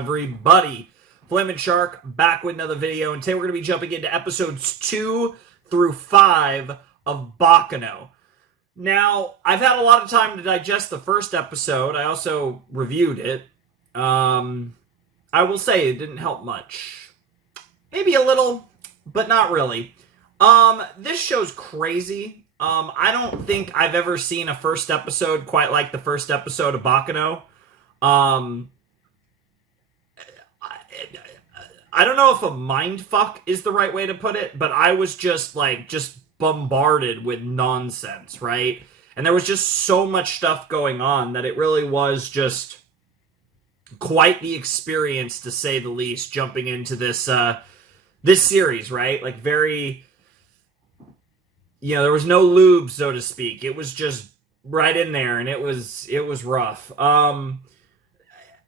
everybody? Flamin' Shark back with another video, and today we're going to be jumping into episodes 2 through 5 of Baccano. Now, I've had a lot of time to digest the first episode. I also reviewed it. I will say it didn't help much. Maybe a little, but not really. This show's crazy. I don't think I've ever seen a first episode quite like the first episode of Baccano. I don't know if a mindfuck is the right way to put it, but I was just bombarded with nonsense, right? And there was just so much stuff going on that it really was just quite the experience, to say the least, jumping into this series, right? Like, very, there was no lube, so to speak. It was just right in there, and it was rough.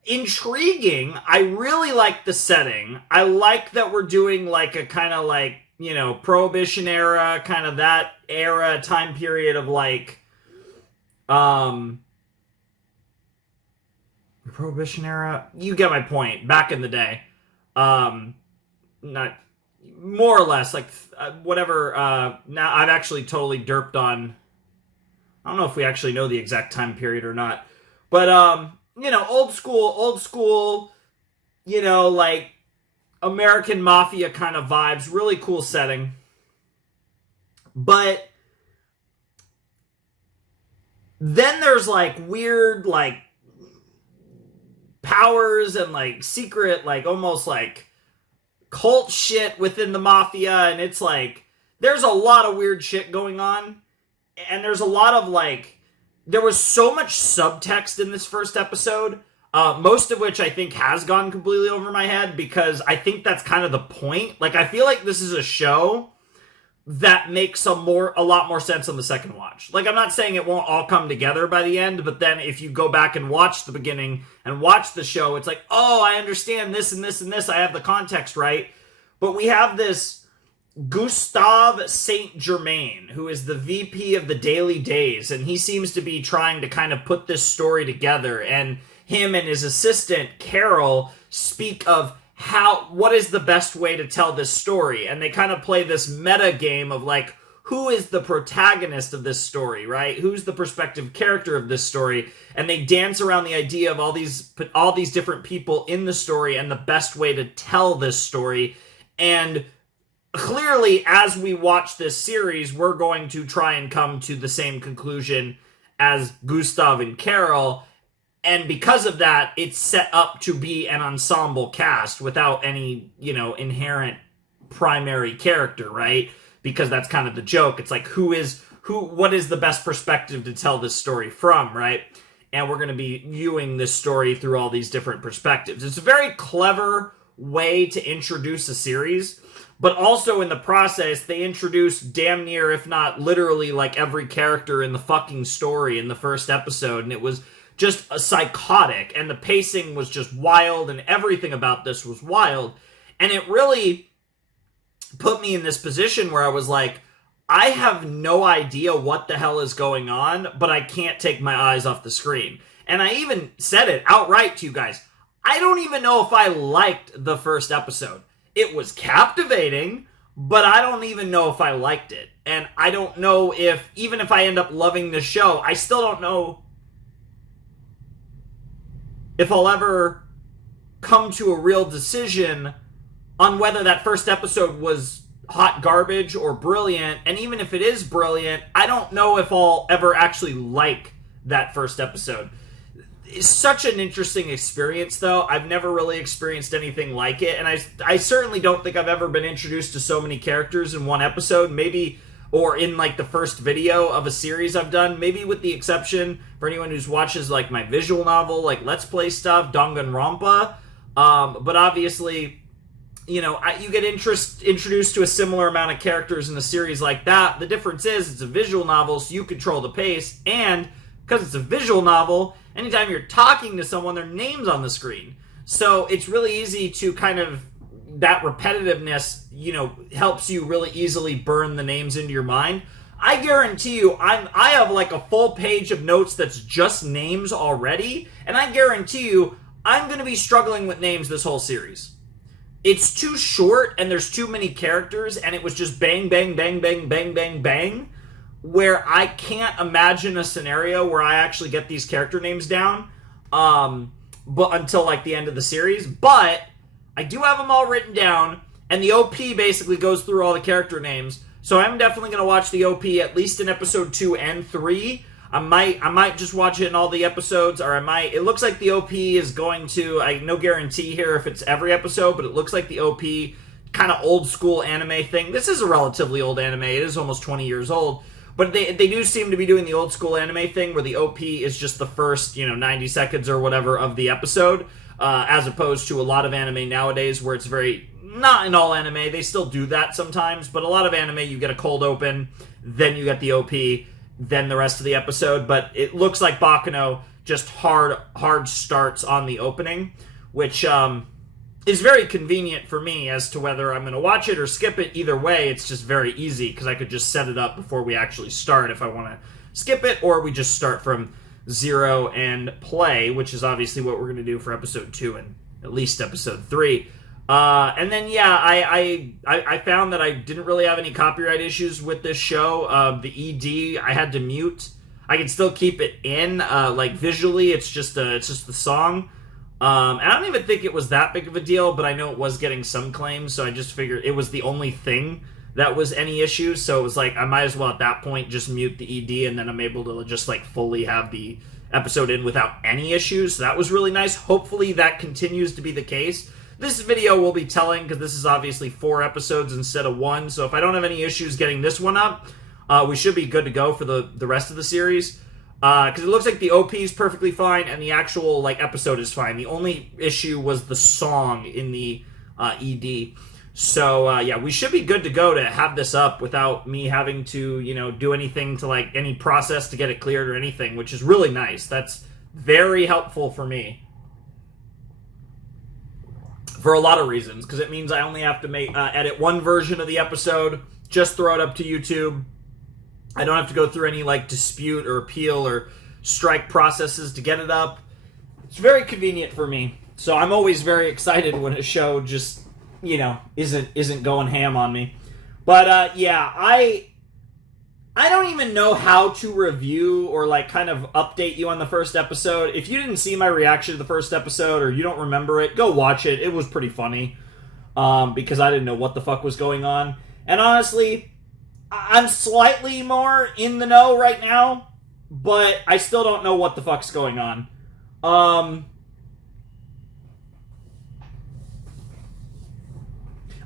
Intriguing. I really like the setting. I like that we're doing like a kind of like, Prohibition era, kind of that era, time period of like, Prohibition era? You get my point. Back in the day. Not more or less, like, whatever, now I've actually totally derped on, I don't know if we actually know the exact time period or not, but, old school, like, American Mafia kind of vibes, really cool setting, but then there's, like, weird, like, powers and, like, secret, like, almost, like, cult shit within the Mafia, and it's, like, there's a lot of weird shit going on, and there's a lot of, like, there was so much subtext in this first episode, most of which I think has gone completely over my head, because I think that's kind of the point. Like, I feel like this is a show that makes a lot more sense on the second watch. Like, I'm not saying it won't all come together by the end, but then if you go back and watch the beginning and watch the show, it's like, oh, I understand this and this and this, I have the context right. But we have this Gustave Saint Germain, who is the VP of the Daily Days, and he seems to be trying to kind of put this story together, and him and his assistant, Carol, speak of what is the best way to tell this story, and they kind of play this meta game of, like, who is the protagonist of this story, right? Who's the perspective character of this story? And they dance around the idea of all these different people in the story and the best way to tell this story, and clearly, as we watch this series, we're going to try and come to the same conclusion as Gustav and Carol, and because of that, it's set up to be an ensemble cast without any, inherent primary character, right? Because that's kind of the joke. It's like, what is the best perspective to tell this story from, right? And we're going to be viewing this story through all these different perspectives. It's a very clever way to introduce a series, but also in the process, they introduce damn near, if not literally, like, every character in the fucking story in the first episode, and it was just a psychotic, and the pacing was just wild, and everything about this was wild, and it really put me in this position where I was like, I have no idea what the hell is going on, but I can't take my eyes off the screen. And I even said it outright to you guys. I don't even know if I liked the first episode. It was captivating, but I don't even know if I liked it. And I don't know even if I end up loving the show, I still don't know if I'll ever come to a real decision on whether that first episode was hot garbage or brilliant. And even if it is brilliant, I don't know if I'll ever actually like that first episode. It's such an interesting experience, though. I've never really experienced anything like it, and I certainly don't think I've ever been introduced to so many characters in one episode, maybe, or in, like, the first video of a series I've done, maybe with the exception, for anyone who watches, like, my visual novel, like, Let's Play stuff, Danganronpa, but obviously, you get introduced to a similar amount of characters in a series like that. The difference is, it's a visual novel, so you control the pace, and because it's a visual novel, anytime you're talking to someone, their name's on the screen. So it's really easy to kind of, that repetitiveness, helps you really easily burn the names into your mind. I guarantee you, I have like a full page of notes that's just names already, and I guarantee you, I'm going to be struggling with names this whole series. It's too short, and there's too many characters, and it was just bang, bang, bang, bang, bang, bang, bang, where I can't imagine a scenario where I actually get these character names down, but until like the end of the series. But I do have them all written down, and the OP basically goes through all the character names. So I'm definitely going to watch the OP at least in episode 2 and 3. I might just watch it in all the episodes, or it looks like the OP is going to, no guarantee here if it's every episode, but it looks like the OP, kind of old school anime thing. This is a relatively old anime. It is almost 20 years old. But they do seem to be doing the old school anime thing where the OP is just the first, 90 seconds or whatever of the episode, as opposed to a lot of anime nowadays where it's very, not in all anime, they still do that sometimes, but a lot of anime you get a cold open, then you get the OP, then the rest of the episode. But it looks like Baccano just hard starts on the opening, which is very convenient for me as to whether I'm going to watch it or skip it. Either way, it's just very easy because I could just set it up before we actually start if I want to skip it, or we just start from 0 and play, which is obviously what we're going to do for episode 2 and at least episode 3. And then, yeah, I found that I didn't really have any copyright issues with this show. The ED, I had to mute. I can still keep it in, visually, it's just the song. And I don't even think it was that big of a deal, but I know it was getting some claims, so I just figured it was the only thing that was any issues, so it was like, I might as well at that point just mute the ED, and then I'm able to just, fully have the episode in without any issues, so that was really nice. Hopefully that continues to be the case. This video will be telling, because this is obviously 4 episodes instead of 1, so if I don't have any issues getting this one up, we should be good to go for the rest of the series. Because it looks like the OP is perfectly fine, and the actual, episode is fine. The only issue was the song in the ED. So, yeah, we should be good to go to have this up without me having to, do anything to, any process to get it cleared or anything, which is really nice. That's very helpful for me. For a lot of reasons, because it means I only have to edit one version of the episode, just throw it up to YouTube. I don't have to go through any, dispute or appeal or strike processes to get it up. It's very convenient for me. So I'm always very excited when a show just, isn't going ham on me. But, yeah, I don't even know how to review or, kind of update you on the first episode. If you didn't see my reaction to the first episode or you don't remember it, go watch it. It was pretty funny because I didn't know what the fuck was going on. And honestly, I'm slightly more in the know right now, but I still don't know what the fuck's going on.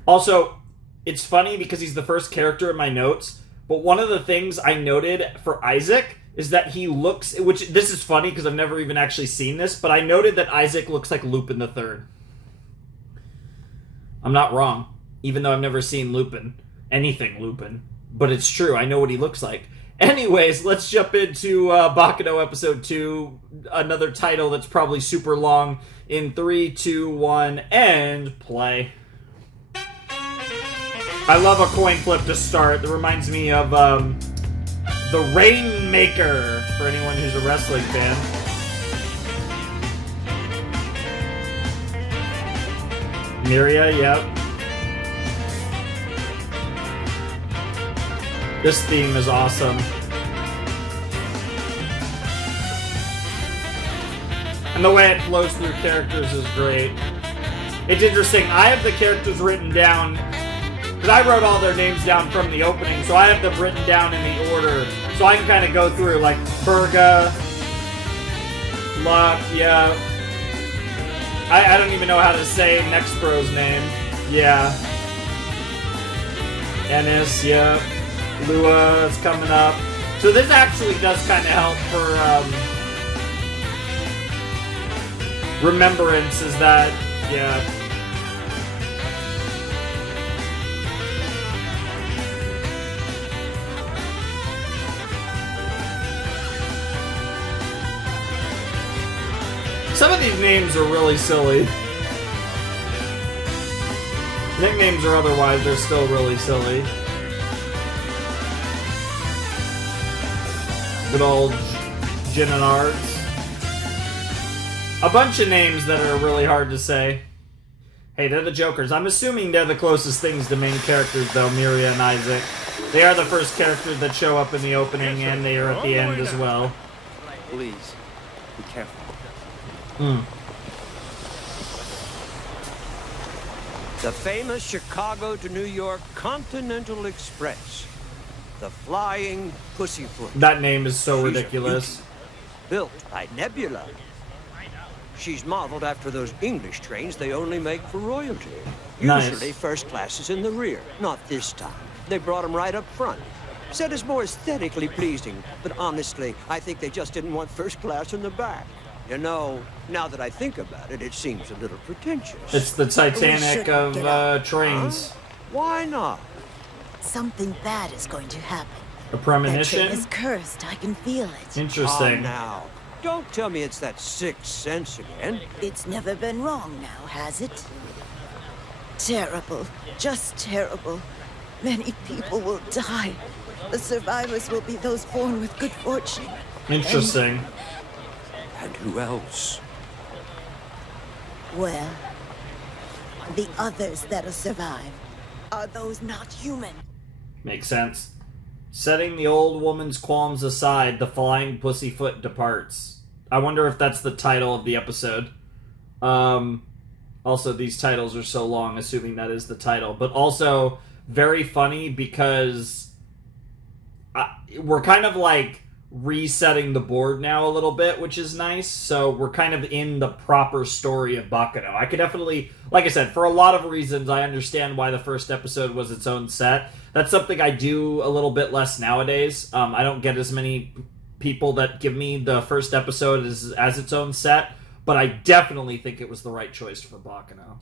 Also, it's funny because he's the first character in my notes, but one of the things I noted for Isaac is that he looks, which this is funny because I've never even actually seen this, but I noted that Isaac looks like Lupin the Third. I'm not wrong, even though I've never seen anything Lupin. But it's true, I know what he looks like. Anyways, let's jump into Baccano Episode 2, another title that's probably super long. In 3, 2, 1, and play. I love a coin flip to start. That reminds me of The Rainmaker, for anyone who's a wrestling fan. Miria, yep. This theme is awesome. And the way it flows through characters is great. It's interesting, I have the characters written down, because I wrote all their names down from the opening, so I have them written down in the order, so I can kind of go through, Burga, Luck, yeah. I don't even know how to say Next Bro's name. Yeah. Ennis, yeah. Lua is coming up. So this actually does kind of help for remembrance, is that, yeah. Some of these names are really silly. Nicknames or otherwise, they're still really silly. Good old Gin and Arts. A bunch of names that are really hard to say. Hey, they're the Jokers. I'm assuming they're the closest things to main characters, though, Miria and Isaac. They are the first characters that show up in the opening, and they are at the end as well. Please, be careful. The famous Chicago to New York Continental Express. The Flying Pussyfoot. That name is so ridiculous. Built by Nebula. She's modeled after those English trains they only make for royalty. Usually first class is in the rear. Not this time. They brought them right up front. Said it's more aesthetically pleasing, but honestly, I think they just didn't want first class in the back. You know, now that I think about it, it seems a little pretentious. It's the Titanic of trains. Huh? Why not? Something bad is going to happen. A premonition? That train is cursed. I can feel it. Interesting. Oh, now, don't tell me it's that sixth sense again. It's never been wrong now, has it? Terrible. Just terrible. Many people will die. The survivors will be those born with good fortune. Interesting. And who else? Well, the others that'll survive are those not human. Makes sense. Setting the old woman's qualms aside, the flying pussyfoot departs. I wonder if that's the title of the episode. Also, these titles are so long, assuming that is the title. But also, very funny because we're kind of like resetting the board now a little bit, which is nice. So we're kind of in the proper story of Baccano. I could definitely, like I said, for a lot of reasons, I understand why the first episode was its own set. That's something I do a little bit less nowadays. I don't get as many people that give me the first episode as its own set, but I definitely think it was the right choice for Baccano.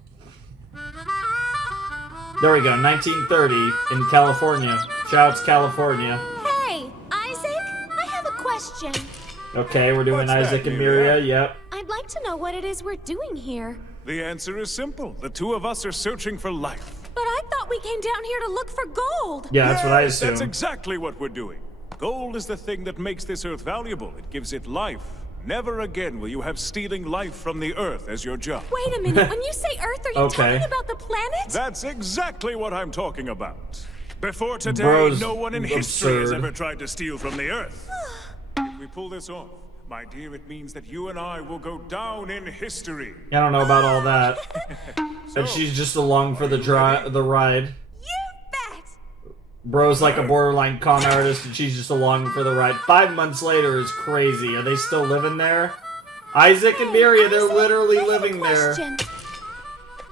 There we go, 1930 in California. Shouts California. Hey, Isaac, I have a question. Okay, we're doing Isaac and Miria, yep. I'd like to know what it is we're doing here. The answer is simple. The two of us are searching for life. But I thought we came down here to look for gold. Yeah, that's what I Yes, assume. That's exactly what we're doing. Gold is the thing that makes this earth valuable. It gives it life. Never again will you have stealing life from the earth as your job. Wait a minute, when you say Earth, are you Okay. talking about the planet? That's exactly what I'm talking about. Before today, Bro's no one in history has absurd. ever tried to steal from the earth. If we pull this off, my dear, it means that you and I will go down in history. I don't know about all that. And she's just along for the ride. You bet! Bro's like a borderline con artist, and she's just along for the ride. 5 months later is crazy. Are they still living there? Isaac and Miria, they're literally I have a living there. question.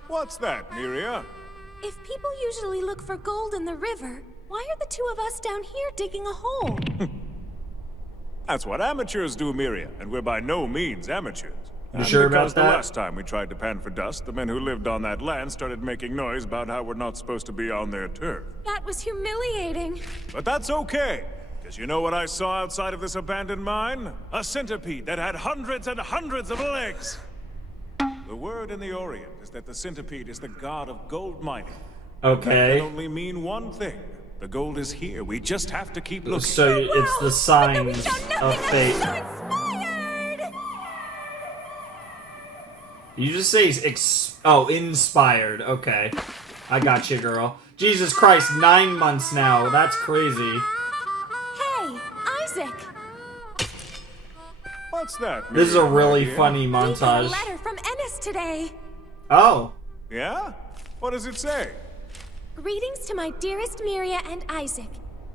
What's that, Miria? If people usually look for gold in the river, why are the two of us down here digging a hole? That's what amateurs do, Miria, and we're by no means amateurs. You sure about because that? the last time we tried to pan for dust, the men who lived on that land started making noise about how we're not supposed to be on their turf. That was humiliating. But that's okay, because you know what I saw outside of this abandoned mine? A centipede that had hundreds and hundreds of legs! The word in the Orient is that the centipede is the god of gold mining. That Okay. can only mean one thing. The gold is here, we just have to keep looking. So it's the signs of fate. So inspired! You just say inspired. Okay. I got you, girl. Jesus Christ, 9 months now. That's crazy. Hey, Isaac! What's that, This is a Miria, really my dear? funny We got a montage. letter from Ennis today. Oh. Yeah? What does it say? Greetings to my dearest Miria and Isaac.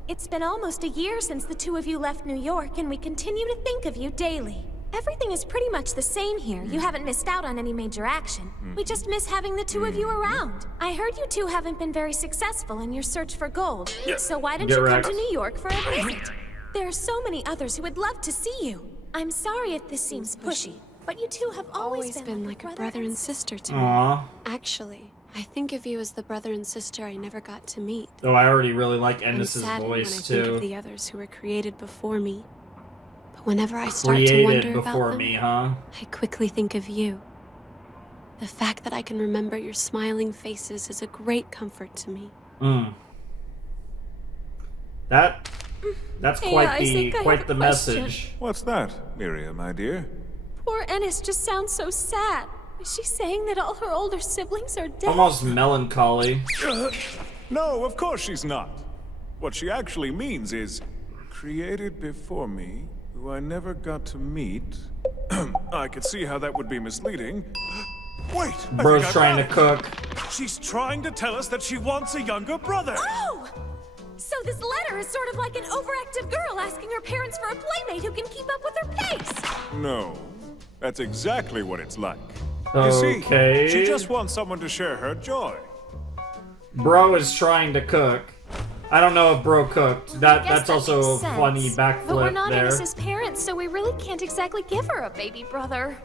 It's been almost a year since the two of you left New York, and we continue to think of you daily. Everything is pretty much the same here. You haven't missed out on any major action. We just miss having the two of you around. I heard you two haven't been very successful in your search for gold. So why don't Get you come wrecked. to New York for a visit? There are so many others who would love to see you. I'm sorry if this seems pushy, but you two have always been like a brother and sister to me. Aw. Actually, I think of you as the brother and sister I never got to meet. Oh, I already really like I'm Ennis's saddened when I voice, think of too. the others who were created before me. But whenever I start to Created wonder before about them, me, huh? I quickly think of you. The fact that I can remember your smiling faces is a great comfort to me. That's Hey, quite Isaac, I have quite a the question. message. What's that, Miria, my dear? Poor Ennis just sounds so sad. Is she saying that all her older siblings are dead? Almost melancholy. No, of course she's not. What she actually means is, created before me, who I never got to meet. I could see how that would be misleading. Wait! Bro's trying to cook. She's trying to tell us that she wants a younger brother! Oh! So this letter is sort of like an overactive girl asking her parents for a playmate who can keep up with her pace. No. That's exactly what it's like. Okay. You see, she just wants someone to share her joy. Bro is trying to cook. I don't know if Bro cooked. That's that also a makes sense. funny backflip But we're not there. Ennis's parents, so we really can't exactly give her a baby brother.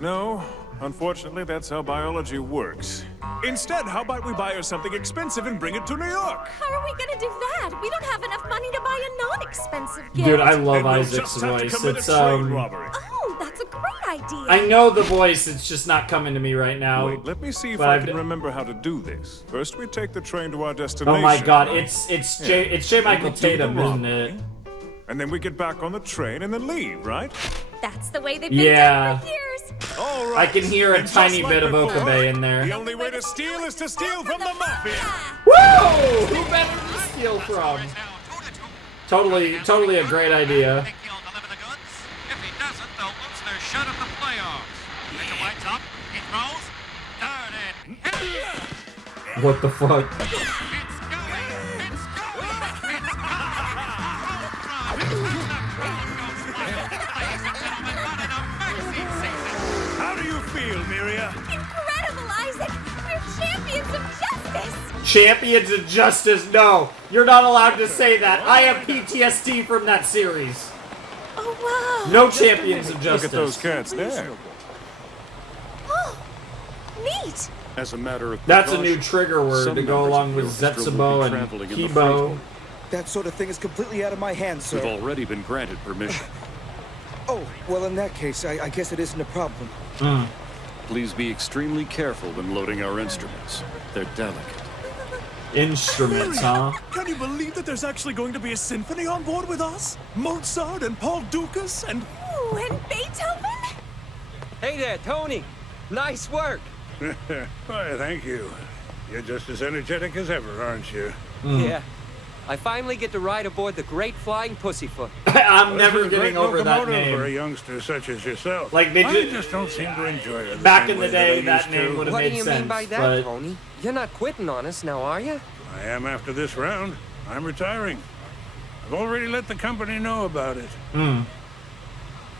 No, unfortunately, that's how biology works. Instead, how about we buy her something expensive and bring it to New York? How are we gonna do that? We don't have enough money to buy a non-expensive gift. Dude, I love And we'll Isaac's just have to voice. commit It's a train robbery. Oh, that's a great idea. I know the voice, it's just not coming to me right now. Wait, let me see if But I I've can d- remember how to do this. First, we take the train to our destination. Oh my god, right? it's J. Michael We do the Tatum, isn't it? robbery, and then we get back on the train and then leave, right? That's the way they've been Yeah. done for years. All I right. can hear a And just tiny like bit of before, Okabe in there. The only way to steal is to steal from the mafia. Woo! Who better to steal from? Totally a great idea. Think he'll deliver the goods? If he doesn't, they'll lose their shot at the playoffs. Pecho lights up. He throws. Darn it. What the fuck? It's going. It's going. It's How do you feel, Miria? Incredible, Isaac! We're champions of justice! Champions of Justice, no! You're not allowed to say that. I have PTSD from that series. Oh, wow! No Champions of Look Justice. at those cats there. Oh, neat! As a matter of That's a precaution, new trigger word some to go members along of with the orchestra will Zetsubo be and traveling in the Kibo. That sort of thing is completely out of my hands, sir. We've already been granted permission. Oh, well, in that case, I guess it isn't a problem. Please be extremely careful when loading our instruments. They're delicate. Instruments, huh? Can you believe that there's actually going to be a symphony on board with us? Mozart and Paul Dukas and... Ooh, and Beethoven? Hey there, Tony. Nice work. Why, thank you. You're just as energetic as ever, aren't you? Yeah. I finally get to ride aboard the great flying Pussyfoot. I'm never This is a getting great over that locomotive for a name. youngster such as yourself. Like, they I just- just don't seem to enjoy it. Back in the day, that name would have What do made you sense. mean by that, But Tony? You're not quitting on us now, are you? I am after this round. I'm retiring. I've already let the company know about it.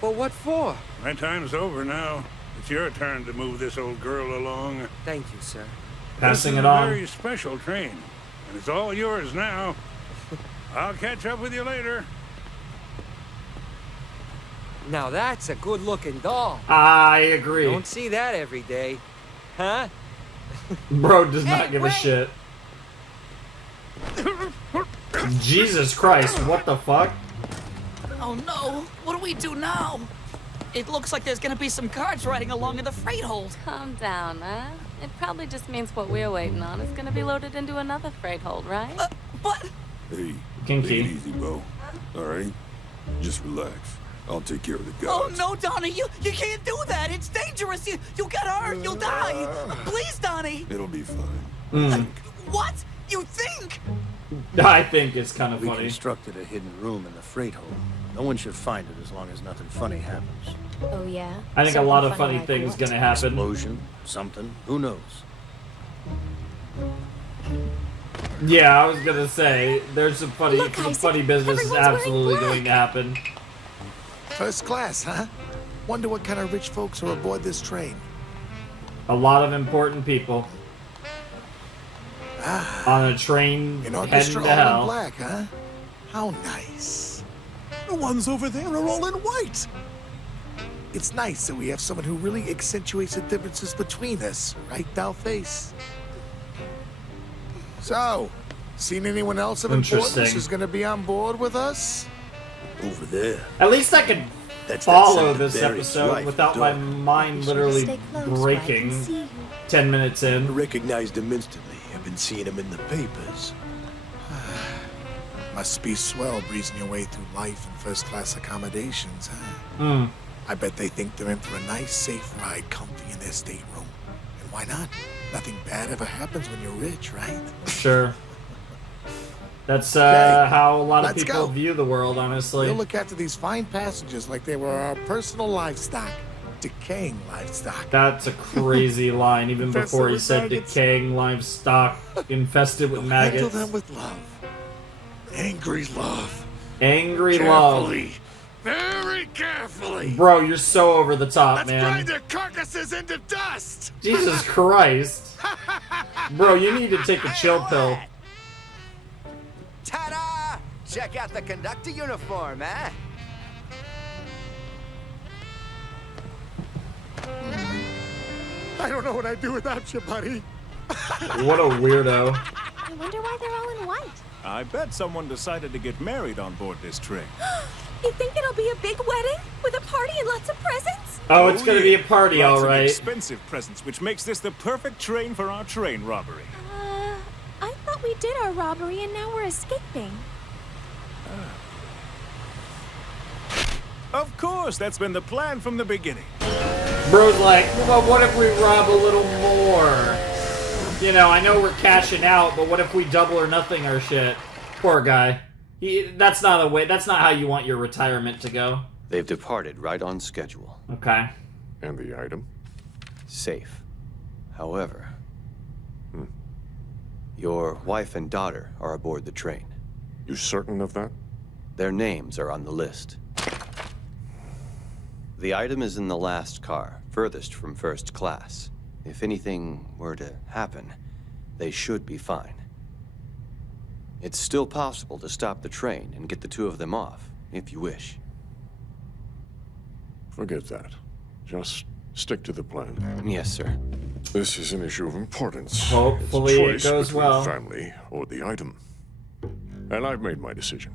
Well, what for? My time's over now. It's your turn to move this old girl along. Thank you, sir. passing This it is a on. very special train, and it's all yours now. I'll catch up with you later. Now that's a good-looking doll. I agree. Don't see that every day. Huh? Bro does not Hey, give wait. a shit. Jesus Christ, what the fuck? Oh no, what do we do now? It looks like there's gonna be some guards riding along in the freight hold. Calm down, huh? It probably just means what we're waiting on is gonna be loaded into another freight hold, right? But Hey, Kinky. take it easy, Bo. All right? Just relax. I'll take care of the oh guards. no, Donnie, you can't do that. It's dangerous. You'll get hurt. You'll die. Please, Donnie. It'll be fine. What? You think? I think it's kind of We funny. constructed a hidden room in the freight hold. No one should find it as long as nothing funny happens. Oh yeah? I think a Something lot of funny like things what? gonna happen. Explosion, something, who knows? Yeah, I was gonna say there's some funny, Look, some Isaac, funny business is everyone's wearing absolutely black. going to happen. First class, huh? Wonder what kind of rich folks are aboard this train. A lot of important people on a train An heading orchestra to all in hell. black, huh? How nice. The ones over there are all in white. It's nice that we have someone who really accentuates the differences between us, right, Dollface? So, seen anyone else of importance Interesting. who's gonna be on board with us? Over there. At least I could That's that follow son of this Barry's episode wife, without my daughter. mind literally Stay close where I can breaking see you. 10 minutes I in. recognized him instantly. I've been seeing him in the papers. Must be swell breezing your way through life in first class accommodations, huh? I bet they think they're in for a nice, safe ride, comfy in their stateroom. And why not? Nothing bad ever happens when you're rich, right? Sure. That's how a lot of let's people go. view the world, honestly. We'll look after these fine passengers like they were our personal livestock. Decaying livestock. That's a crazy line, even Infested before he with said maggots. decaying livestock, infested with Handle maggots. them with love. Angry love. Angry love. Carefully. Very carefully. Bro, you're so over the top, Let's man. grind their carcasses into dust. Jesus Christ. Bro, you need to take a chill pill. Ta-da! Check out the conductor uniform, eh? I don't know what I'd do without you, buddy. What a weirdo. I wonder why they're all in white. I bet someone decided to get married on board this train. You think it'll be a big wedding with a party and lots of presents? Oh, it's gonna be a party, Lots of alright. expensive presents, which makes this the perfect train for our train robbery. I thought we did our robbery and now we're escaping. Of course, that's been the plan from the beginning. Bro's like, well, what if we rob a little more? You know, I know we're cashing out, but what if we double or nothing our shit? Poor guy. That's not a way. That's not how you want your retirement to go. They've departed right on schedule. Okay. And the item? Safe. However, your wife and daughter are aboard the train. You certain of that? Their names are on the list. The item is in the last car, furthest from first class. If anything were to happen, they should be fine. It's still possible to stop the train and get the two of them off, if you wish. Forget that. Just stick to the plan. Yes, sir. This is an issue of importance. Hopefully It's a it choice goes between well. family or the item. And I've made my decision.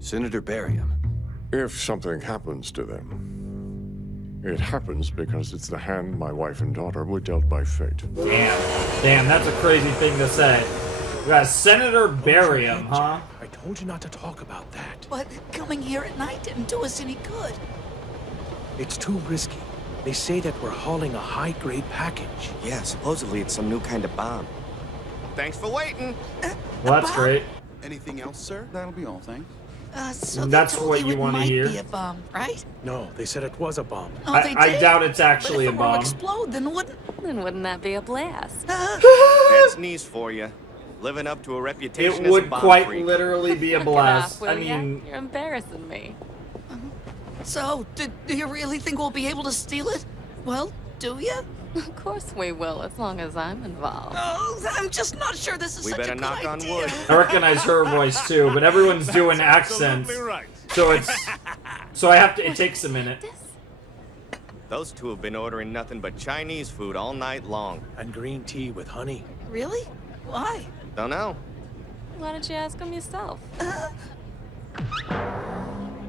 Senator Barium. If something happens to them, it happens because it's the hand my wife and daughter were dealt by fate. Damn, that's a crazy thing to say. We got Senator Barium, huh? I told you not to talk about that. But coming here at night didn't do us any good. It's too risky. They say that we're hauling a high-grade package. Yeah, supposedly it's some new kind of bomb. Thanks for waiting. Well, that's great. Anything else, sir? That'll be all, thanks. So they That's told what you you it want to might hear. be a bomb, right? No, they said it was a bomb. Oh, they I did? doubt it's actually but a if it were to bomb. explode, then wouldn't that be a blast? That's nice for you. Living up to a reputation It as a would bomb quite freak. literally be a Knock it blast. off, will I ya? mean, You're embarrassing me. So, do you really think we'll be able to steal it? Well, do you? Of course we will, as long as I'm involved. Oh, I'm just not sure this is We such better a good knock on idea. wood. I recognize her voice too, but everyone's doing accents. So I have to, it takes a minute. Those two have been ordering nothing but Chinese food all night long. And green tea with honey. Really? Why? Don't know. Why don't you ask him yourself?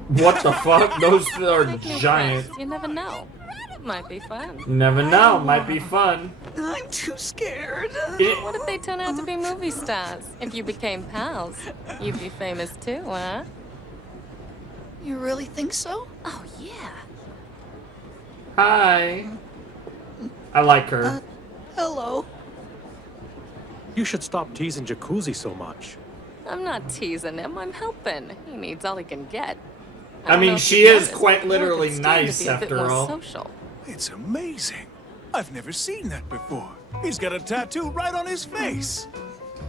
What the fuck? Those are Make new giant. friends. You never know. It might be fun. You never know, might be fun. I'm too scared. What if they turn out to be movie stars? If you became pals, you'd be famous too, huh? You really think so? Oh, yeah. Hi. I like her. Hello. You should stop teasing Jacuzzi so much. I'm not teasing him, I'm helping. He needs all he can get. I don't mean, know if she you is noticed, quite but literally Morgan's starting nice to be a bit after more all. Social. It's amazing. I've never seen that before. He's got a tattoo right on his face.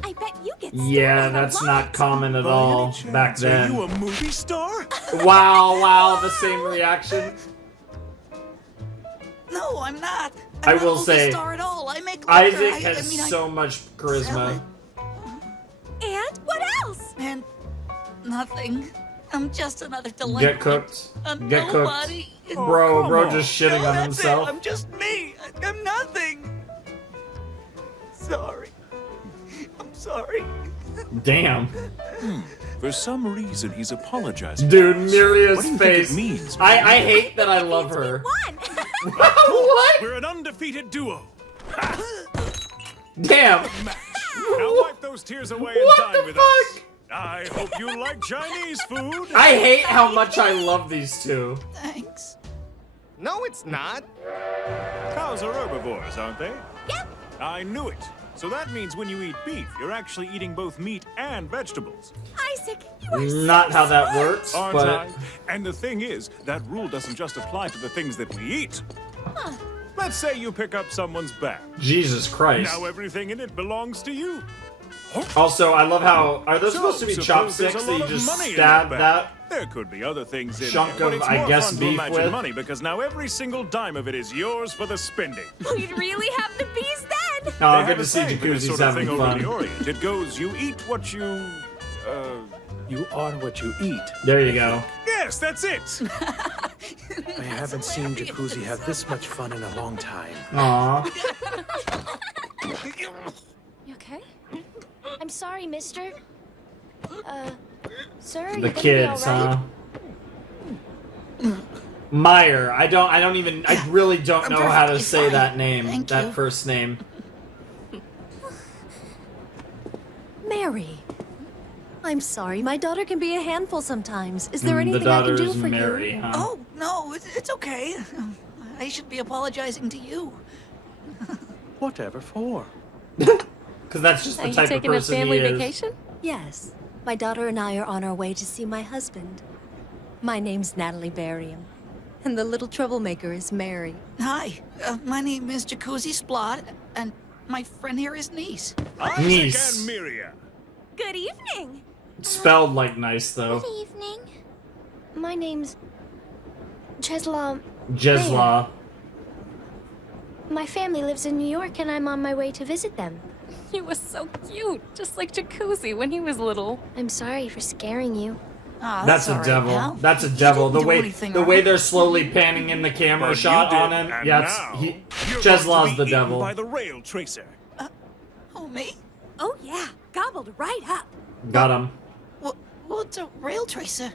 I bet you get Yeah, that's not common at all back Are then. you a movie star? Wow, the same reaction. No, I'm not. I I'm not will a movie say, star at all. I make liquor. Isaac I has mean, so much charisma. And what else? And nothing. I'm just another Get delinquent. cooked. A Get nobody. cooked. Bro, come bro on. just shitting No, on that's himself. It. I'm just me. I'm nothing. Sorry. I'm sorry. Damn. For some reason, he's apologizing. Dude, What Miria's do you face. think it means? I hate that I love her. What? We're an undefeated duo. Damn. Now wipe those tears away and What dine the with fuck? us. I hope you like Chinese food. I hate how much I love these two. Thanks. No, it's not. Cows are herbivores, aren't they? Yep. I knew it. So that means when you eat beef, you're actually eating both meat and vegetables. Isaac, you are Not so how that smart. works, Aren't but I? And the thing is, that rule doesn't just apply to the things that we eat. Huh. Let's say you pick up someone's bag. Jesus Christ. Now everything in it belongs to you. Also, I love how are those So, supposed to be suppose there's chopsticks a that lot you of just money in stab bag. that? There could be other things in Chunk there, but of, it's I more guess, fun to beef imagine with? money because now every single dime of it is yours for the spending. We'd really have the bees then. Oh, They good have to a see saying for this Jacuzzi's sort of having thing over fun. in the Orient. It goes, you eat what you, You are what you eat. There you go. Yes, that's it. I haven't seen Jacuzzi have this much fun in a long time. Aw. You okay? I'm sorry, mister. Sir, you The gonna be kids, all right? huh? Meyer. I really don't know how to say that name. Thank that you. first name. Mary. I'm sorry, my daughter can be a handful sometimes. Is there The anything I can do daughter's for Mary, you? huh? Oh, no, it's okay. I should be apologizing to you. Whatever for? Because that's just Are the you type of taking a person family he is. vacation? Yes. My daughter and I are on our way to see my husband. My name's Natalie Barium. And the little troublemaker is Mary. Hi, my name is Jacuzzi Splot, and my friend here is Niece. Isaac Niece. and Miria. Good evening. Spelled like nice though. Good evening. My name's Cheslaw. Jesla. My family lives in New York, and I'm on my way to visit them. He was so cute, just like Jacuzzi when he was little. I'm sorry for scaring you. Ah, That's a all right, devil. pal. That's a You devil. didn't The do way anything the wrong. way they're slowly panning in the camera But shot you on did, him. and Yeah, now he, you're going Cheslaw's to the be eaten devil. by the rail tracer. Oh, me? Oh yeah, gobbled right up. Got him. What's a rail tracer?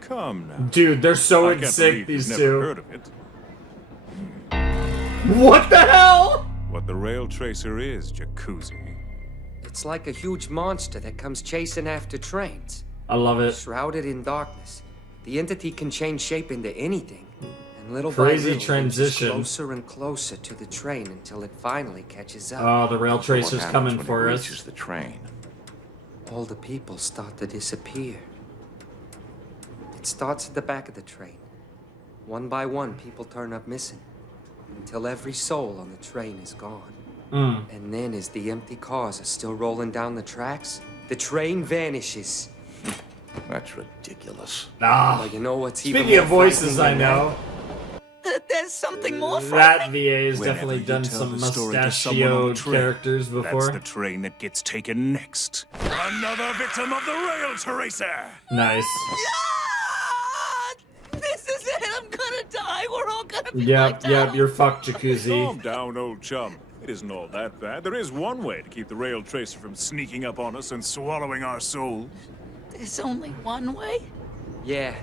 Come now. Dude, they're so I in can't sync, believe these you've two. never heard of it. What the hell? What the rail tracer is, Jacuzzi. It's like a huge monster that comes chasing after trains. I love it. Shrouded in darkness, the entity can change shape into anything. And little Crazy by little, transition. It inches closer and closer to the train until it finally catches up. Oh, the rail tracer's coming for us. the train. All the people start to disappear. It starts at the back of the train. One by one, people turn up missing. Until every soul on the train is gone. And then, as the empty cars are still rolling down the tracks, the train vanishes. That's ridiculous. Ah. Well, you know what's even Speaking more of voices, I frightening than know. There's something more That VA has Whenever definitely you done tell some the story to someone on the mustachioed train, characters That's before. the train that gets taken next. Another victim of the rail tracer. Nice. This is it. I'm gonna die. We're all gonna be Yep, you're fucked, Jacuzzi. Calm down, old chum. It isn't all that bad. There is one way to keep the rail tracer from sneaking up on us and swallowing our souls. There's only one way? Yeah,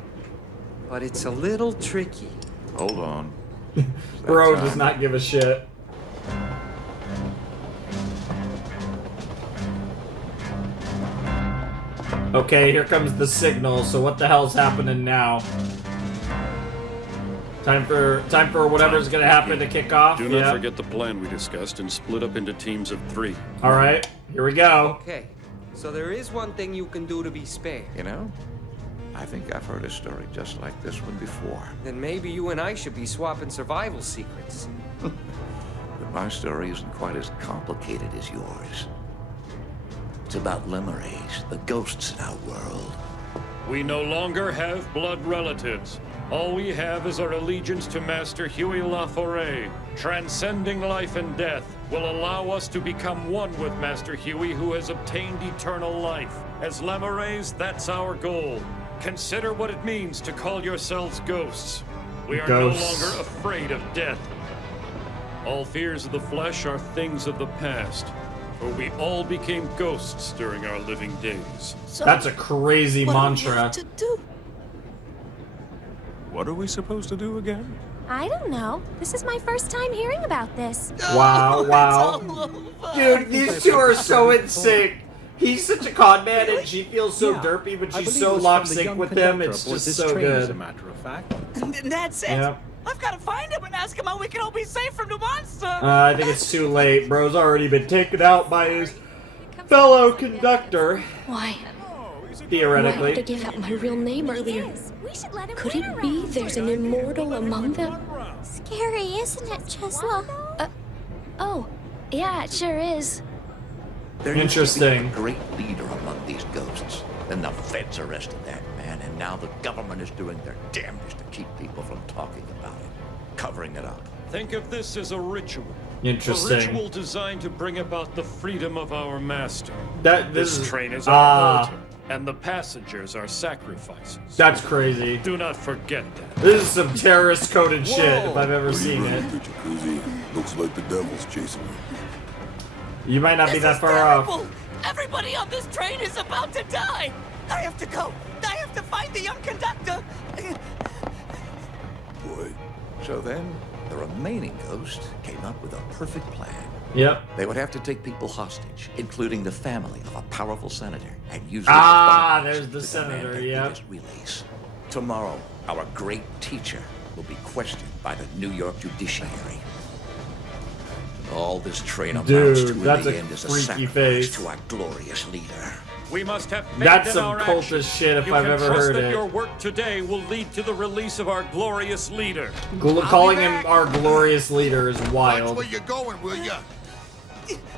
but it's a little tricky. Hold on. Bro does not give a shit. Okay, here comes the signal. So what the hell's happening now? Time for whatever's gonna happen to kick off. Do not forget the plan we discussed and split up into teams of 3. All right, here we go. Okay, so there is one thing you can do to be spared. You know, I think I've heard a story just like this one before. Then maybe you and I should be swapping survival secrets. But my story isn't quite as complicated as yours. It's about limerés, the ghosts in our world. We no longer have blood relatives. All we have is our allegiance to Master Huey LaForêt. Transcending life and death will allow us to become one with Master Huey, who has obtained eternal life. As Lemerés, that's our goal. Consider what it means to call yourselves ghosts. We are Ghosts. no longer afraid of death. All fears of the flesh are things of the past, for we all became ghosts during our living days. That's a crazy mantra. What are we supposed to do again? I don't know. This is my first time hearing about this. Wow, wow. Dude, these two are so in sync. He's such a con man and she feels so derpy, but I she's believe so it was lock from the sync young with him. conductor It's aboard just this so train, As a good. matter of fact. That's it. Yeah. I've got to find him and ask him how we can all be safe from the monster. I think it's too late. Bro's already been taken out by his fellow conductor. Why? Theoretically. Why would I give out my real name earlier? Could it be there's an immortal among them? Scary, isn't it, Chesla? Oh, yeah, it sure is. There used to Interesting. be a great leader among these ghosts. Then the feds arrested that man, and now the government is doing their damnedest to keep people from talking about it, covering it up. Think of this as a ritual. Interesting. A ritual designed to bring about the freedom of our master. This train is our altar, and the passengers are sacrifices. That's crazy. Do not forget that. This is some terrorist-coded shit if I've ever seen it. The Jacuzzi looks like the devil's chasing me. You might not be that far terrible. off. Everybody on this train is about to die. I have to go. I have to find the young conductor. Boy. So then, the remaining ghost came up with a perfect plan. Yep. They would have to take people hostage, including the family of a powerful senator, and use there's the senator, yeah. Release. Tomorrow, our great teacher will be questioned by the New York judiciary. All this train amounts to in that's the a end is a freaky sacrifice face. to our glorious leader. We must have faith That's in some our cultist actions. shit if You I've can ever trust heard that it. your work today will lead to the release of our glorious leader. Calling him our glorious leader is Watch wild. where you're going, will ya?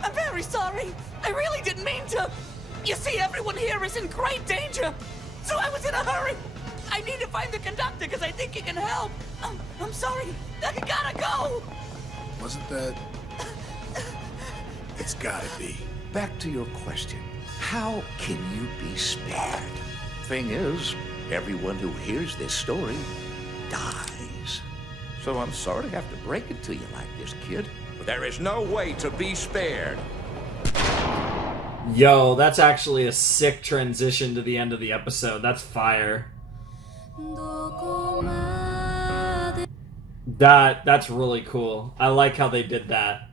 I'm very sorry. I really didn't mean to. You see, everyone here is in great danger. So I was in a hurry. I need to find the conductor because I think he can help. I'm sorry. I gotta go. Wasn't that... It's gotta be. Back to your question. How can you be spared? Thing is, everyone who hears this story dies. So I'm sorry to have to break it to you like this, kid, but there is no way to be spared. Yo, that's actually a sick transition to the end of the episode. That's fire. That's really cool. I like how they did that.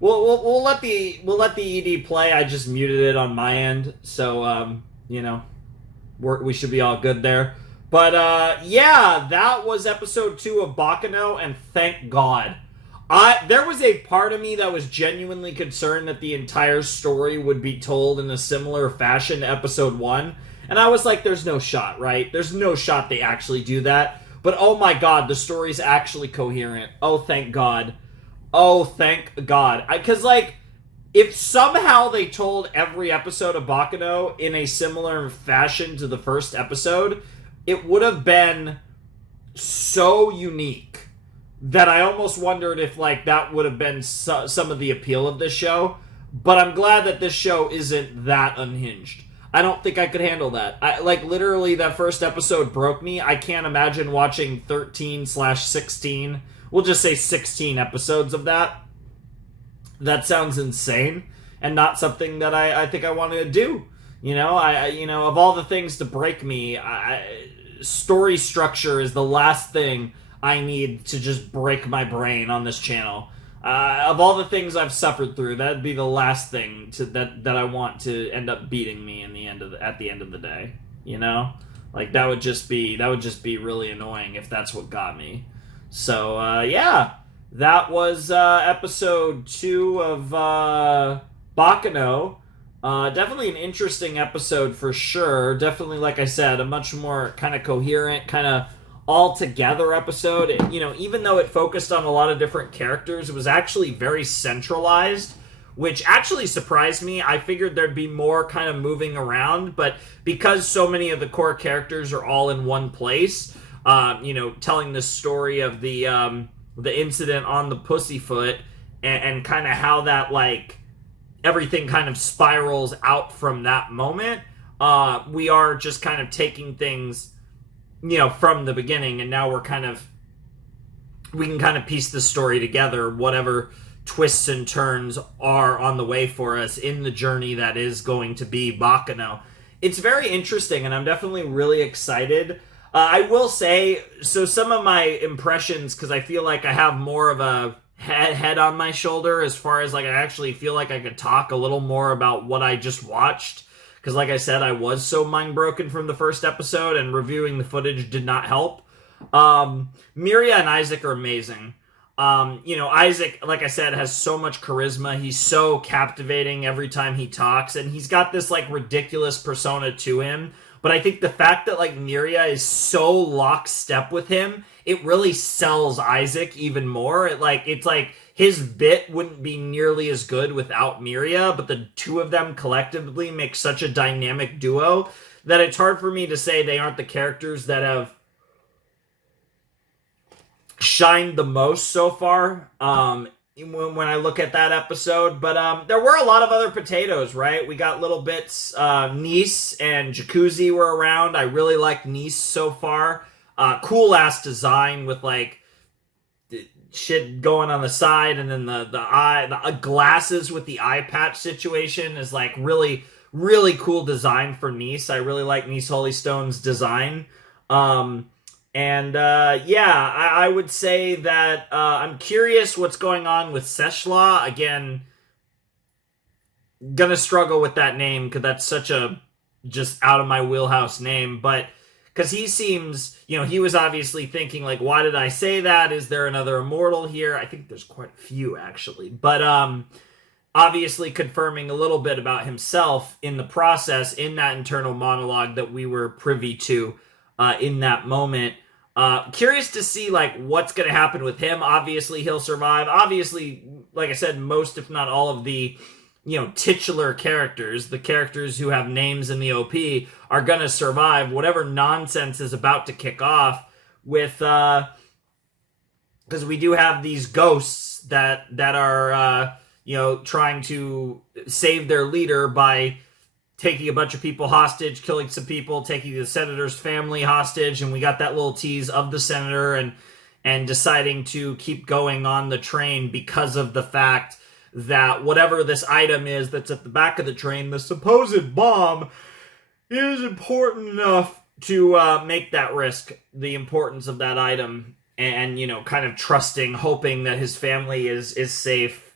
We'll let the ED play. I just muted it on my end, so you know, we should be all good there. But yeah, that was episode 2 of Baccano, and thank God. There was a part of me that was genuinely concerned that the entire story would be told in a similar fashion to episode 1, and I was like, there's no shot, right? There's no shot they actually do that. But oh my God, the story's actually coherent. Oh, thank God. Oh, thank God. Because, like, if somehow they told every episode of Baccano in a similar fashion to the first episode, it would have been so unique that I almost wondered if, like, that would have been some of the appeal of this show. But I'm glad that this show isn't that unhinged. I don't think I could handle that. Literally, that first episode broke me. I can't imagine watching 13/16... We'll just say 16 episodes of that. That sounds insane, and not something that I think I want to do. You know, of all the things to break me, story structure is the last thing I need to just break my brain on this channel. Of all the things I've suffered through, that'd be the last thing that I want to end up beating me at the end of the day. You know, like that would just be really annoying if that's what got me. So, yeah, that was episode 2 of Baccano. Definitely an interesting episode for sure. Definitely, like I said, a much more kind of coherent, kind of all-together episode. Even though it focused on a lot of different characters, it was actually very centralized, which actually surprised me. I figured there'd be more kind of moving around, but because so many of the core characters are all in one place... telling the story of the incident on the Pussyfoot and kind of how that, like, everything kind of spirals out from that moment. We are just kind of taking things, from the beginning, and now we can kind of piece the story together, whatever twists and turns are on the way for us in the journey that is going to be Baccano. It's very interesting, and I'm definitely really excited. I will say, so some of my impressions, because I feel like I have more of a head on my shoulder as far as, like, I actually feel like I could talk a little more about what I just watched. Because, like I said, I was so mind-broken from the first episode, and reviewing the footage did not help. Miria and Isaac are amazing. Isaac, like I said, has so much charisma. He's so captivating every time he talks, and he's got this like ridiculous persona to him. But I think the fact that like Miria is so lockstep with him, it really sells Isaac even more. It's like his bit wouldn't be nearly as good without Miria, but the two of them collectively make such a dynamic duo that it's hard for me to say they aren't the characters that have shined the most so far when I look at that episode. But there were a lot of other potatoes, right? We got little bits. Nice and Jacuzzi were around. I really like Nice so far. Cool ass design with like shit going on the side, and then the glasses with the eye patch situation is like really cool design for Nice. I really like Nice Holystone's design. I would say that I'm curious what's going on with Seshla. Again, gonna struggle with that name because that's such a just out of my wheelhouse name. But because he seems, he was obviously thinking like, why did I say that? Is there another immortal here? I think there's quite a few actually. But obviously confirming a little bit about himself in the process in that internal monologue that we were privy to in that moment. Curious to see like what's going to happen with him. Obviously he'll survive. Obviously, like I said, most if not all of the titular characters, the characters who have names in the OP, are going to survive whatever nonsense is about to kick off with because we do have these ghosts that are trying to save their leader by taking a bunch of people hostage, killing some people, taking the senator's family hostage, and we got that little tease of the senator and deciding to keep going on the train because of the fact that whatever this item is that's at the back of the train, the supposed bomb, is important enough to make that risk, the importance of that item, and kind of trusting, hoping that his family is safe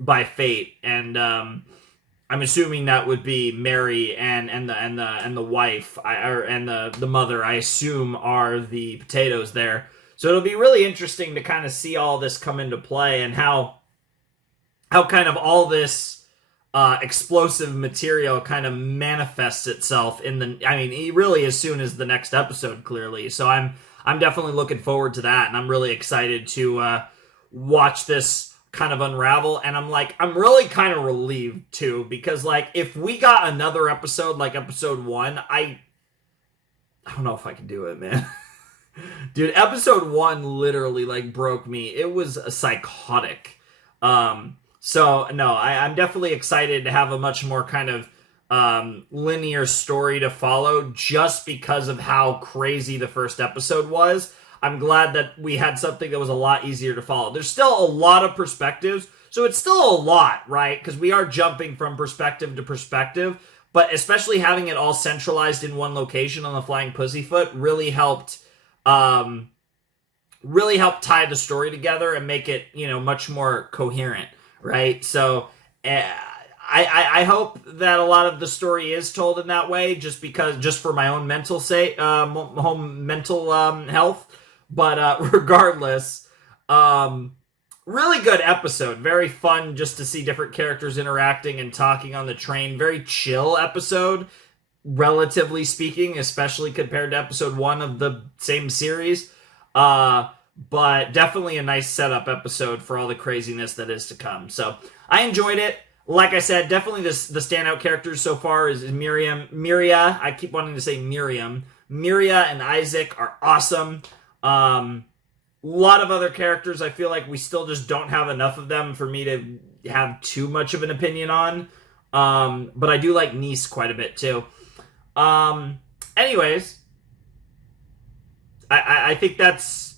by fate. And I'm assuming that would be Mary and the wife and the mother, I assume, are the potatoes there. So it'll be really interesting to kind of see all this come into play and how kind of all this explosive material kind of manifests itself really as soon as the next episode, clearly. So I'm definitely looking forward to that, and I'm really excited to watch this kind of unravel. And I'm really kind of relieved too, because like if we got another episode like episode 1, I don't know if I can do it, man. Dude, episode 1 literally like broke me. It was psychotic. So no, I'm definitely excited to have a much more kind of linear story to follow, just because of how crazy the first episode was. I'm glad that we had something that was a lot easier to follow. There's still a lot of perspectives, so it's still a lot, right? Because we are jumping from perspective to perspective, but especially having it all centralized in one location on the Flying Pussyfoot really helped tie the story together and make it, much more coherent, right? So I hope that a lot of the story is told in that way, just for my own mental health. But regardless, really good episode. Very fun just to see different characters interacting and talking on the train. Very chill episode, relatively speaking, especially compared to episode 1 of the same series. But definitely a nice setup episode for all the craziness that is to come. So I enjoyed it. Like I said, definitely the standout characters so far is Miria. I keep wanting to say Miriam. Miria and Isaac are awesome. A lot of other characters, I feel like we still just don't have enough of them for me to have too much of an opinion on. But I do like Nice quite a bit too. Anyways, I think that's,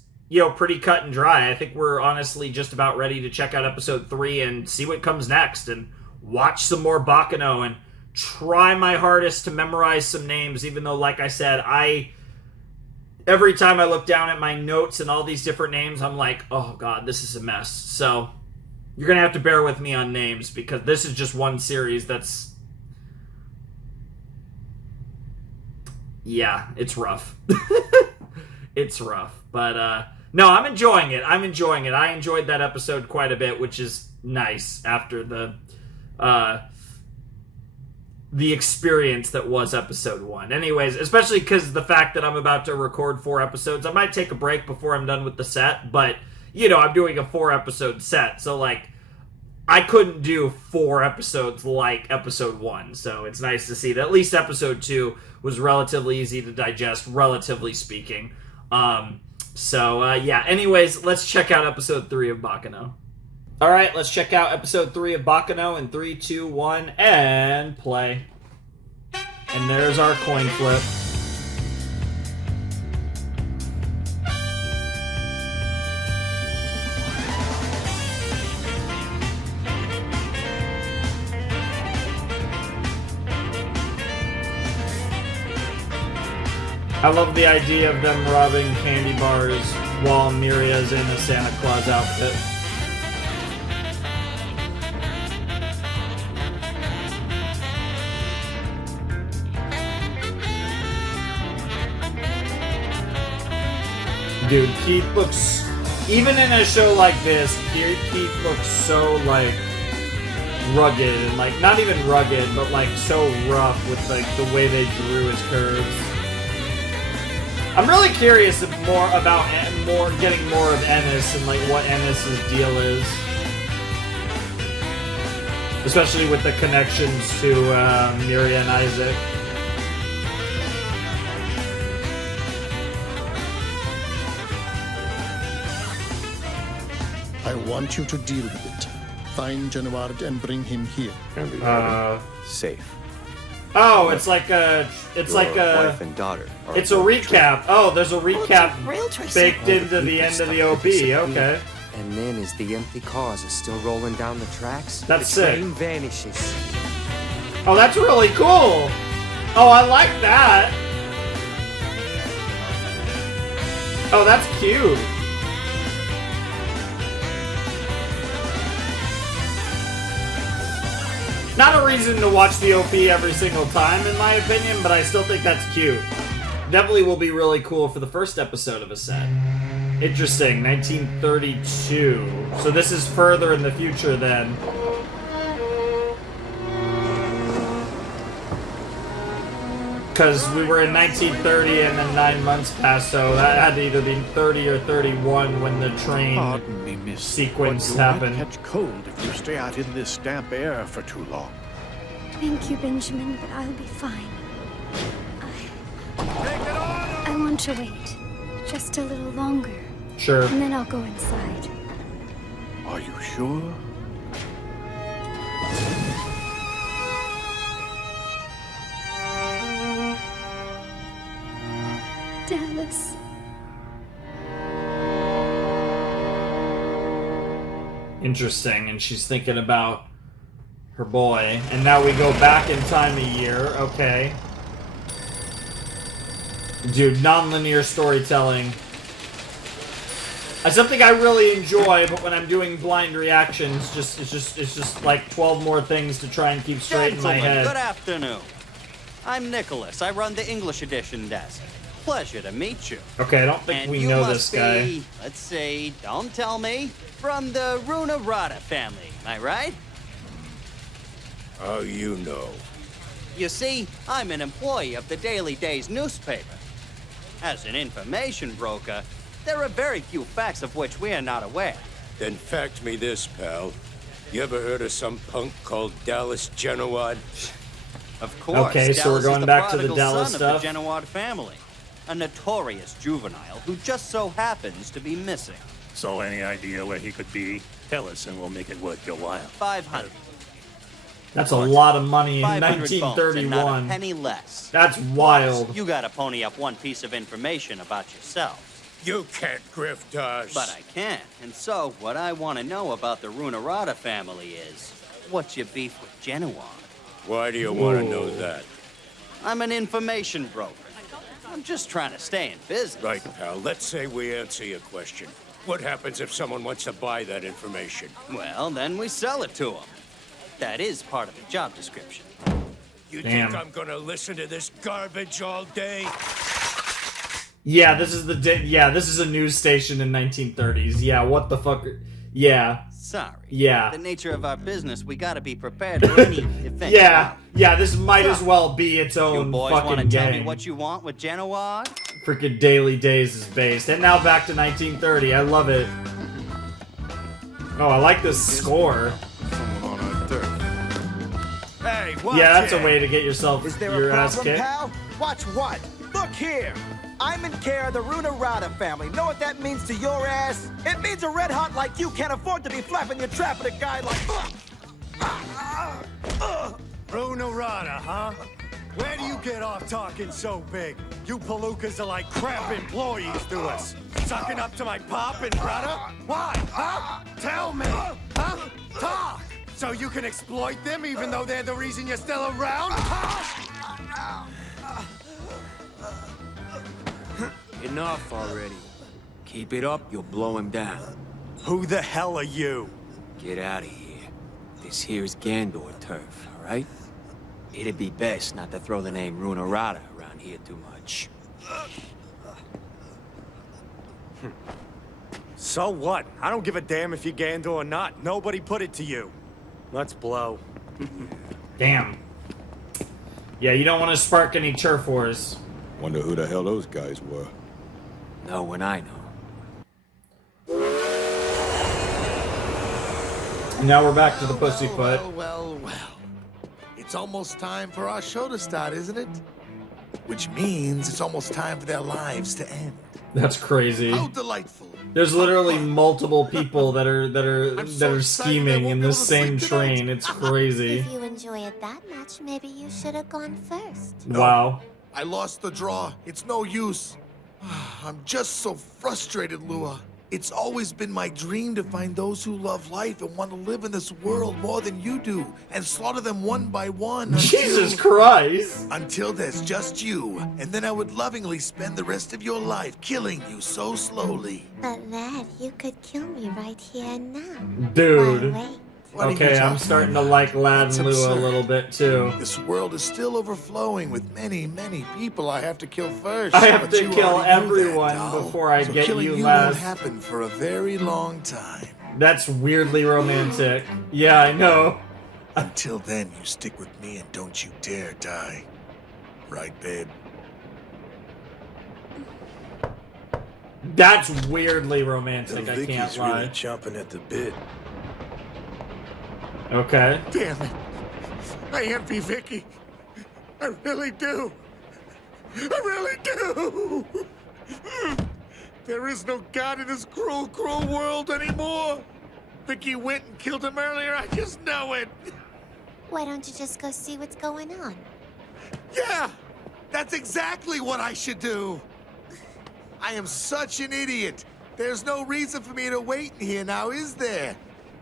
pretty cut and dry. I think we're honestly just about ready to check out episode 3 and see what comes next and watch some more Baccano and try my hardest to memorize some names, even though, like I said, every time I look down at my notes and all these different names, I'm like, oh god, this is a mess. So you're going to have to bear with me on names, because this is just one series that's... yeah, it's rough. it's rough. But no, I'm enjoying it. I enjoyed that episode quite a bit, which is nice after the experience that was episode 1. Anyways, especially because the fact that I'm about to record 4 episodes, I might take a break before I'm done with the set, but, you know, I'm doing a 4-episode set, so, like, I couldn't do 4 episodes like episode 1, so it's nice to see that at least episode 2 was relatively easy to digest, relatively speaking. Yeah, anyways, let's check out episode 3 of Baccano. Alright, let's check out episode 3 of Baccano in 3, 2, 1, and play. And there's our coin flip. I love the idea of them robbing candy bars while Miria's in a Santa Claus outfit. Dude, Keith looks... Even in a show like this, Keith looks so, like, rugged. And, like, not even rugged, but, like, so rough with, like, the way they drew his curves. I'm really curious more about getting more of Ennis and, like, what Ennis's deal is. Especially with the connections to Miria and Isaac. I want you to deal with it. Find Genoard and bring him here. Safe. Oh, it's like a wife and daughter. It's a recap. Oh, there's a recap baked into the end of the OP. Okay. And then, as the empty cars are still rolling down the tracks, That's the sick. train vanishes. Oh, that's really cool. Oh, I like that. Oh, that's cute. Not a reason to watch the OP every single time, in my opinion, but I still think that's cute. Definitely will be really cool for the first episode of a set. Interesting, 1932. So this is further in the future then. Because we were in 1930 and then 9 months passed, so that had to either be 30 or 31 when the train sequence happened. You might catch cold if you stay out in this damp air for too long. Thank you, Benjamin, but I'll be fine. I want to wait. Just a little longer. Sure. And then I'll go inside. Are you sure? Dallas. Interesting, and she's thinking about her boy. And now we go back in time a year. Okay. Dude, nonlinear storytelling. It's something I really enjoy, but when I'm doing blind reactions, it's just like 12 more things to try and keep straight in my head. Good afternoon. I'm Nicholas. I run the English edition desk. Pleasure to meet you. Okay, I don't think we know this guy. Be, let's see, don't tell me, from the Runarada family, am I right? How you know? You see, I'm an employee of the Daily Days newspaper. As an information broker, there are very few facts of which we are not aware. Then fact me this, pal. You ever heard of some punk called Dallas Genoard? Of course. Okay, so we're going back to the Dallas son stuff. Of the Genoard family, a notorious juvenile who just so happens to be missing. So any idea where he could be? Tell us and we'll make it worth your while. 500. That's a lot of money in 500 bones and not a 1931. penny less. That's wild. You gotta pony up one piece of information about yourself. You can't grift us. But I can. And so, what I want to know about the Runarada family is, what's your beef with Genoard? Why do you want to know that? I'm an information broker. I'm just trying to stay in business. Right, pal. Let's say we answer your question. What happens if someone wants to buy that information? Well, then we sell it to them. That is part of the job description. You Damn. think I'm gonna listen to this garbage all day? Yeah, this is this is a news station in 1930s. Yeah, what the fuck? Yeah. Sorry. Yeah. The nature of our business, we gotta be prepared for any event. Yeah, this might as well be its own You boys fucking want to tell game. me what you want with Genoa? Freaking Daily Days is based. And now back to 1930. I love it. Oh, I like this score. Hey, watch Yeah, that's it. a way to get yourself Is there your a ass problem, kicked. pal? Watch what? Look here. I'm in care of the Runarada family. Know what that means to your ass? It means a red hot like you can't afford to be flapping your trap at a guy like... Runarada, huh? Where do you get off talking so big? You palookas are like crap employees to us. Sucking up to my pop and brother? Why, huh? Tell me, huh? Talk! So you can exploit them even though they're the reason you're still around? Huh? Enough already. Keep it up, you'll blow him down. Who the hell are you? Get out of here. This here's Gandor turf, all right? It'd be best not to throw the name Runarada around here too much. So what? I don't give a damn if you're Gandor or not. Nobody put it to you. Let's blow. Damn. Yeah, you don't want to spark any turf wars. Wonder who the hell those guys were. No one I know. And now we're back to the Pussyfoot. Well. It's almost time for our show to start, isn't it? Which means it's almost time for their lives to end. That's crazy. How delightful. There's literally multiple people that are scheming in the same train. It's crazy. If you enjoy it that much, maybe you should have gone first. Wow. I lost the draw. It's no use. I'm just so frustrated, Lua. It's always been my dream to find those who love life and want to live in this world more than you do, and slaughter them one by one. Jesus Christ! Until there's just you, and then I would lovingly spend the rest of your life killing you so slowly. But lad, you could kill me right here and now. Dude. Why wait? Okay, I'm starting to like Lad and Lua a little bit too. This world is still overflowing with many, many people I have to kill first. I have to kill everyone before I get killing you you last. won't happen for a very long time. That's weirdly romantic. Yeah, I know. Until then, you stick with me and don't you dare die. Right, babe? That's weirdly romantic, I can't Vicky's lie. really chomping at the bit. Okay. Damn it. I envy Vicky. I really do. I really do. There is no God in this cruel, cruel world anymore. Vicky went and killed him earlier. I just know it. Why don't you just go see what's going on? Yeah, that's exactly what I should do. I am such an idiot. There's no reason for me to wait in here now, is there?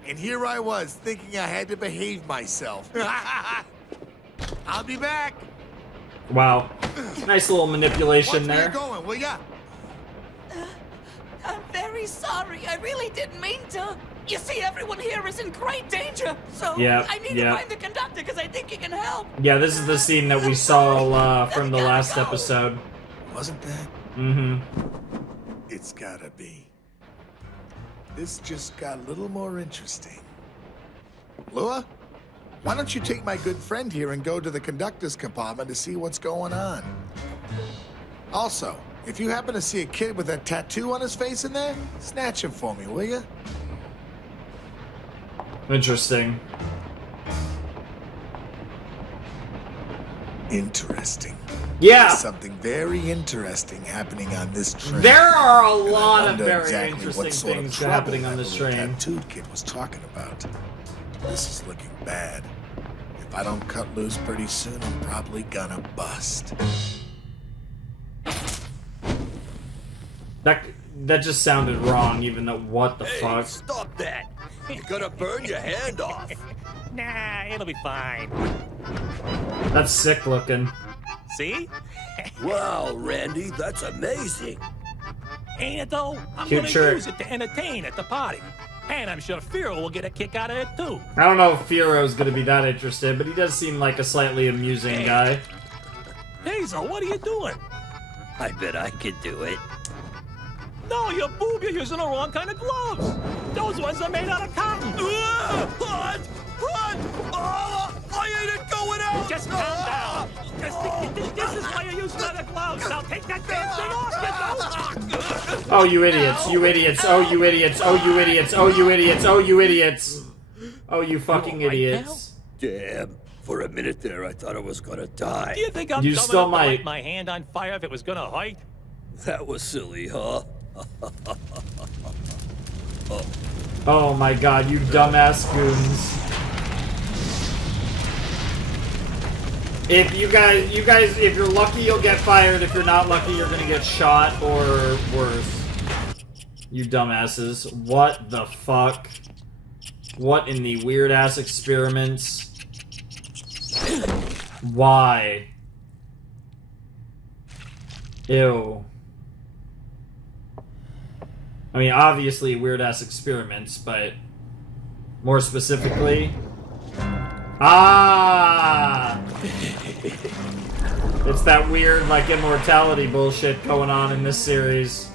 And here I was, thinking I had to behave myself. I'll be back. Wow. Nice little manipulation Watch where there. you're going, will ya? I'm very sorry. I really didn't mean to. You see, everyone here is in great danger. So Yeah, I need to find the conductor because I think he can help. Yeah, this is the scene that we saw from the last episode. Wasn't that? Mm-hmm. It's gotta be. This just got a little more interesting. Lua, why don't you take my good friend here and go to the conductor's compartment to see what's going on? Also, if you happen to see a kid with a tattoo on his face in there, snatch him for me, will ya? Interesting. Interesting. Yeah. There's something very interesting happening on this train. There are a And I lot of wonder very exactly interesting what sort of things trouble happening on that this little train. tattooed kid was talking about. This is looking bad. If I don't cut loose pretty soon, I'm probably gonna bust. That just sounded wrong, even though what the fuck? Stop that! You're gonna burn your hand off. Nah, it'll be fine. That's sick looking. See? Wow, Randy, that's amazing. Ain't it though? I'm Cute gonna shirt. use it to entertain at the party. And I'm sure Firo will get a kick out of it too. I don't know if Firo's gonna be that interested, but he does seem like a slightly amusing guy. Hazel, what are you doing? I bet I could do it. No, you boob, you're using the wrong kind of gloves. Those ones are made out of cotton. Hot! Hot! Oh, I ain't it going out! Just calm down. This is why you're using other gloves. Now take that damn thing off, you know? Oh, you idiots. You idiots. Oh, you idiots. Oh, you idiots. Oh, you idiots. Oh, you idiots. Oh, you fucking idiots. Damn. For a minute there, I thought I was gonna die. Do you think I'm You dumb still enough might. to light my hand on fire if it was gonna hurt? That was silly, huh? Oh my god, you dumbass goons. If you guys, if you're lucky, you'll get fired. If you're not lucky, you're gonna get shot or worse. You dumbasses. What the fuck? What in the weird ass experiments? Why? Ew. I mean, obviously weird ass experiments, but more specifically... Ah! It's that weird, like, immortality bullshit going on in this series.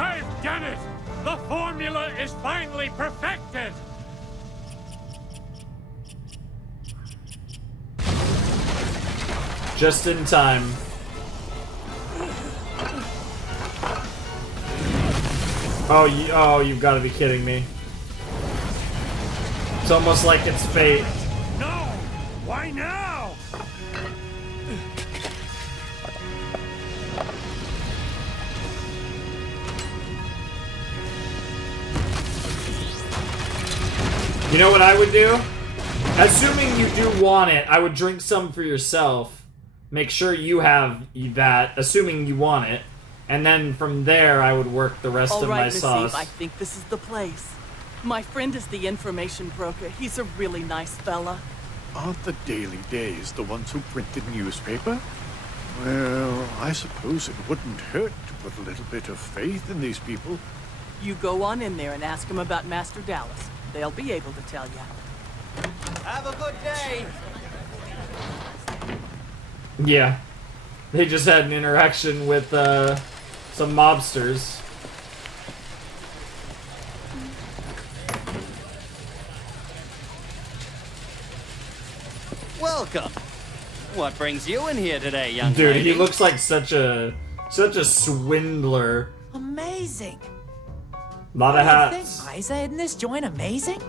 I've done it! The formula is finally perfected! Just in time. Oh, you've got to be kidding me. It's almost like it's fate. No! Why now? You know what I would do? Assuming you do want it, I would drink some for yourself. Make sure you have that, assuming you want it. And then from there, I would work the rest of my sauce. I think this is the place. My friend is the information broker. He's a really nice fella. Aren't the Daily Days the ones who print the newspaper? Well, I suppose it wouldn't hurt to put a little bit of faith in these people. You go on in there and ask them about Master Dallas. They'll be able to tell you. Have a good day. Yeah. They just had an interaction with, some mobsters. Welcome. What brings you in here today, young Dude, lady? he looks like such a swindler. Amazing. Lot of hats. Liza, isn't this joint amazing?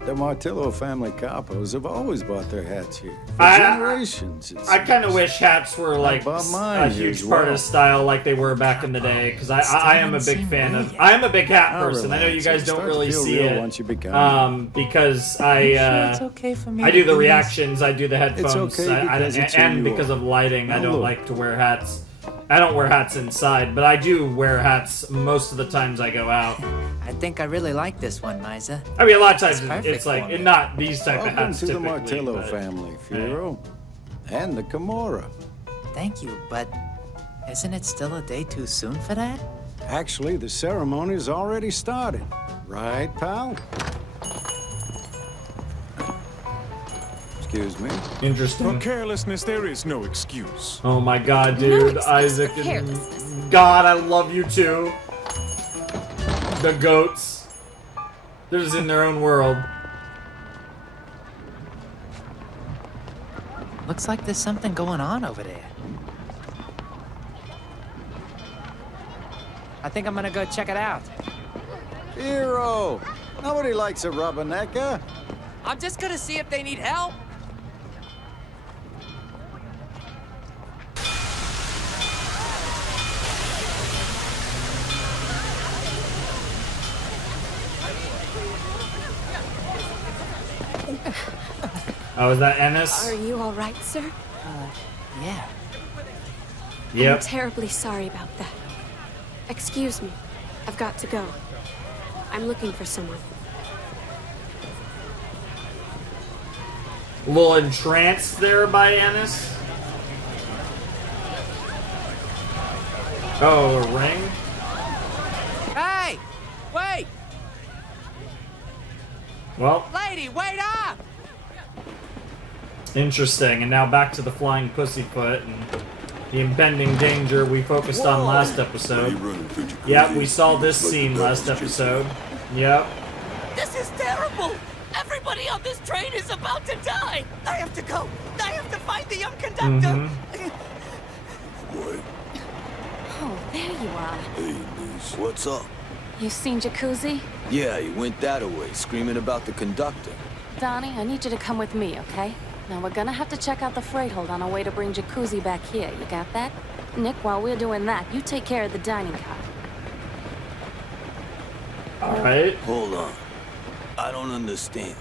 The Martillo family capos have always bought their hats here. For I- generations. I kind of wish hats were like bought a mine here huge as part well. of style like they were back in the day, because I am a big fan of... I am a big hat person. I know you guys don't really see it, once you become because It's okay for me I do to the do reactions, I do the headphones, okay because it's who and you because are. of lighting, I Now don't look. like to wear hats. I don't wear hats inside, but I do wear hats most of the times I go out. I think I really like this one, Liza. I mean, a lot of times perfect it's like, for me. not these type of Welcome hats to the typically, Martillo but- family, Firo. And the Kimura. Thank you, but isn't it still a day too soon for that? Actually, the ceremony's already started. Right, pal? Excuse me. Interesting. carelessness, there is no excuse. Oh my god, dude. Isaac and... God, I love you too. The goats. They're just in their own world. Looks like there's something going on over there. I think I'm gonna go check it out. Firo! Nobody likes a rubbernecker. I'm just gonna see if they need help. Oh, is that Ennis? Are you all right, sir? Yeah. Yep. I'm terribly sorry about that. Excuse me. I've got to go. I'm looking for someone. A little entranced there by Ennis. Oh, a ring? Hey! Wait! Well, Lady, wait up! interesting. And now back to the flying Pussyfoot and the impending danger we focused on last episode. Yeah, we saw this scene last episode. Yep. This is terrible! Everybody on this train is about to die! I have to go! I have to find the young conductor! What? Oh, there you are. Hey, niece. What's up? You seen Jacuzzi? Yeah, he went that away, screaming about the conductor. Donnie, I need you to come with me, okay? Now we're gonna have to check out the freight hold on our way to bring Jacuzzi back here. You got that? Nick, while we're doing that, you take care of the dining car. Alright. Hold on. I don't understand.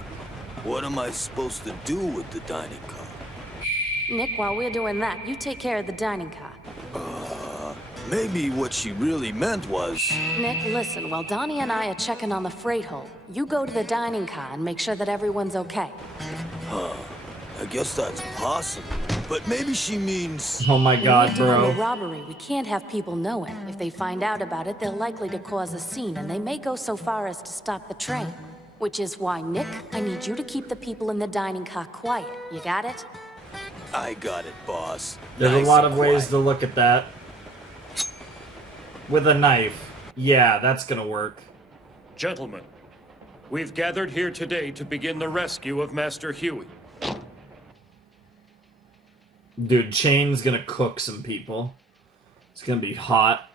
What am I supposed to do with the dining car? Nick, while we're doing that, you take care of the dining car. Maybe what she really meant was... Nick, listen, while Donnie and I are checking on the freight hold, you go to the dining car and make sure that everyone's okay. Huh. I guess that's possible. But maybe she means... Oh my god, When we're bro. doing the robbery, we can't have people knowing. If they find out about it, they're likely to cause a scene, and they may go so far as to stop the train. Which is why, Nick, I need you to keep the people in the dining car quiet. You got it? I got it, boss. There's Nice a lot and of ways quiet. to look at that. With a knife. Yeah, that's gonna work. Gentlemen, we've gathered here today to begin the rescue of Master Huey. Dude, Chain's gonna cook some people. It's gonna be hot.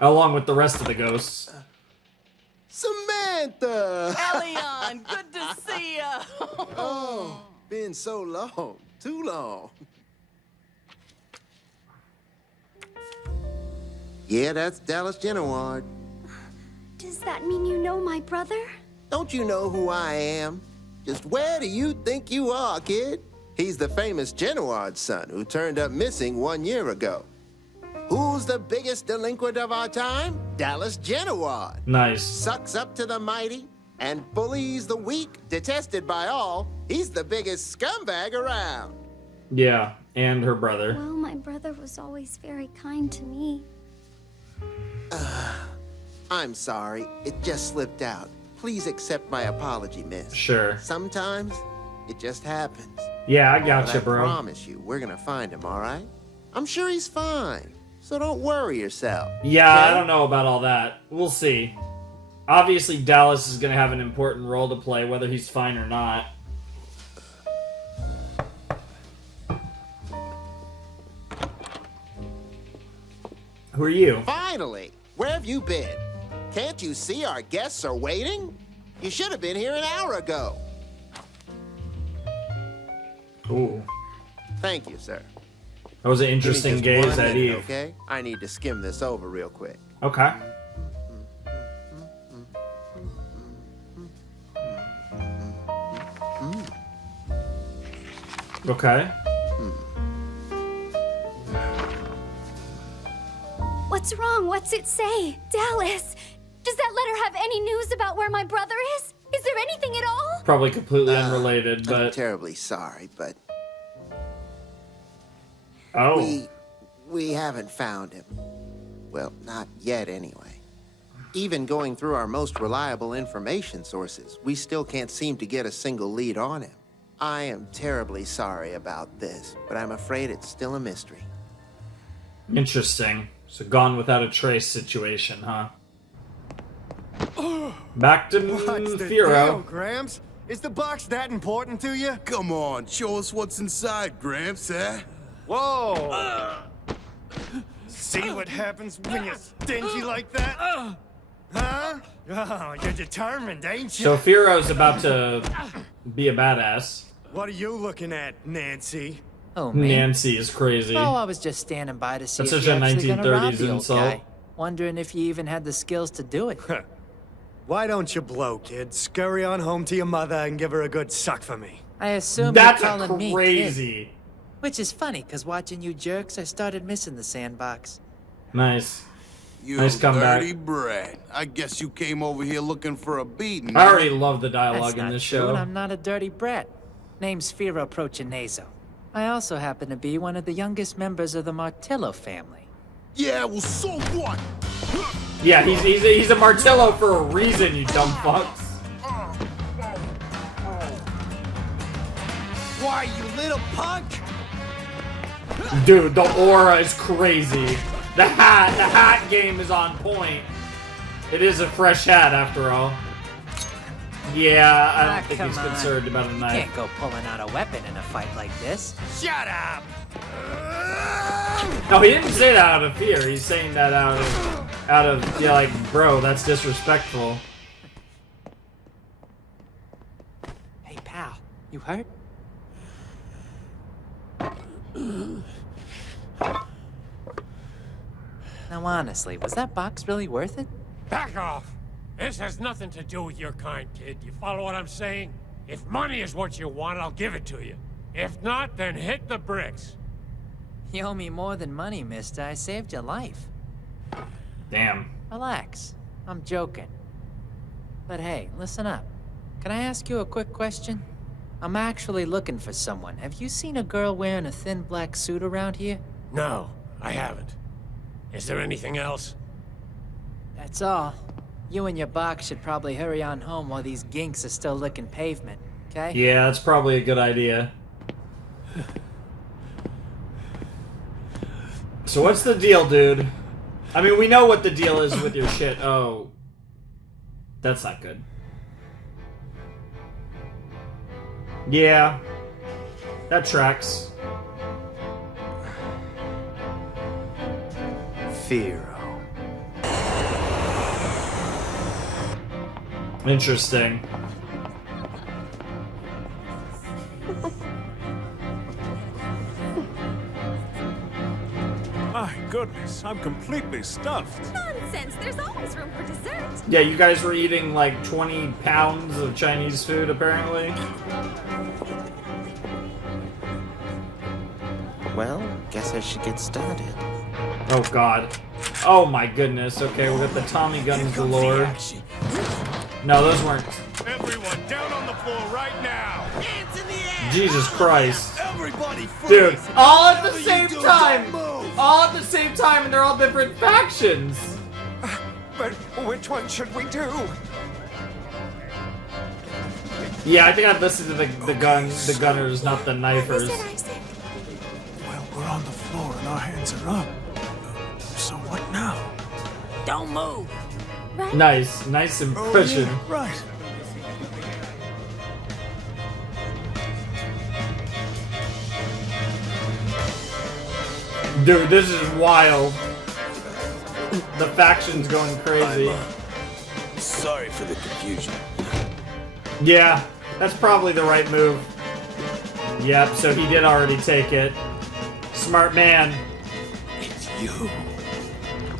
Along with the rest of the ghosts. Samantha! Elion, good to see ya! Oh, been so long. Too long. Yeah, that's Dallas Genoward. Does that mean you know my brother? Don't you know who I am? Just where do you think you are, kid? He's the famous Genoward son who turned up missing 1 year ago. Who's the biggest delinquent of our time? Dallas Genoward. Nice. Sucks up to the mighty and bullies the weak, detested by all. He's the biggest scumbag around. Yeah, and her brother. Well, my brother was always very kind to me. I'm sorry. It just slipped out. Please accept my apology, miss. Sure. Sometimes it just happens. Yeah, I gotcha, But bro. I promise you, we're gonna find him, all right? I'm sure he's fine, so don't worry yourself. Yeah, okay? I don't know about all that. We'll see. Obviously, Dallas is gonna have an important role to play, whether he's fine or not. Who are you? Finally! Where have you been? Can't you see our guests are waiting? You should have been here an hour ago. Ooh. Thank you, sir. That was an Give me interesting just gaze 1 at minute, Eve. Okay? I need to skim this over real quick. Okay. Okay. What's wrong? What's it say? Dallas! Does that letter have any news about where my brother is? Is there anything at all? Probably completely unrelated, I'm but... terribly sorry, but Oh. we haven't found him. Well, not yet anyway. Even going through our most reliable information sources, we still can't seem to get a single lead on him. I am terribly sorry about this, but I'm afraid it's still a mystery. Interesting. So gone without a trace situation, huh? Back to What's the Firo. deal, Gramps? Is the box that important to you? Come on, show us what's inside, Gramps, eh? Whoa! See what happens when you're stingy like that? Huh? Oh, you're determined, ain't you? So Firo's about to be a badass. What are you looking at, Nancy? Oh, me? Nancy is crazy. Oh, I was just standing by to see That's if such you're a actually gonna rob 1930s the old insult. guy. Wondering if you even had the skills to do it. Why don't you blow, kid? Scurry on home to your mother and give her a good suck for me. I assume That's you're calling me crazy. kid. Which is funny, because watching you jerks, I started missing the sandbox. Nice. You Nice comeback. dirty brat. I guess you came over here looking for a beating. I already love the That's dialogue in not this true, show. and I'm not a dirty brat. Name's Firo Prochinazo. I also happen to be one of the youngest members of the Martillo family. Yeah, well, so what? Yeah, he's a Martillo for a reason, you dumb fucks. Why, you little punk? Dude, the aura is crazy. The hat game is on point. It is a fresh hat, after all. Yeah, I don't think he's concerned about a knife. You can't go pulling out a weapon in a fight like this. Shut up! No, he didn't say that out of fear. He's saying that out of yeah, like, bro, that's disrespectful. Hey, pal, you hurt? Now, honestly, was that box really worth it? Back off! This has nothing to do with your kind, kid. You follow what I'm saying? If money is what you want, I'll give it to you. If not, then hit the bricks. You owe me more than money, mister. I saved your life. Damn. Relax. I'm joking. But hey, listen up. Can I ask you a quick question? I'm actually looking for someone. Have you seen a girl wearing a thin black suit around here? No, I haven't. Is there anything else? That's all. You and your box should probably hurry on home while these ginks are still licking pavement, okay? Yeah, that's probably a good idea. So what's the deal, dude? I mean, we know what the deal is with your shit. Oh. That's not good. Yeah. That tracks. Fear. Interesting. My goodness, I'm completely stuffed. Nonsense! There's always room for dessert. Yeah, you guys were eating like 20 pounds of Chinese food, apparently. Well, guess I should get started. Oh god. Oh my goodness. Okay, we got the Tommy guns galore. No, those weren't. Everyone down on the floor right now. Hands in the air. Jesus Christ. Everybody freeze. Dude, all at the Whatever same you do, time! don't move. All at the same time, and they're all different factions! But which one should we do? Yeah, I think I'd listen to the gunners, not the knifers. Well, we're on the floor and our hands are up. So what now? Don't move. Nice impression. Oh, yeah, right. Dude, this is wild. The faction's going crazy. Sorry for the confusion. Yeah, that's probably the right move. Yep, so he did already take it. Smart man. It's you.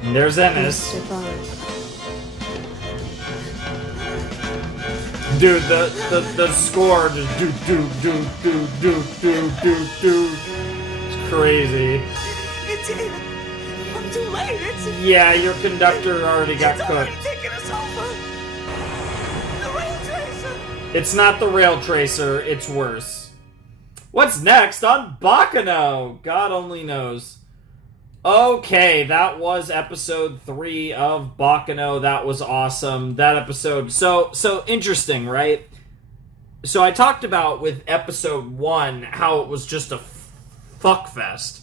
And there's Ennis. Dude, the score just do. It's crazy. It's in. I'm too late. It's. Yeah, your conductor already got It's already cooked. taken us over. The rail tracer. It's not the rail tracer, it's worse. What's next on Baccano? God only knows. Okay, that was episode 3 of Baccano. That was awesome. That episode, so interesting, right? So I talked about with episode 1 how it was just a fuckfest.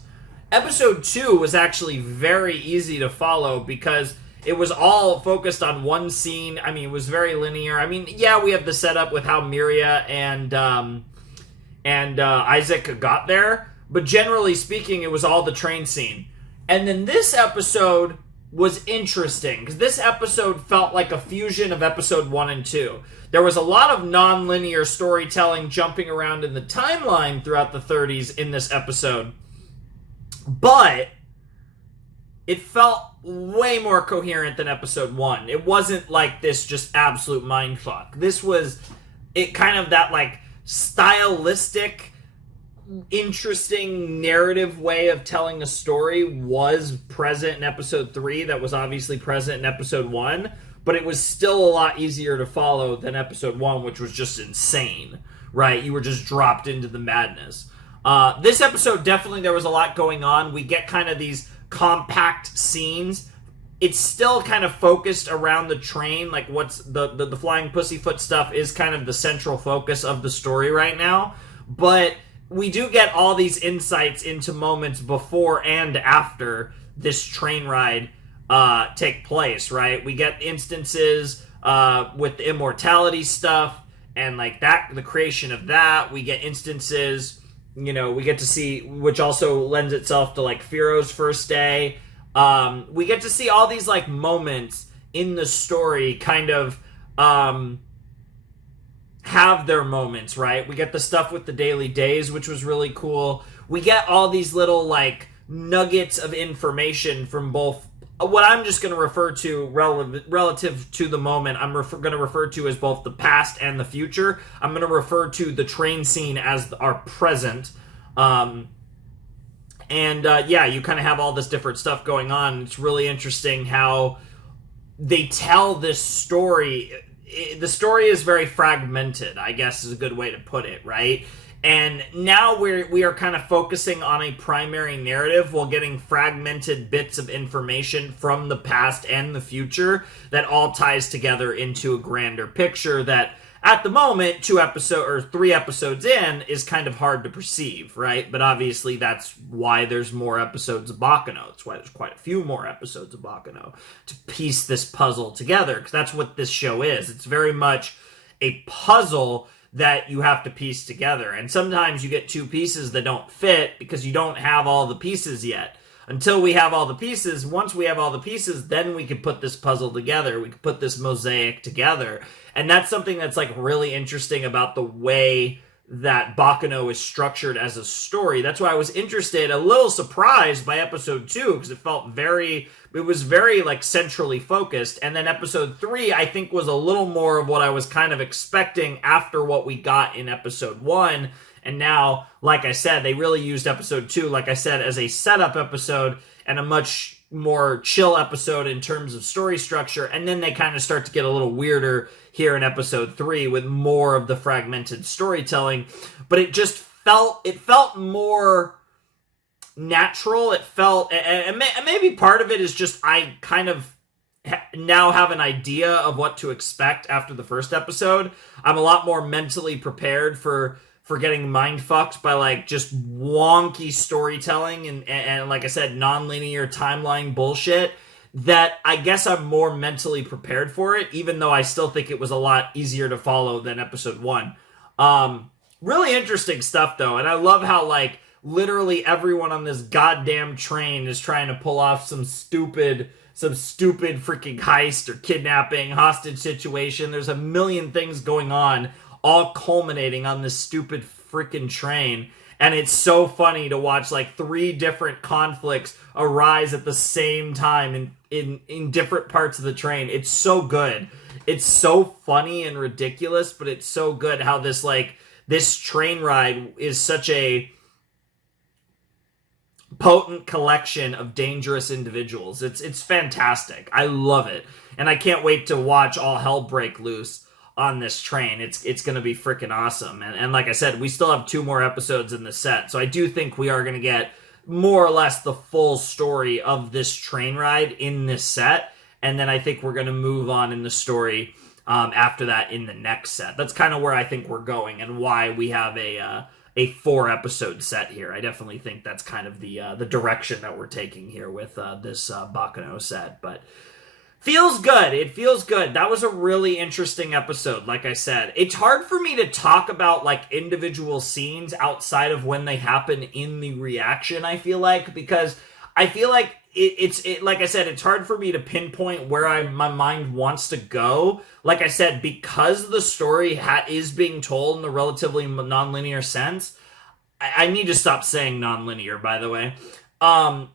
Episode 2 was actually very easy to follow because it was all focused on one scene. I mean, it was very linear. I mean, yeah, we have the setup with how Miria and Isaac got there, but generally speaking, it was all the train scene. And then this episode was interesting, because this episode felt like a fusion of episode 1 and 2. There was a lot of non-linear storytelling jumping around in the timeline throughout the 30s in this episode. But it felt way more coherent than episode 1. It wasn't like this just absolute mindfuck. This was it kind of that like stylistic, interesting narrative way of telling a story was present in episode 3 that was obviously present in episode 1, but it was still a lot easier to follow than episode 1, which was just insane, right? You were just dropped into the madness. This episode, definitely there was a lot going on. We get kind of these compact scenes. It's still kind of focused around the train, like what's the flying Pussyfoot stuff is kind of the central focus of the story right now, but we do get all these insights into moments before and after this train ride take place, right? We get instances with the immortality stuff and like that, the creation of that. We get instances, you know, we get to see, which also lends itself to like Firo's first day. We get to see all these like moments in the story kind of have their moments, right? We get the stuff with the daily days, which was really cool. We get all these little like nuggets of information from both what I'm just going to refer to relative to the moment. I'm going to refer to as both the past and the future. I'm going to refer to the train scene as our present. Yeah, you kind of have all this different stuff going on. It's really interesting how they tell this story. The story is very fragmented, I guess is a good way to put it, right? And now we are kind of focusing on a primary narrative while getting fragmented bits of information from the past and the future that all ties together into a grander picture that at the moment, 3 episodes in, is kind of hard to perceive, right? But obviously that's why there's more episodes of Baccano. That's why there's quite a few more episodes of Baccano to piece this puzzle together, because that's what this show is. It's very much a puzzle that you have to piece together. And sometimes you get two pieces that don't fit because you don't have all the pieces yet. Until we have all the pieces, once we have all the pieces, then we can put this puzzle together. We can put this mosaic together. And that's something that's like really interesting about the way that Baccano is structured as a story. That's why I was interested, a little surprised by episode 2, because it was very like centrally focused. And then episode 3, I think, was a little more of what I was kind of expecting after what we got in episode 1. And now, like I said, they really used episode 2, like I said, as a setup episode and a much more chill episode in terms of story structure. And then they kind of start to get a little weirder here in episode 3 with more of the fragmented storytelling. But it just felt more natural. It felt, and maybe part of it is just I kind of now have an idea of what to expect after the first episode. I'm a lot more mentally prepared for getting mind fucked by like just wonky storytelling and like I said, non-linear timeline bullshit, that I guess I'm more mentally prepared for it, even though I still think it was a lot easier to follow than episode 1. Really interesting stuff though, and I love how like literally everyone on this goddamn train is trying to pull off some stupid freaking heist or kidnapping, hostage situation. There's a million things going on, all culminating on this stupid freaking train. And it's so funny to watch like 3 different conflicts arise at the same time in different parts of the train. It's so good. It's so funny and ridiculous, but it's so good how this train ride is such a potent collection of dangerous individuals. It's fantastic. I love it. And I can't wait to watch all hell break loose on this train. It's going to be freaking awesome. And like I said, we still have 2 more episodes in the set. So I do think we are going to get more or less the full story of this train ride in this set. And then I think we're going to move on in the story after that in the next set. That's kind of where I think we're going and why we have a 4-episode set here. I definitely think that's kind of the direction that we're taking here with this Baccano set. But feels good. It feels good. That was a really interesting episode, like I said. It's hard for me to talk about like individual scenes outside of when they happen in the reaction, I feel like, because I feel like it's like I said, it's hard for me to pinpoint where my mind wants to go. Like I said, because the story is being told in a relatively non-linear sense. I need to stop saying non-linear, by the way.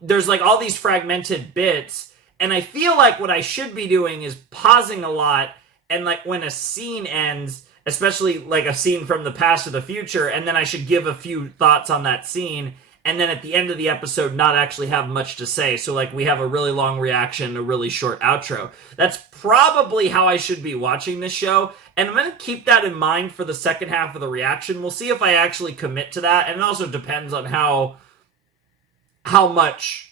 There's like all these fragmented bits. And I feel like what I should be doing is pausing a lot, and like when a scene ends, especially like a scene from the past or the future, and then I should give a few thoughts on that scene, and then at the end of the episode not actually have much to say. So like we have a really long reaction, a really short outro. That's probably how I should be watching this show, and I'm going to keep that in mind for the second half of the reaction. We'll see if I actually commit to that, and it also depends on how much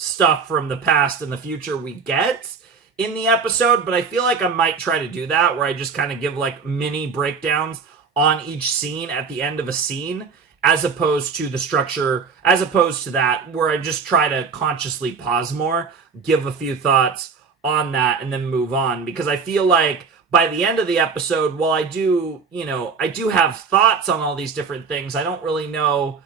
stuff from the past and the future we get in the episode, but I feel like I might try to do that, where I just kind of give like mini breakdowns on each scene at the end of a scene, as opposed to the structure, as opposed to that, where I just try to consciously pause more, give a few thoughts on that, and then move on. Because I feel like by the end of the episode, while I do, I do have thoughts on all these different things, I don't really know,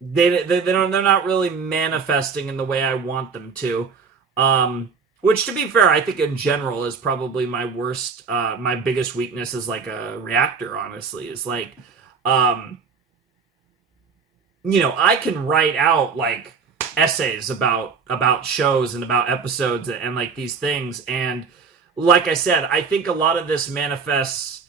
they're not really manifesting in the way I want them to. Which, to be fair, I think in general is probably my worst, my biggest weakness as like a reactor, honestly, is like, I can write out like essays about shows and about episodes and like these things. And like I said, I think a lot of this manifests,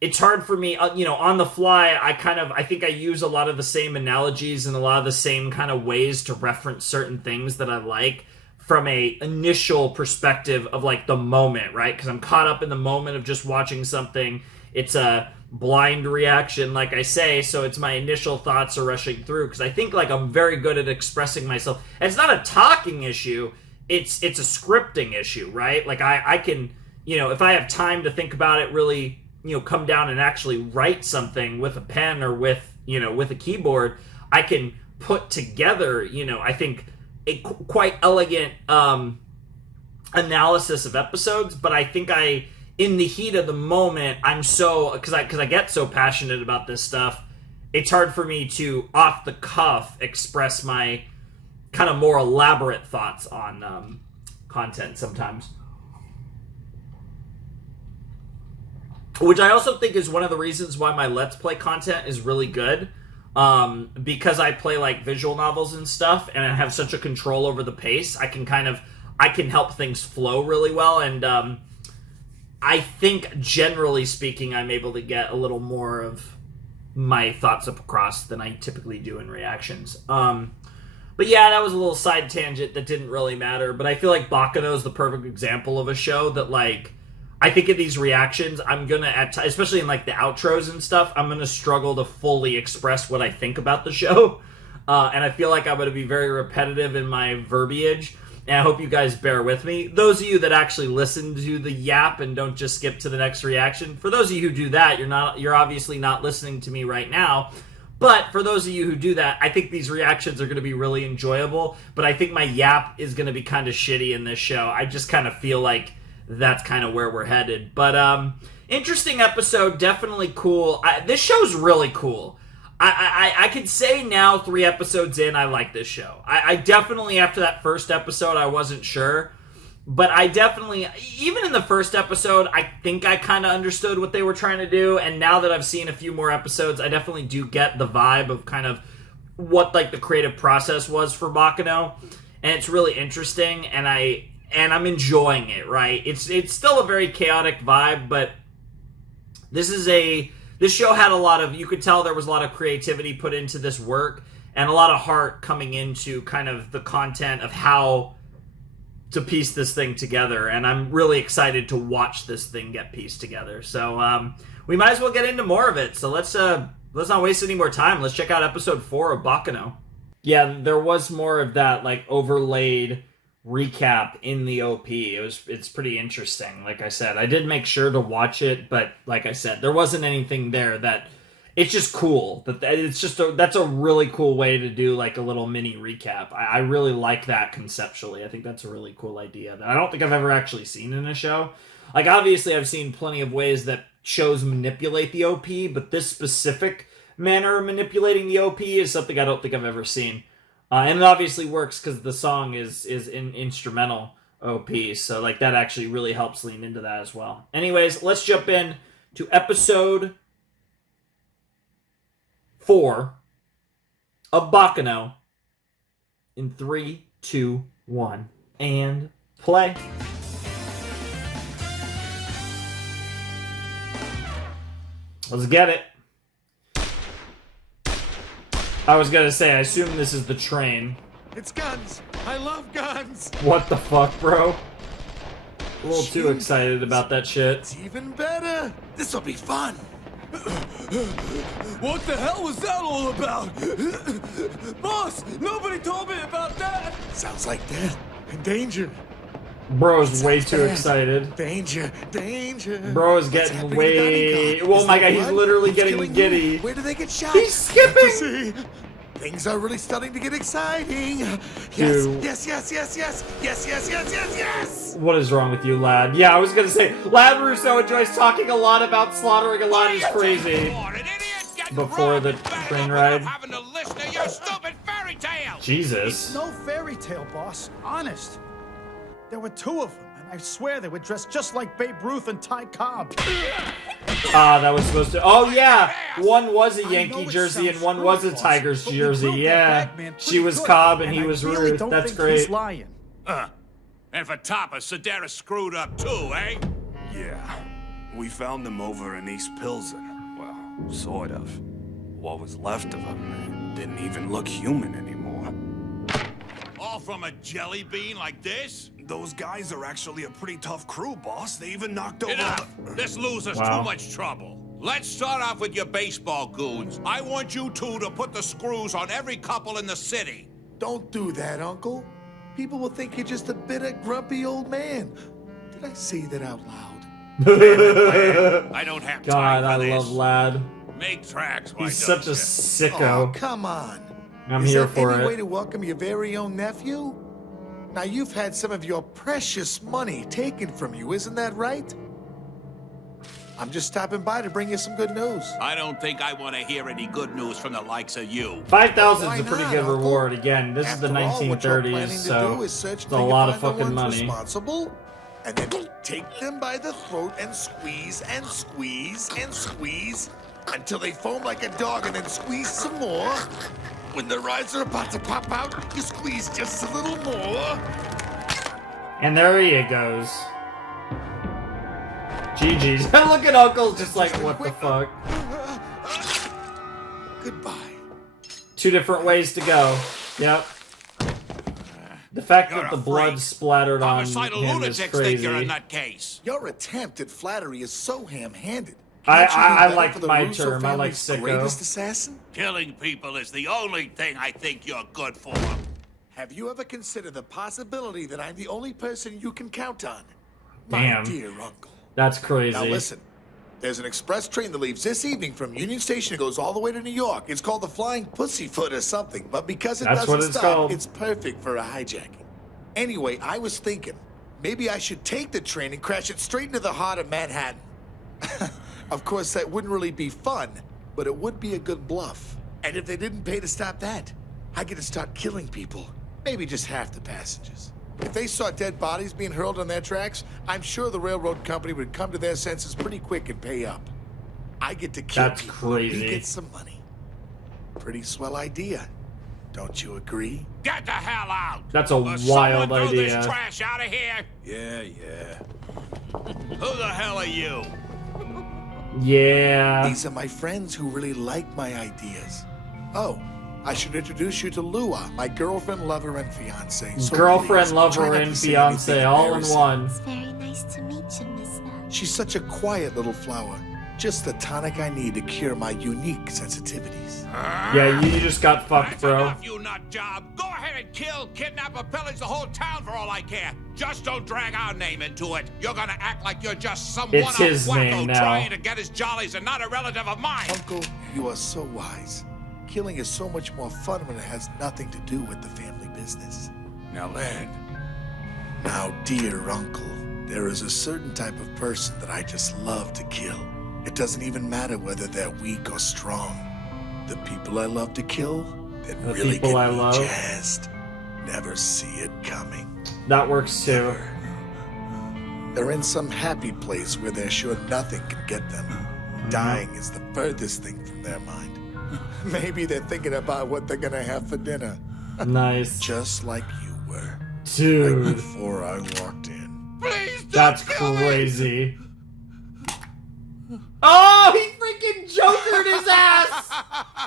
it's hard for me, on the fly. I think I use a lot of the same analogies and a lot of the same kind of ways to reference certain things that I like from a initial perspective of like the moment, right? Because I'm caught up in the moment of just watching something. It's a blind reaction, like I say, so it's my initial thoughts are rushing through, because I think like I'm very good at expressing myself. And it's not a talking issue, it's a scripting issue, right? Like I can, if I have time to think about it, really, come down and actually write something with a pen or with a keyboard, I can put together, I think, a quite elegant analysis of episodes. But I think in the heat of the moment, I'm so, because I get so passionate about this stuff, it's hard for me to, off the cuff, express my kind of more elaborate thoughts on content sometimes. Which I also think is one of the reasons why my Let's Play content is really good. Because I play like visual novels and stuff, and I have such a control over the pace, I can help things flow really well. And I think, generally speaking, I'm able to get a little more of my thoughts across than I typically do in reactions. But yeah, that was a little side tangent that didn't really matter. But I feel like Baccano is the perfect example of a show that, like, I think in these reactions, I'm gonna, especially in like the outros and stuff, I'm gonna struggle to fully express what I think about the show. And I feel like I'm gonna be very repetitive in my verbiage. And I hope you guys bear with me. Those of you that actually listen to the yap and don't just skip to the next reaction, for those of you who do that, you're obviously not listening to me right now. But for those of you who do that, I think these reactions are going to be really enjoyable. But I think my yap is going to be kind of shitty in this show. I just kind of feel like that's kind of where we're headed. But interesting episode, definitely cool. This show's really cool. I could say now, 3 episodes in, I like this show. I definitely, after that first episode, I wasn't sure. But I definitely, even in the first episode, I think I kind of understood what they were trying to do. And now that I've seen a few more episodes, I definitely do get the vibe of kind of what like the creative process was for Baccano. And it's really interesting, and I'm enjoying it, right? It's still a very chaotic vibe, but this show had a lot of, you could tell there was a lot of creativity put into this work, and a lot of heart coming into kind of the content of how to piece this thing together. And I'm really excited to watch this thing get pieced together. So we might as well get into more of it. So let's not waste any more time. Let's check out episode 4 of Baccano. Yeah, there was more of that like overlaid recap in the OP. It's pretty interesting. Like I said, I did make sure to watch it, but like I said, there wasn't anything there that, it's just cool. That's a really cool way to do like a little mini recap. I really like that conceptually. I think that's a really cool idea that I don't think I've ever actually seen in a show. Like obviously I've seen plenty of ways that shows manipulate the OP, but this specific manner of manipulating the OP is something I don't think I've ever seen. And it obviously works because the song is an instrumental OP, so like that actually really helps lean into that as well. Anyways, let's jump in to episode 4 of Baccano in 3, 2, 1, and play. Let's get it. I was gonna say, I assume this is the train. It's guns! I love guns! What the fuck, bro? A little too excited about that shit. It's even better! This'll be fun! What the hell was that all about? Boss, nobody told me about that! Sounds like death and danger. Bro's way too excited. Danger, danger. Bro is getting way... Oh my god, he's literally getting giddy. Where do they get shot? He's skipping! Things are really starting to get exciting. Dude. Yes. What is wrong with you, lad? Yeah, I was gonna say, Lad Russo enjoys talking a lot about slaughtering a lot is crazy. Before the train ride. Jesus. It's no fairy tale, boss. Honest. There were two of them, and I swear they were dressed just like Babe Ruth and Ty Cobb. Ah, that was supposed to... Oh, yeah! One was a Yankee jersey and one was a Tigers jersey. Yeah. She was Cobb and he was Ruth. That's great. And for Topper, Sedaris screwed up too, eh? Yeah. We found him over in East Pilsen. Well, sort of. What was left of him didn't even look human anymore. All from a jelly bean like this? Those guys are actually a pretty tough crew, boss. They even knocked over... Enough! This loser's too much trouble. Let's start off with your baseball goons. I want you two to put the screws on every couple in the city. Don't do that, Uncle. People will think you're just a bitter, grumpy old man. Did I say that out loud? I don't have time God, for I this. love Lad. Make tracks, why He's such a don't sicko. Oh, come on. I'm Is here there for any it. way to welcome your very own nephew? Now, you've had some of your precious money taken from you, isn't that right? I'm just stopping by to bring you some good news. I don't think I want to hear any good news from the likes of you. 5,000 is a Why pretty not, good Uncle? reward. Again, this is the After all, what you're 1930s, planning to so do is search it's a till you lot of find the fucking ones money. responsible, and then take them by the throat and squeeze until they foam like a dog, and then squeeze some more. When the rides are about to pop out, you squeeze just a little more. And there he goes. GG's. Look at Uncle just like, what the fuck? Goodbye. Two different ways to go. Yep. The fact that the blood splattered on Homicidal him is lunatics think you're a crazy. nutcase. Your attempt at flattery is so ham-handed. I like my term. I like Greatest sicko. assassin? Killing people is the only thing I think you're good for. Have you ever considered the possibility that I'm the only person you can count on? Damn. My dear uncle. That's crazy. Now listen. There's an express train that leaves this evening from Union Station and goes all the way to New York. It's called the Flying Pussyfoot or something, but because it That's what doesn't it's stop, called. it's perfect for a hijacking. Anyway, I was thinking, maybe I should take the train and crash it straight into the heart of Manhattan. Of course, that wouldn't really be fun, but it would be a good bluff. And if they didn't pay to stop that, I get to start killing people. Maybe just half the passengers. If they saw dead bodies being hurled on their tracks, I'm sure the railroad company would come to their senses pretty quick and pay up. I get to kill That's people. crazy. He gets some money. Pretty swell idea. Don't you agree? Get the hell out! That's a Will wild someone throw idea. this trash out of here? Yeah. Who the hell are you? Yeah. These are my friends who really like my ideas. Oh, I should introduce you to Lua, my girlfriend, lover, and fiance. So Girlfriend, please, lover, try not and to say fiance anything all in embarrassing. one. It's very nice to meet you, mister. She's such a quiet little flower. Just the tonic I need to cure my unique sensitivities. Yeah, you just got fucked, bro. Enough, you nut job. Go ahead and kill, kidnap, or pillage the whole town for all I care. Just don't drag our name into it. You're gonna act like you're just some It's one-off his wacko name now. trying to get his jollies and not a relative of mine. Uncle, you are so wise. Killing is so much more fun when it has nothing to do with the family business. Now, lad. Now, dear uncle, there is a certain type of person that I just love to kill. It doesn't even matter whether they're weak or strong. The people I love to kill that The really people get I me love? jazzed never see it coming. That works too. They're in some happy place where they're sure nothing can get them. Dying is the furthest thing from their mind. Maybe they're thinking about what they're gonna have for dinner. Nice. Just like you were. Dude. Right before I walked in. That's crazy. Oh, he freaking Jokered his ass!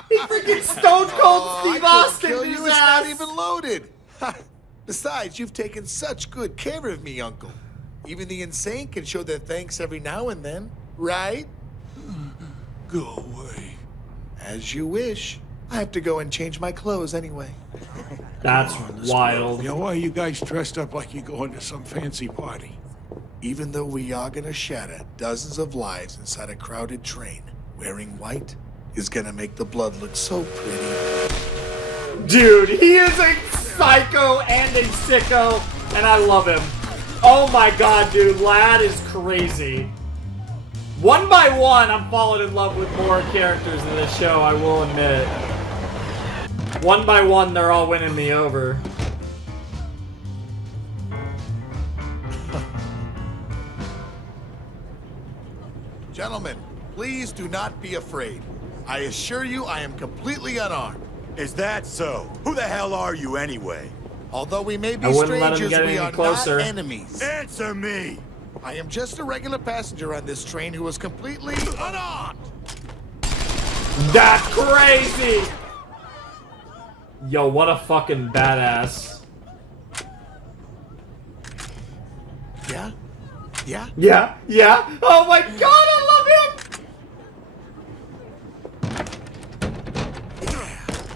He freaking Stone Cold Steve Austin kill his you, it's ass! not even loaded. Besides, you've taken such good care of me, Uncle. Even the insane can show their thanks every now and then, right? Go away. As you wish. I have to go and change my clothes anyway. That's wild. Yo, why are you guys dressed up like you're going to some fancy party? Even though we are gonna shatter dozens of lives inside a crowded train, wearing white is gonna make the blood look so pretty. Dude, he is a psycho and a sicko, and I love him. Oh my god, dude, lad is crazy. One by one, I'm falling in love with more characters in this show, I will admit. One by one, they're all winning me over. Gentlemen, please do not be afraid. I assure you I am completely unarmed. Is that so? Who the hell are you anyway? Although we may be I wouldn't let him strangers, get we any are closer. not enemies. Answer me! I am just a regular passenger on this train who was completely unarmed. That's crazy! Yo, what a fucking badass. Yeah? Yeah? Yeah, yeah. Oh my god, I love him!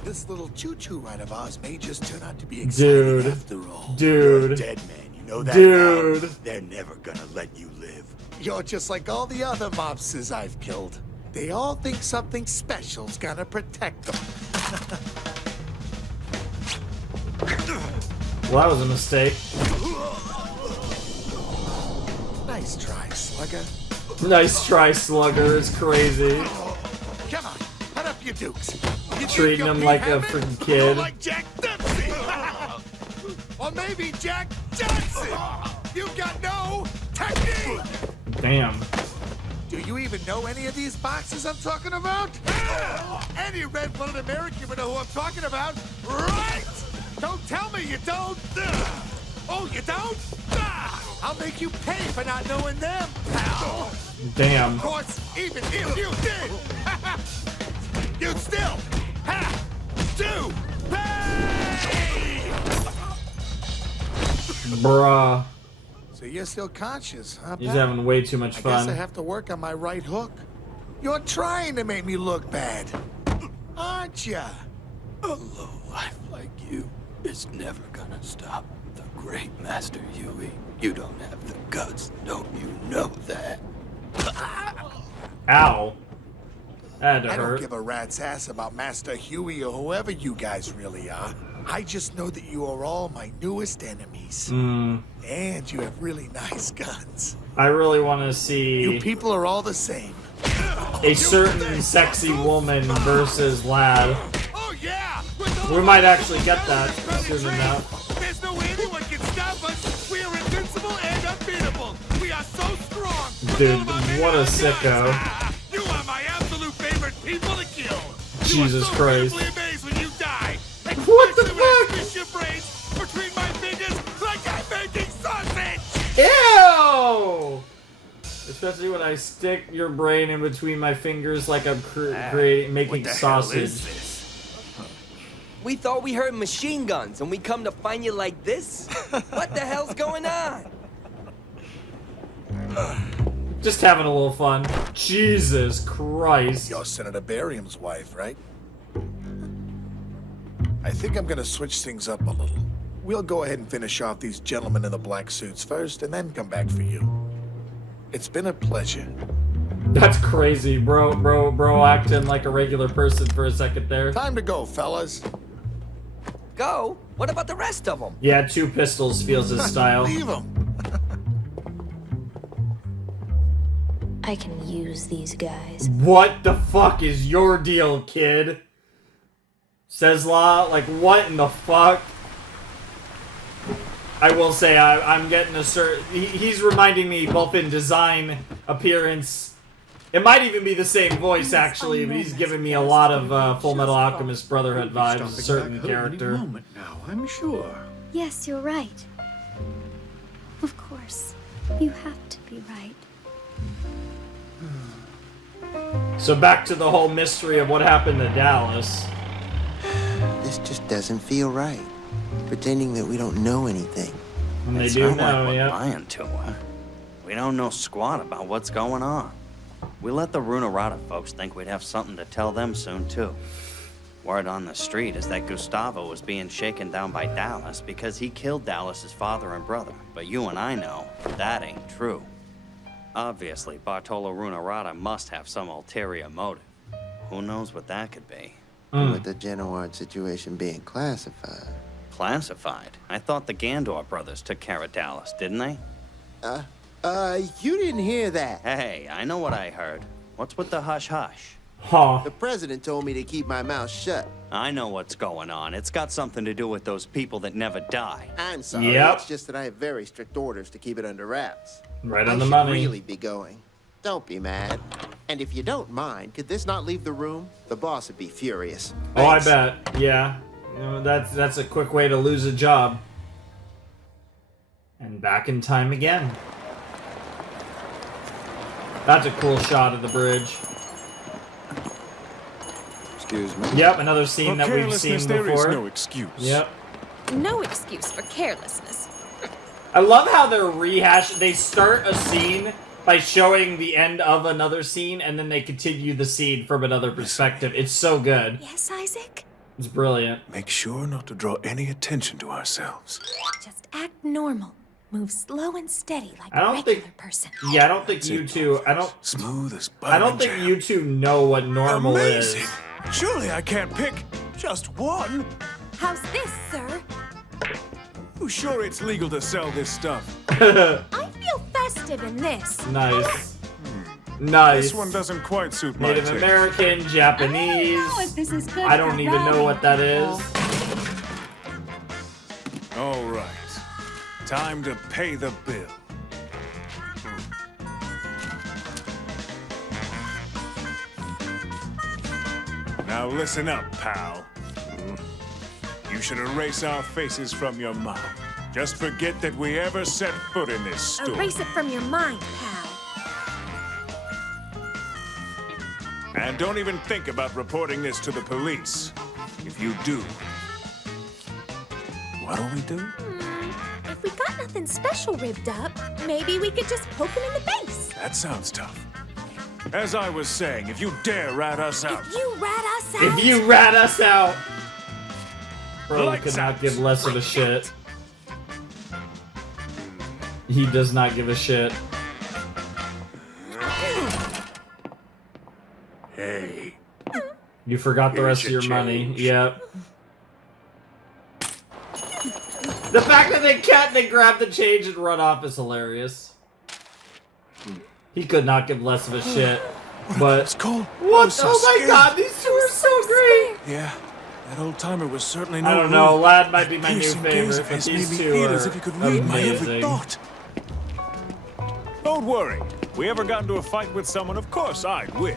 This little choo-choo ride of ours may just turn out to be exciting Dude. after all. You're a Dude. dead man, you know that Dude. now? They're never gonna let you live. You're just like all the other mobsters I've killed. They all think something special's gonna protect them. Well, that was a mistake. Nice try, Slugger. Nice try, Slugger. It's crazy. Come on, put up your dukes. You Treating think him you'll like be a heaven? freaking kid. Like Jack Dempsey. Or maybe Jack Johnson. You've got no technique. Damn. Do you even know any of these boxes I'm talking about? Any red-blooded American would know who I'm talking about, right? Don't tell me you don't. Oh, you don't? I'll make you pay for not knowing them, pal. Damn. Of course, even if you did, you'd still have to pay. Bruh. So you're still conscious, huh, He's pal? having way too much I guess fun. I have to work on my right hook. You're trying to make me look bad, aren't ya? A low life like you is never gonna stop the great Master Huey. You don't have the guts, don't you know that? Ow. That had to I don't hurt. give a rat's ass about Master Huey or whoever you guys really are. I just know that you are all my newest enemies. Mm. And you have really nice guns. I really want to see You people are all the same. a certain sexy woman versus lad. Oh yeah! We might actually get that soon enough. There's no way anyone can stop us. We are invincible and unbeatable. We are so strong. Dude, what a sicko. You are my absolute favorite people to kill. Jesus Christ. Amazed when you die. What the fuck? Fish your brains between my fingers like I'm making sausage. Ew! Especially when I stick your brain in between my fingers like I'm making sausage. We thought we heard machine guns, and we come to find you like this? What the hell's going on? Just having a little fun. Jesus Christ. You're Senator Barium's wife, right? I think I'm gonna switch things up a little. We'll go ahead and finish off these gentlemen in the black suits first, and then come back for you. It's been a pleasure. That's crazy, bro acting like a regular person for a second there. Time to go, fellas. Go? What about the rest of them? Yeah, 2 pistols feels his style. Leave them. I can use these guys. What the fuck is your deal, kid? Says Law, like what in the fuck? I will say I'm getting a certain... He's reminding me both in design, appearance... It might even be the same voice, actually, but he's giving me a lot of Full Metal Alchemist Brotherhood vibes, a certain character. Moment now, I'm sure. Yes, you're right. Of course. You have to be right. So back to the whole mystery of what happened to Dallas. This just doesn't feel right. Pretending that we don't know anything. And they It's do not like know, we're yep. lying to her. We don't know squat about what's going on. We let the Runerata folks think we'd have something to tell them soon, too. Word on the street is that Gustavo was being shaken down by Dallas because he killed Dallas's father and brother. But you and I know that ain't true. Obviously, Bartolo Runarada must have some ulterior motive. Who knows what that could be? With the Genoard situation being classified. Classified? I thought the Gandor brothers took care of Dallas, didn't they? You didn't hear that. Hey, I know what I heard. What's with the hush-hush? Huh. The president told me to keep my mouth shut. I know what's going on. It's got something to do with those people that never die. I'm sorry. Yep. It's just that I have very strict orders to keep it under wraps. Right on I the should money. really be going. Don't be mad. And if you don't mind, could this not leave the room? The boss would be furious. Oh, I Thanks. bet. Yeah. You know, that's a quick way to lose a job. And back in time again. That's a cool shot of the bridge. Excuse me. Yep, another scene that we've seen before. There is no excuse. Yep. No excuse for carelessness. I love how they're they start a scene by showing the end of another scene, and then they continue the scene from another perspective. It's so good. Yes, Isaac? It's brilliant. Make sure not to draw any attention to ourselves. Just act normal. Move slow and steady like I don't a regular think- person. Yeah, I don't think you two. Smooth as butter. I don't think you two know what normal Amazing. is. Surely I can't pick just one. How's this, sir? You sure it's legal to sell this stuff? I feel festive in this. Nice. Nice. This one doesn't quite suit my Native taste. American, Japanese. this is good I don't even know what that is. All right. Time to pay the bill. Now listen up, pal. You should erase our faces from your mind. Just forget that we ever set foot in this store. Erase it from your mind, pal. And don't even think about reporting this to the police. If you do, what'll we do? If we got nothing special ribbed up, maybe we could just poke him in the face. That sounds tough. As I was saying, if you dare rat us out, If you rat us out. If you rat us out. Bro Lights could not out. give less of a shit. He does not give a shit. Hey. You forgot the rest of your Here's your money. change. Yep. The fact that they grab the change and run off is hilarious. He could not give less of a shit. But It's cold. what? So Oh my scared. god, these two are so great. Yeah, that old timer was certainly no I don't know. rule. Lad might be my new Piercing gaze favorite, of but his made these me two feel are as if he could read my every amazing. thought. Don't worry. If we ever got into a fight with someone, of course I'd win.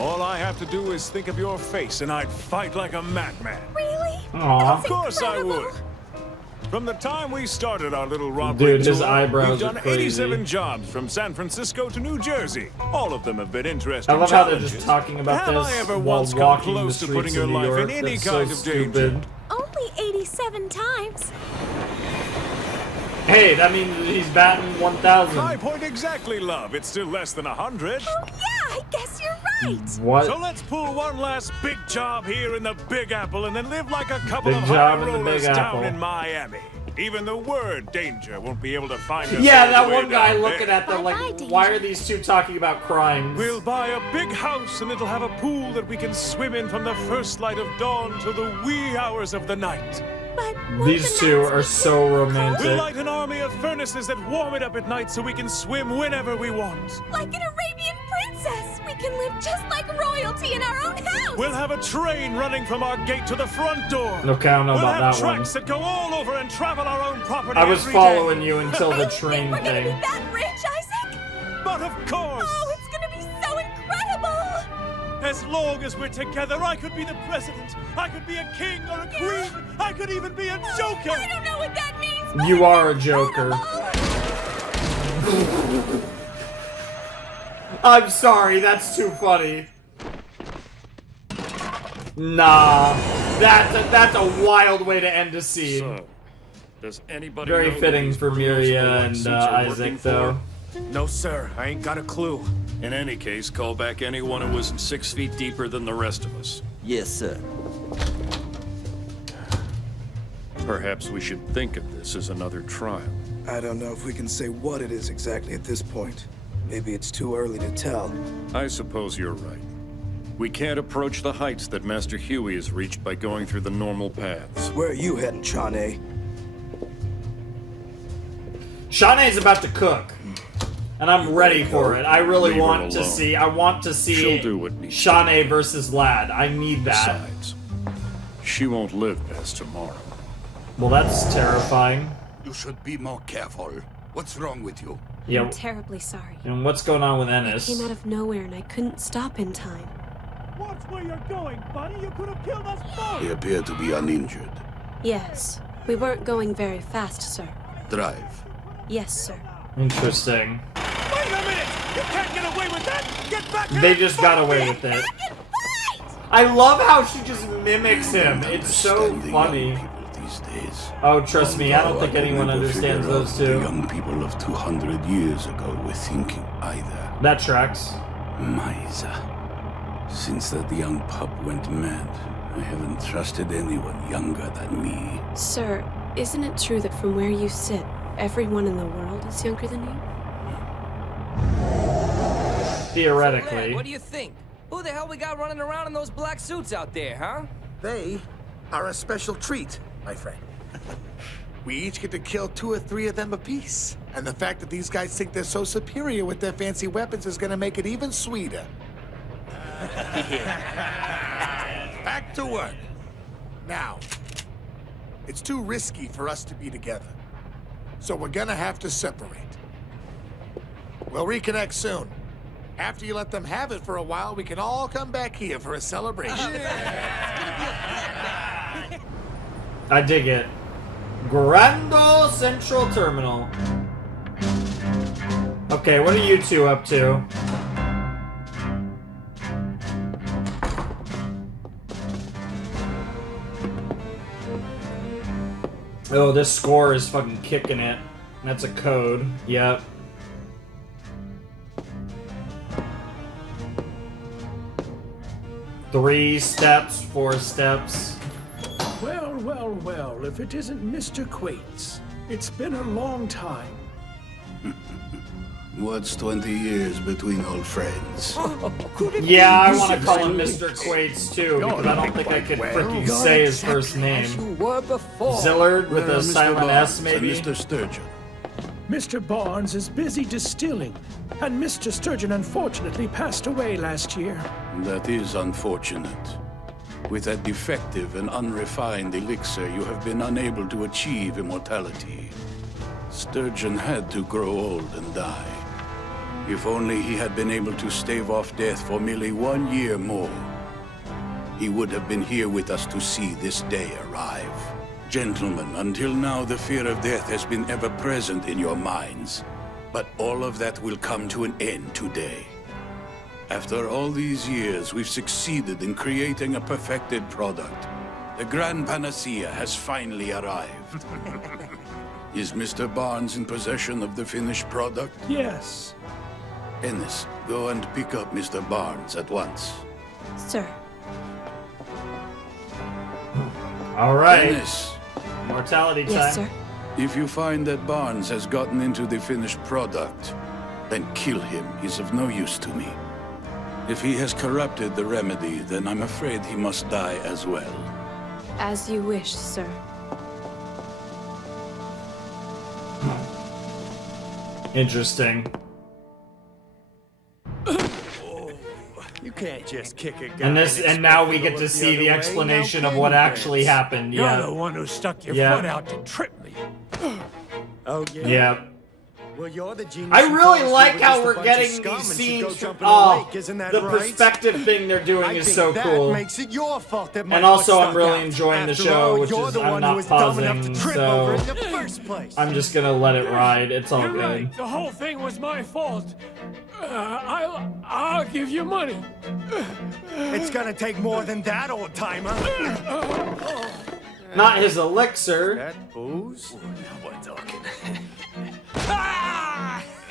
All I have to do is think of your face, and I'd fight like a madman. Really? Aw. Of course I would. From the time we started our little robbery Dude, his tour, eyebrows we've done are crazy. 87 jobs from San Francisco to New Jersey. All of them have been interesting I love how they're challenges. just talking about Have this I ever while once come walking the close to streets putting of your New life York. in any That's kind so of danger? stupid. Only 87 times. Hey, that means he's batting 1,000. My point exactly, love. It's still less than 100. Oh, yeah, I guess you're right. What? So let's pull one last big job here in the Big Apple and then live like a couple Big of job high in the rollers Big down Apple. in Miami. Even the word danger won't be able to find us. Yeah, all that the way one guy down looking there. at them like, why are these two talking about crimes? We'll buy a big house and it'll have a pool that we can swim in from the first light of dawn to the wee hours of the night. But These two are so We'll romantic. light an army of furnaces that warm it up at night so we can swim whenever we want. like an Arabian princess, we can live just like royalty in our own house. We'll have a train running from our gate to the front door. Okay, I don't know We'll about have that one. tracks that go all over and travel our own property I was every following day. you until the train We're gonna be thing. that rich, Isaac? But of course! Oh, it's gonna be so incredible! As long as we're together, I could be the president. I could be a king or a queen. I could even be a joker. I don't know what that means. You are a joker. I'm sorry, that's too funny. Nah, that's a wild way to end a scene. So, does anybody Very know fitting these for criminals in the Miria white and suits are working Isaac, for? though. No, sir. I ain't got a clue. In any case, call back anyone who isn't 6 feet deeper than the rest of us. Yes, sir. Perhaps we should think of this as another trial. I don't know if we can say what it is exactly at this point. Maybe it's too early to tell. I suppose you're right. We can't approach the heights that Master Huey has reached by going through the normal paths. Where are you heading, Shawnee? Shawnee's about to cook. And I'm ready for it. I really Leave her want to alone. see. I want to see She'll do what needs Shawnee versus Lad. I need that. Besides, she won't live past tomorrow. Well, that's terrifying. You should be more careful. What's wrong with you? Yeah. I'm terribly sorry. And what's going on with I Ennis? came out of nowhere and I couldn't stop in time. Watch where you're going, buddy. You could have killed us both. He appeared to be uninjured. Yes. We weren't going very fast, sir. Drive. Yes, sir. Interesting. Wait a minute! You can't get away with that! Get back! They just got away with it. I love how she just mimics him. It's so funny. These days. Oh, trust me, I don't think I could anyone never understands figure out those what two. The young people of 200 years ago were thinking either. That tracks. Miser. Since that young pup went mad, I haven't trusted anyone younger than me. Sir, isn't it true that from where you sit, everyone in the world is younger than you? Theoretically. What do you think? Who the hell we got running around in those black suits out there, huh? They are a special treat, my friend. We each get to kill 2 or 3 of them apiece. And the fact that these guys think they're so superior with their fancy weapons is gonna make it even sweeter. Back to work. Now, it's too risky for us to be together. So we're gonna have to separate. We'll reconnect soon. After you let them have it for a while, we can all come back here for a celebration. I dig it. Grando Central Terminal. Okay, what are you two up to? Oh, this score is fucking kicking it. That's a code. Yep. Three steps, 4 steps. Well, well, well, if it isn't Mr. Quates. It's been a long time. What's 20 years between old friends? Yeah, I want to call him Mr. Quates too, because I don't think I could freaking say his first name. Zillard with a silent S, maybe? Mr. Sturgeon. Mr. Barnes is busy distilling, and Mr. Sturgeon unfortunately passed away last year. That is unfortunate. With that defective and unrefined elixir, you have been unable to achieve immortality. Sturgeon had to grow old and die. If only he had been able to stave off death for merely 1 year more, he would have been here with us to see this day arrive. Gentlemen, until now the fear of death has been ever present in your minds. But all of that will come to an end today. After all these years, we've succeeded in creating a perfected product. The Grand Panacea has finally arrived. Is Mr. Barnes in possession of the finished product? Yes. Ennis, go and pick up Mr. Barnes at once. Sir. All right. Ennis. Mortality time. Yes, sir. If you find that Barnes has gotten into the finished product, then kill him. He's of no use to me. If he has corrupted the remedy, then I'm afraid he must die as well. As you wish, sir. Interesting. You can't just kick a guy. And now we get to see the explanation of what actually happened. You're Yeah. the one who stuck your Yeah. foot out to trip me. Oh yeah. Yeah. Well, you're the genius. I who really told us like we were how just a we're bunch of getting scum these and should go scenes. jump in the Oh, lake, isn't that the right? perspective thing they're doing I is think so that cool. makes it your fault that my And also, foot I'm stuck really out. enjoying the After show, all, which you're is the I'm one who not was dumb enough pausing, to trip over so it in the first place. I'm just gonna let it ride. It's all You're good. right. The whole thing was my fault. I'll give you money. It's gonna take more than that, old timer. Not his elixir. That booze? Now we're talking.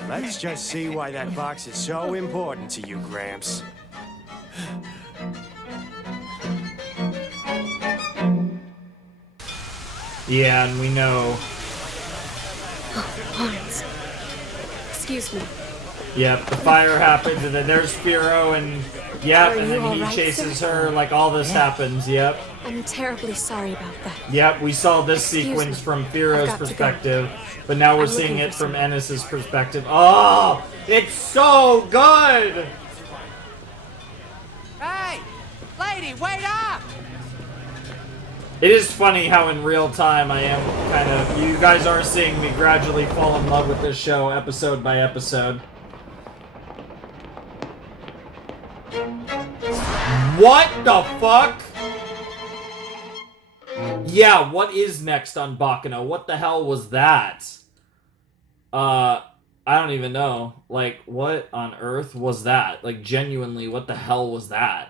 Let's just see why that box is so important to you, Gramps. Yeah, and we know. Oh, Lawrence. Excuse me. Yep, the fire happens, and then there's Firo, and yep, and then he chases her, like all this happens, yep. I'm terribly sorry about that. Yep, we saw this sequence me. from I've Firo's got to perspective, but now we're I'm seeing looking it for from Ennis's perspective. Oh, it's so good! Hey! Lady, wait up! It is funny how in real time I am kind of... You guys are seeing me gradually fall in love with this show, episode by episode. What the fuck? Yeah, what is next on Baccano? What the hell was that? I don't even know. Like, what on earth was that? Like, genuinely, what the hell was that?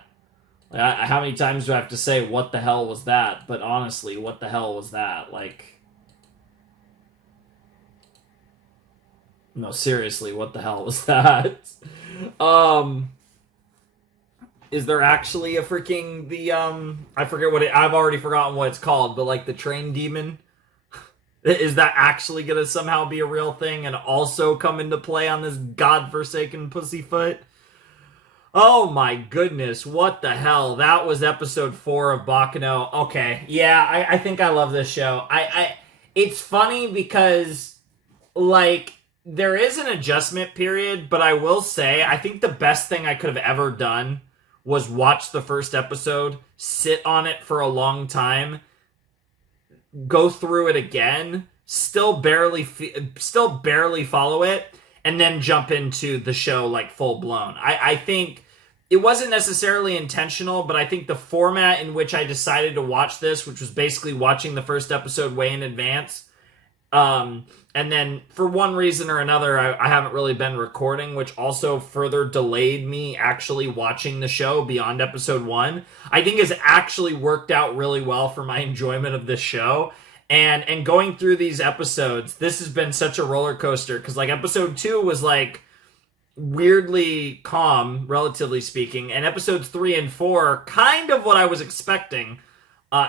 How many times do I have to say, what the hell was that? But honestly, what the hell was that? Like... No, seriously, what the hell was that? Is there actually a freaking, I forget what I've already forgotten what it's called, but like the train demon? Is that actually gonna somehow be a real thing and also come into play on this godforsaken Pussyfoot? Oh my goodness, what the hell? That was episode 4 of Baccano. Okay, yeah, I think I love this show. It's funny because, like, there is an adjustment period, but I will say, I think the best thing I could have ever done was watch the first episode, sit on it for a long time, go through it again, still barely follow it, and then jump into the show like full blown. I think it wasn't necessarily intentional, but I think the format in which I decided to watch this, which was basically watching the first episode way in advance, and then for one reason or another, I haven't really been recording, which also further delayed me actually watching the show beyond episode 1. I think has actually worked out really well for my enjoyment of this show. And going through these episodes, this has been such a roller coaster, because like episode 2 was like weirdly calm, relatively speaking, and episodes 3 and 4 are kind of what I was expecting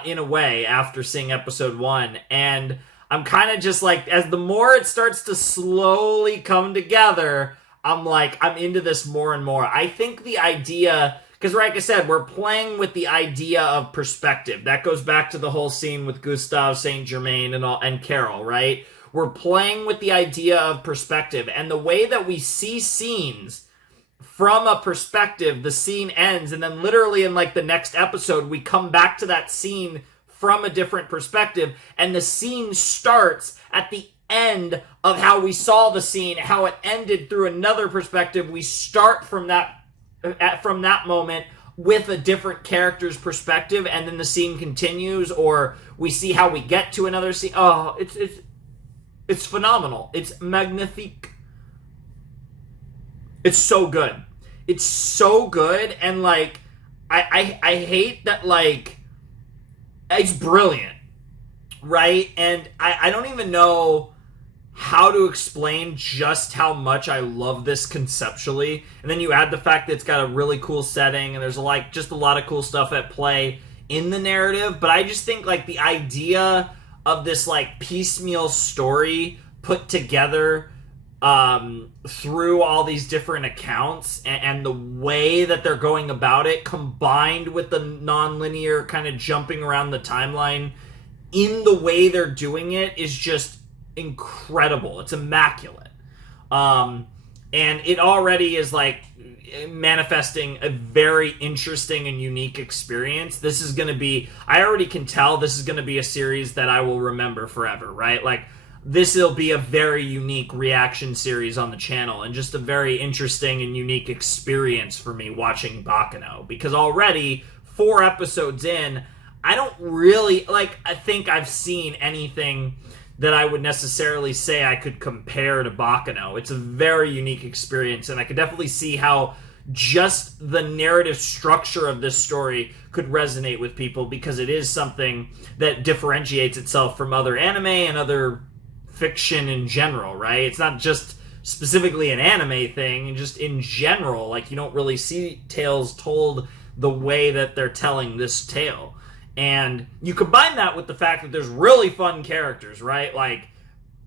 in a way after seeing episode 1. And I'm kind of just like, as the more it starts to slowly come together, I'm like, I'm into this more and more. I think the idea, because like I said, we're playing with the idea of perspective. That goes back to the whole scene with Gustave Saint Germain and Carol, right? We're playing with the idea of perspective, and the way that we see scenes from a perspective, the scene ends, and then literally in like the next episode, we come back to that scene from a different perspective, and the scene starts at the end of how we saw the scene, how it ended through another perspective. We start from that moment with a different character's perspective, and then the scene continues, or we see how we get to another scene. Oh, it's phenomenal. It's magnifique. It's so good. It's so good, and like I hate that, like, it's brilliant, right? And I don't even know how to explain just how much I love this conceptually. And then you add the fact that it's got a really cool setting, and there's like just a lot of cool stuff at play in the narrative. But I just think like the idea of this like piecemeal story put together through all these different accounts, and the way that they're going about it, combined with the non-linear kind of jumping around the timeline in the way they're doing it, is just incredible. It's immaculate. And it already is like manifesting a very interesting and unique experience. This is going to be, I already can tell this is going to be a series that I will remember forever, right? Like, this will be a very unique reaction series on the channel, and just a very interesting and unique experience for me watching Baccano, because already 4 episodes in, I don't really, like, I think I've seen anything that I would necessarily say I could compare to Baccano. It's a very unique experience, and I could definitely see how just the narrative structure of this story could resonate with people, because it is something that differentiates itself from other anime and other fiction in general, right? It's not just specifically an anime thing, and just in general, like, you don't really see tales told the way that they're telling this tale. And you combine that with the fact that there's really fun characters, right? Like,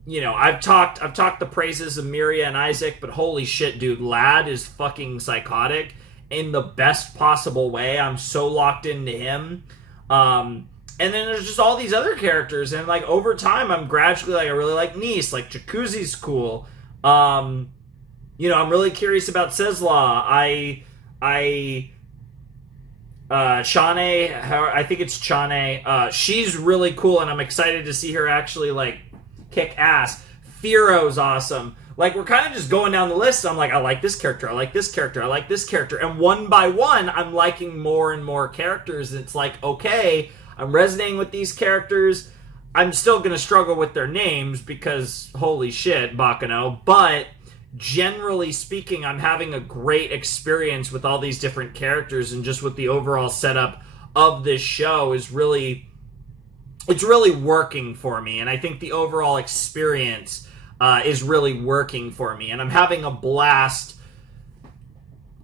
you know, I've talked the praises of Miria and Isaac, but holy shit, dude, Lad is fucking psychotic in the best possible way. I'm so locked into him. And then there's just all these other characters, and like over time, I'm gradually like, I really like Nice, like Jacuzzi's cool. You know, I'm really curious about Cesla. Shanae, I think it's Shanae. She's really cool, and I'm excited to see her actually like kick ass. Firo's awesome. Like, we're kind of just going down the list. I'm like, I like this character, I like this character, I like this character. And one by one, I'm liking more and more characters. It's like, okay, I'm resonating with these characters. I'm still going to struggle with their names because, holy shit, Baccano. But generally speaking, I'm having a great experience with all these different characters, and just with the overall setup of this show is really, it's really working for me. And I think the overall experience is really working for me, and I'm having a blast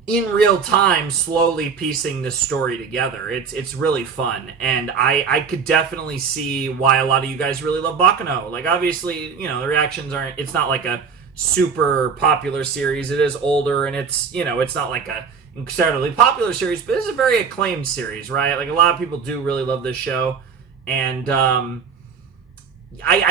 in real time slowly piecing this story together. It's really fun, and I could definitely see why a lot of you guys really love Baccano. Like, obviously, you know, the reactions aren't, it's not like a super popular series. It is older, and it's, you know, it's not like a incredibly popular series, but it's a very acclaimed series, right? Like, a lot of people do really love this show, and I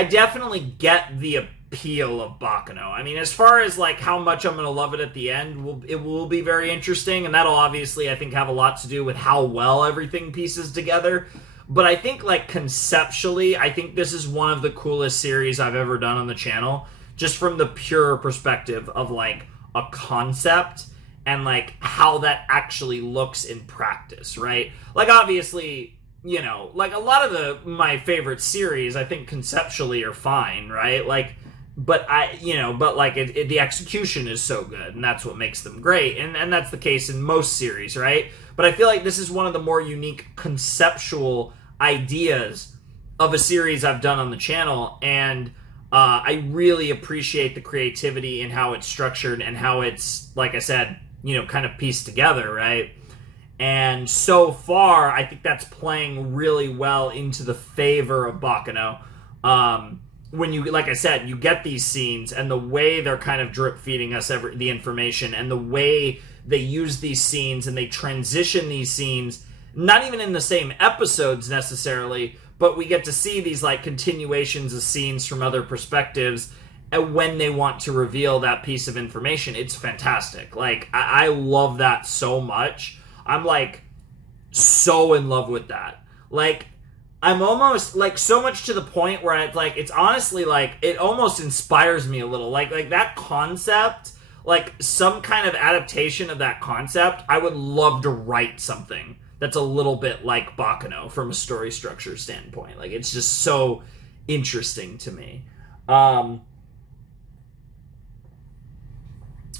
definitely get the appeal of Baccano. I mean, as far as like how much I'm going to love it at the end, it will be very interesting, and that'll obviously, I think, have a lot to do with how well everything pieces together. But I think, like, conceptually, I think this is one of the coolest series I've ever done on the channel, just from the pure perspective of like a concept and like how that actually looks in practice, right? Like, obviously, you know, like a lot of my favorite series, I think conceptually are fine, right? Like, but like the execution is so good, and that's what makes them great, and that's the case in most series, right? But I feel like this is one of the more unique conceptual ideas of a series I've done on the channel, and I really appreciate the creativity and how it's structured and how it's, like I said, you know, kind of pieced together, right? And so far, I think that's playing really well into the favor of Baccano. When you, like I said, you get these scenes, and the way they're kind of drip feeding us the information, and the way they use these scenes and they transition these scenes, not even in the same episodes necessarily, but we get to see these like continuations of scenes from other perspectives, and when they want to reveal that piece of information, it's fantastic. Like, I love that so much. I'm like so in love with that. Like, I'm almost, like, so much to the point where it's honestly, like, it almost inspires me a little. Like that concept, like, some kind of adaptation of that concept, I would love to write something that's a little bit like Baccano from a story structure standpoint. Like, it's just so interesting to me.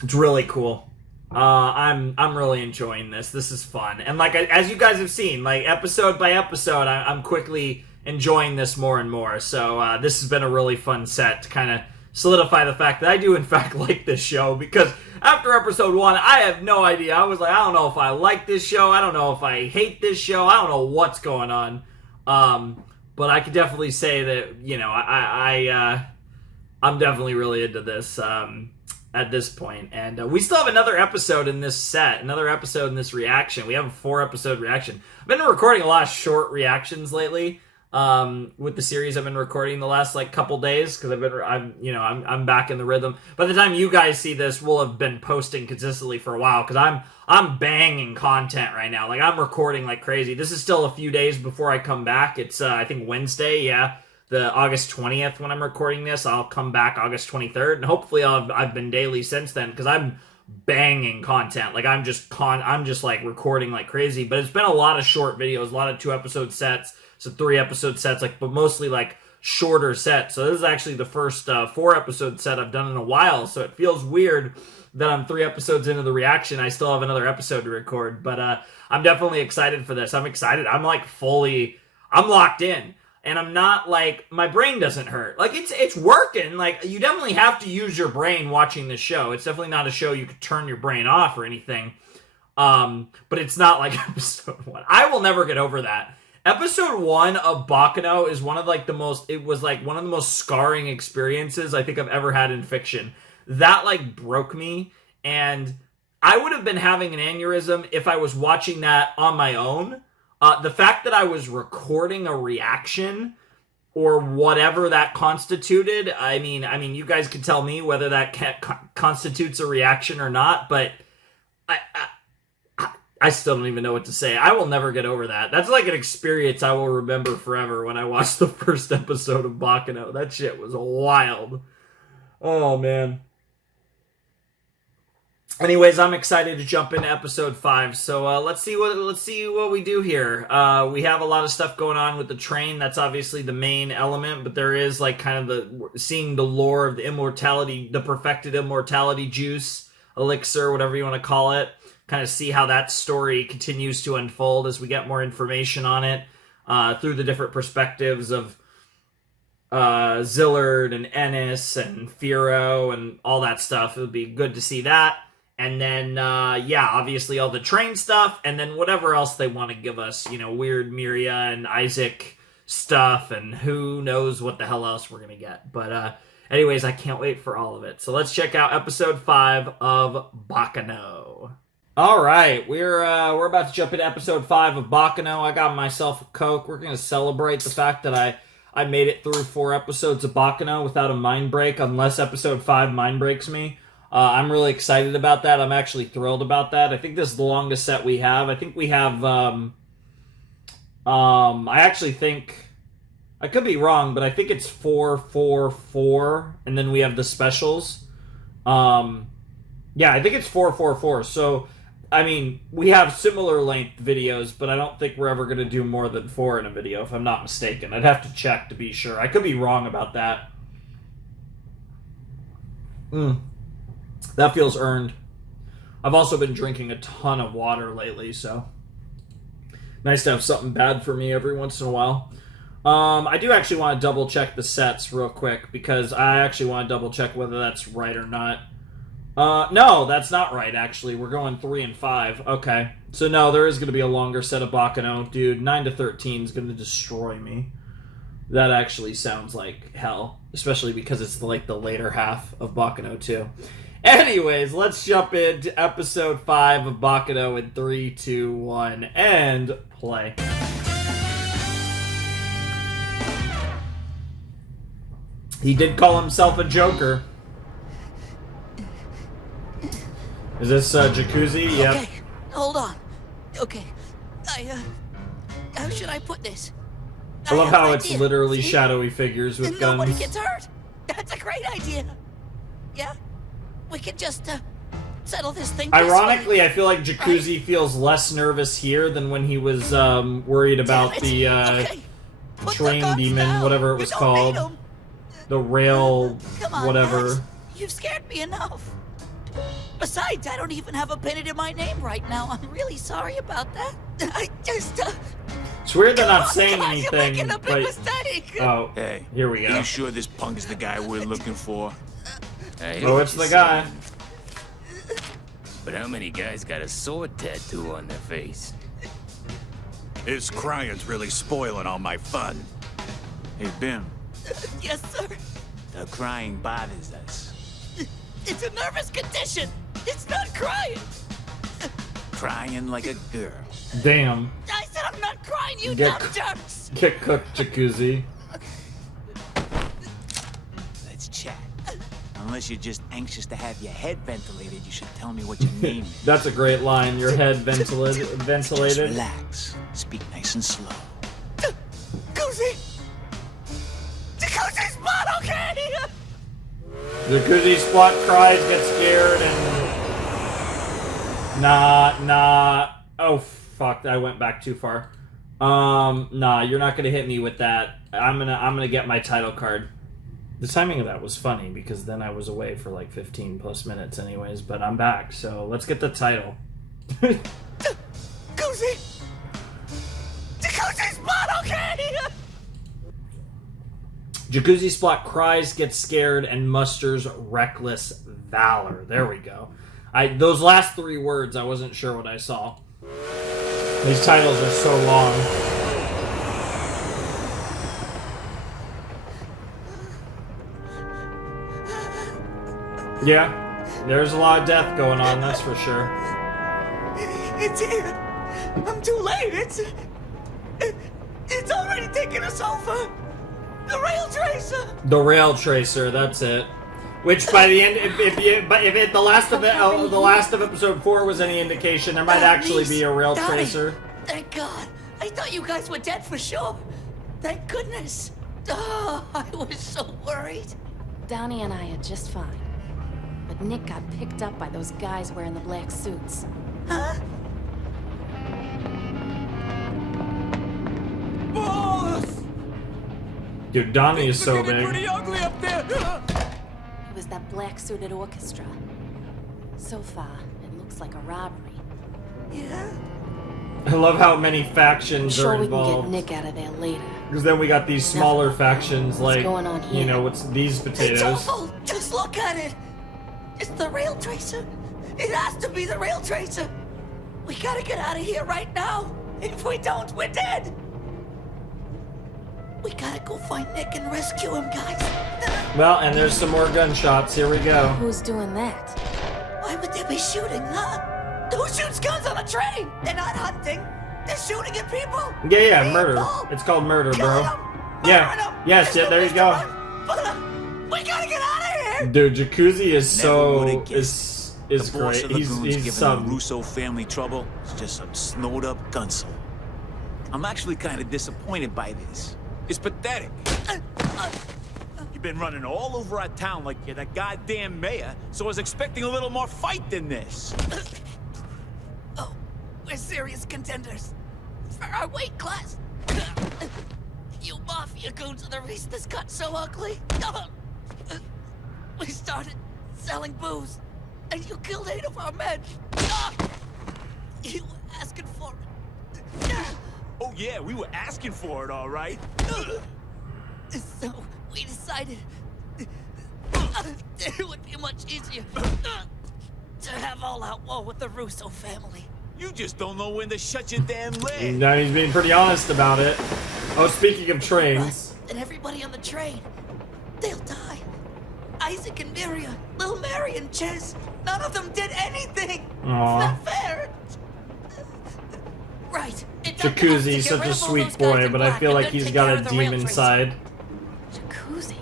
It's really cool. I'm really enjoying this. This is fun, and like, as you guys have seen, like episode by episode, I'm quickly enjoying this more and more. So this has been a really fun set to kind of solidify the fact that I do in fact like this show, because after episode 1, I have no idea. I was like, I don't know if I like this show. I don't know if I hate this show. I don't know what's going on. But I could definitely say that, you know, I'm definitely really into this. At this point, and we still have another episode in this set, another episode in this reaction. We have a 4-episode reaction. I've been recording a lot of short reactions lately with the series I've been recording the last like couple days, because I'm back in the rhythm. By the time you guys see this, we'll have been posting consistently for a while, because I'm banging content right now. Like, I'm recording like crazy. This is still a few days before I come back. It's I think Wednesday, yeah. The August 20th when I'm recording this. I'll come back August 23rd, and hopefully I've been daily since then, because I'm banging content. Like, I'm just like recording like crazy. But it's been a lot of short videos, a lot of 2-episode sets, so 3-episode sets, like, but mostly like shorter sets. So this is actually the first 4-episode set I've done in a while. So it feels weird that I'm 3 episodes into the reaction. I still have another episode to record, but I'm definitely excited for this. I'm excited. I'm like I'm locked in. And I'm not like, my brain doesn't hurt. Like, it's working. Like, you definitely have to use your brain watching this show. It's definitely not a show you could turn your brain off or anything. But it's not like episode 1. I will never get over that. Episode 1 of Baccano is one of like the most, it was like one of the most scarring experiences I think I've ever had in fiction. That like broke me, and I would have been having an aneurysm if I was watching that on my own. The fact that I was recording a reaction or whatever that constituted, I mean, you guys can tell me whether that constitutes a reaction or not, but I still don't even know what to say. I will never get over that. That's like an experience I will remember forever when I watched the first episode of Baccano. That shit was wild. Oh, man. Anyways, I'm excited to jump into episode 5. So let's see what we do here. We have a lot of stuff going on with the train. That's obviously the main element, but there is like kind of seeing the lore of the immortality, the perfected immortality juice, elixir, whatever you want to call it. Kind of see how that story continues to unfold as we get more information on it through the different perspectives of Zillard and Ennis and Firo and all that stuff. It would be good to see that. And then, yeah, obviously all the train stuff, and then whatever else they want to give us, you know, weird Miria and Isaac stuff, and who knows what the hell else we're going to get. But anyways, I can't wait for all of it. So let's check out episode 5 of Baccano. All right, we're about to jump into episode 5 of Baccano. I got myself a Coke. We're going to celebrate the fact that I made it through 4 episodes of Baccano without a mind break, unless episode 5 mind breaks me. I'm really excited about that. I'm actually thrilled about that. I think this is the longest set we have. I think we have, I actually think, I could be wrong, but I think it's 4, 4, 4, and then we have the specials. Yeah, I think it's 4, 4, 4. So, I mean, we have similar length videos, but I don't think we're ever going to do more than 4 in a video, if I'm not mistaken. I'd have to check to be sure. I could be wrong about that. That feels earned. I've also been drinking a ton of water lately, so nice to have something bad for me every once in a while. I do actually want to double check the sets real quick, because I actually want to double check whether that's right or not. No, that's not right, actually. We're going 3 and 5. Okay. So no, there is going to be a longer set of Baccano. Dude, 9 to 13 is going to destroy me. That actually sounds like hell, especially because it's like the later half of Baccano 2. Anyways, let's jump into episode 5 of Baccano in 3, 2, 1, and play. He did call himself a Joker. Is this Jacuzzi? Yep. Okay, hold on. Okay, how should I put this? I love how it's literally shadowy figures with guns. Nobody gets hurt. That's a great idea. Yeah? We could just settle this thing. Ironically, I feel like Jacuzzi feels less nervous here than when he was worried about the train demon, whatever it was called. The rail, whatever. Guys. You've scared me enough. Besides, I don't even have a pin in my name right now. I'm really sorry about that. I just... It's weird they're not saying anything, you're making a big mistake. Oh, hey, here we go. Are you sure this punk is the guy we're looking for? Oh, it's the guy. But how many guys got a sword tattoo on their face? This crying's really spoiling all my fun. Hey, Ben. Yes, sir. The crying bothers us. It's a nervous condition. It's not crying. Crying like a girl. Damn. I said I'm not crying, you dumb jerks. Get cooked, Jacuzzi. Let's chat. Unless you're just anxious to have your head ventilated, you should tell me what your name is. That's a great line. Your head ventilated. Just relax. Speak nice and slow. Jacuzzi! Jacuzzi Splot, okay? Jacuzzi Splot cries, gets scared, and... Nah. Oh, fuck. I went back too far. Nah, you're not gonna hit me with that. I'm gonna get my title card. The timing of that was funny, because then I was away for like 15 plus minutes anyways, but I'm back, so let's get the title. Jacuzzi! Jacuzzi Splot, okay? Jacuzzi Splot cries, gets scared, and musters reckless valor. There we go. Those last 3 words, I wasn't sure what I saw. These titles are so long. Yeah, there's a lot of death going on, that's for sure. It's here. I'm too late. It's already taken us over. The rail tracer. The rail tracer, that's it. Which by the end, if the last of episode 4 was any indication, there might actually be a rail tracer. Thank God. I thought you guys were dead for sure. Thank goodness. Oh, I was so worried. Donnie and I are just fine. But Nick got picked up by those guys wearing the black suits. Huh? Boss! Dude, Donnie is so big. Pretty ugly up there. It was that black-suited orchestra. So far, it looks like a robbery. Yeah? I love how many factions Sure, are we can involved. get Nick out of there later. Because then we got these smaller factions like, going on here? you know, what's these It's potatoes. awful. Just look at it. It's the rail tracer. It has to be the rail tracer. We gotta get out of here right now. If we don't, we're dead. We gotta go find Nick and rescue him, guys. Well, and there's some more gunshots. Here we go. Who's doing that? Why would they be shooting, huh? Who shoots guns on a train? They're not hunting. They're shooting at people. Yeah, murder. It's called murder, bro. Yeah. Yes, yeah, there you go. We gotta get out of here. Dude, Jacuzzi is so Never would have is The boss great. of the He's goons giving the some Russo family trouble. It's just some snowed up gunsel. I'm actually kind of disappointed by this. It's pathetic. You've been running all over our town like you're the goddamn mayor, so I was expecting a little more fight than this. Oh, we're serious contenders. For our weight class. You mafia goons are the reason this got so ugly. We started selling booze, and you killed 8 of our men. You were asking for it. Oh yeah, we were asking for it, all right. So we decided it would be much easier to have all-out war with the Russo family. You just don't know when to shut your damn leg. Now he's being pretty honest about it. Oh, speaking of trains. Russ and everybody on the train, they'll die. Isaac and Miriam, Lil Mary and Ches, none of them did anything. Aw. It's not fair. Right. Jacuzzi's such a sweet boy, but I feel like he's got a demon side. Jacuzzi.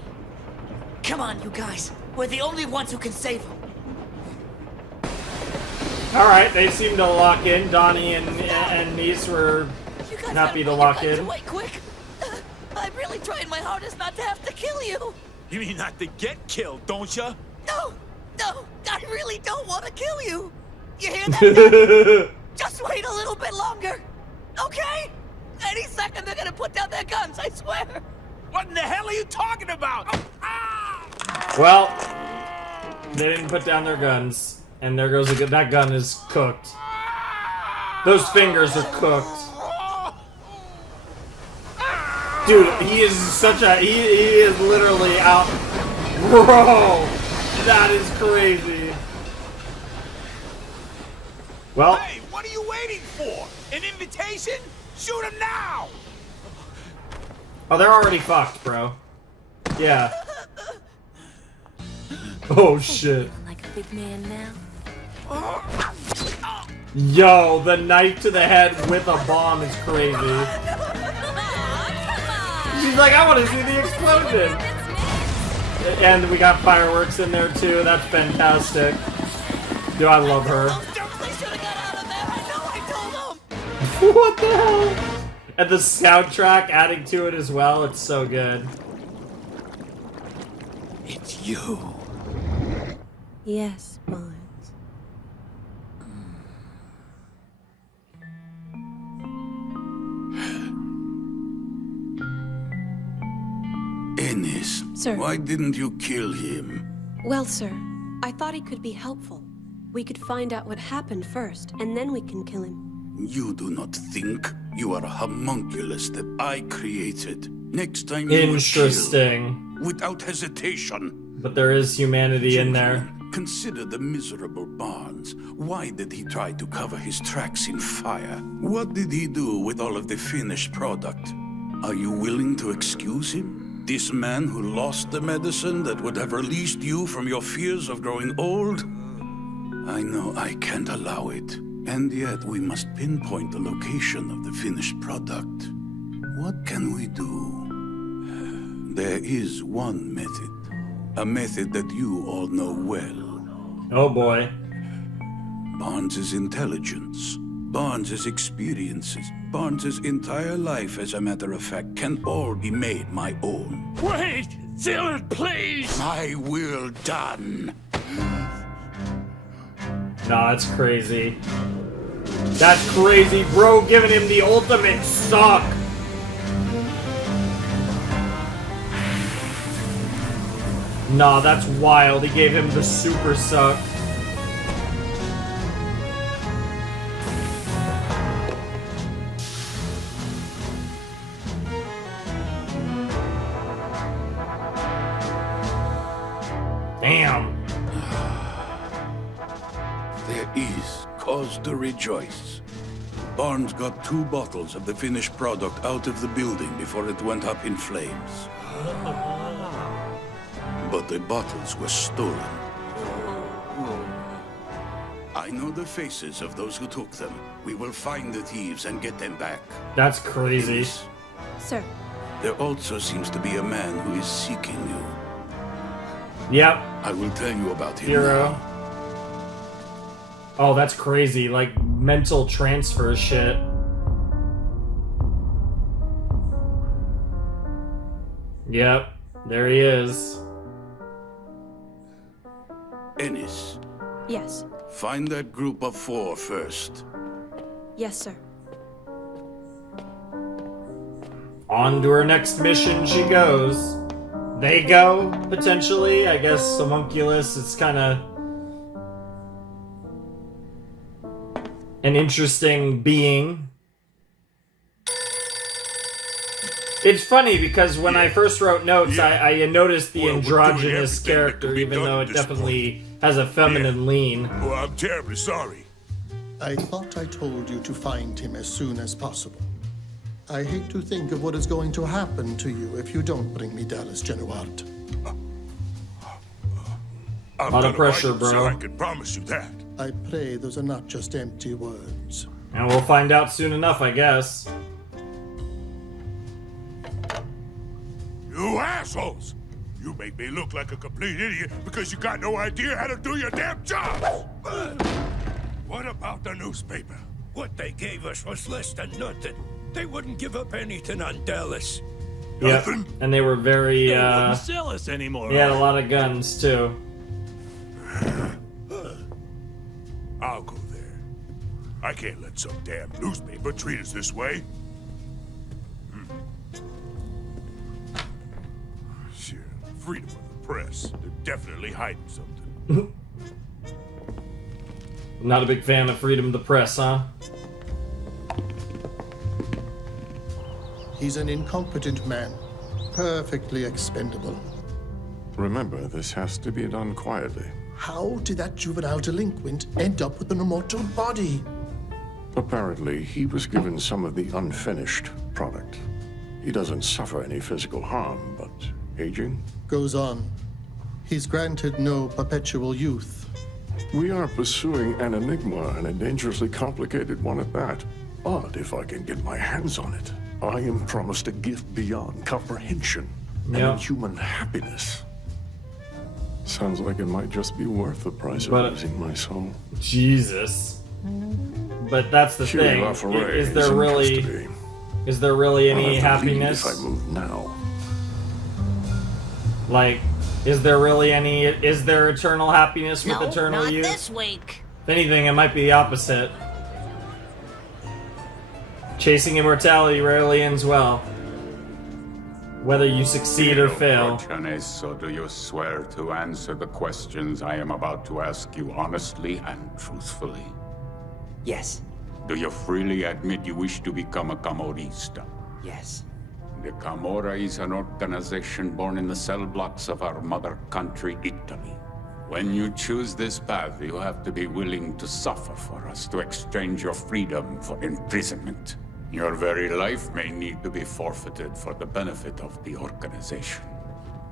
Come on, you guys. We're the only ones who can save him. Alright, they seem to lock in. Donnie and Niece were happy to lock in. Wait, quick. I'm really trying my hardest not to have to kill you. You mean not to get killed, don't ya? No, I really don't want to kill you. You hear that? Just wait a little bit longer, okay? Any second they're gonna put down their guns, I swear. What in the hell are you talking about? Well, they didn't put down their guns, and there goes that gun is cooked. Those fingers are cooked. Dude, he is such a he is literally out. Bro, that is crazy. Well, Hey, what are you waiting for? An invitation? Shoot him now! oh, they're already fucked, bro. Yeah. Oh shit. Like a big man now. Yo, the knife to the head with a bomb is crazy. She's like, I want to see the explosion. And we got fireworks in there too. That's fantastic. Dude, I love her. What the hell? And the soundtrack adding to it as well. It's so good. It's you. Yes, Barnes. Ennis, Sir. why didn't you kill him? Well, sir, I thought he could be helpful. We could find out what happened first, and then we can kill him. You do not think you are a homunculus that I created. Next time you will kill Interesting. without hesitation. But there is humanity in there. Consider the miserable Barnes. Why did he try to cover his tracks in fire? What did he do with all of the finished product? Are you willing to excuse him? This man who lost the medicine that would have released you from your fears of growing old? I know I can't allow it. And yet we must pinpoint the location of the finished product. What can we do? There is one method. A method that you all know well. Oh boy. Barnes' intelligence, Barnes' experiences, Barnes' entire life, as a matter of fact, can all be made my own. Wait! Zillard, please! My will done. Nah, that's crazy. That's crazy, bro, giving him the ultimate suck. Nah, that's wild. He gave him the super suck. Damn. There is cause to rejoice. Barnes got 2 bottles of the finished product out of the building before it went up in flames. But the bottles were stolen. I know the faces of those who took them. We will find the thieves and get them back. That's crazy. Sir. There also seems to be a man who is seeking you. Yep. I will tell you about him Hero. now. Oh, that's crazy. Like, mental transfer shit. Yep. There he is. Ennis, Yes. find that group of 4 first. Yes, sir. On to her next mission she goes. They go, potentially. I guess Homunculus is kind of an interesting being. It's funny because when I first wrote notes, I noticed the androgynous character, even though it definitely has a feminine lean. Well, I'm terribly sorry. I thought I told you to find him as soon as possible. I hate to think of what is going to happen to you if you don't bring me Dallas Genuart. I'm Lot of gonna pressure, write him, bro. So I can promise you that. I pray those are not just empty words. And we'll find out soon enough, I guess. You assholes! You make me look like a complete idiot because you got no idea how to do your damn jobs! What about the newspaper? What they gave us was less than nothing. They wouldn't give up anything on Dallas. Yep. And they were very, They wouldn't sell us anymore. He had a lot of guns, too. I'll go there. I can't let some damn newspaper treat us this way. Sure, freedom of the press. They're definitely hiding something. Not a big fan of freedom of the press, huh? He's an incompetent man, perfectly expendable. Remember, this has to be done quietly. How did that juvenile delinquent end up with an immortal body? Apparently, he was given some of the unfinished product. He doesn't suffer any physical harm, but aging? Goes on. He's granted no perpetual youth. We are pursuing an enigma, and a dangerously complicated one at that. But if I can get my hands on it, I am promised a gift beyond comprehension Yeah. and human happiness. Sounds like it might just be worth the price of But- losing my soul. Jesus. But that's the Huey thing. LaForêt Is is there in really... custody. Is there really I'll any have to leave happiness? if I move now. Like, is there really any... Is there eternal happiness with No, eternal not youth? this week. If anything, it might be the opposite. Chasing immortality rarely ends well. Whether you succeed or fail. So do you swear to answer the questions I am about to ask you honestly and truthfully? Yes. Do you freely admit you wish to become a Camorrista? Yes. The Camorra is an organization born in the cell blocks of our mother country, Italy. When you choose this path, you have to be willing to suffer for us, to exchange your freedom for imprisonment. Your very life may need to be forfeited for the benefit of the organization.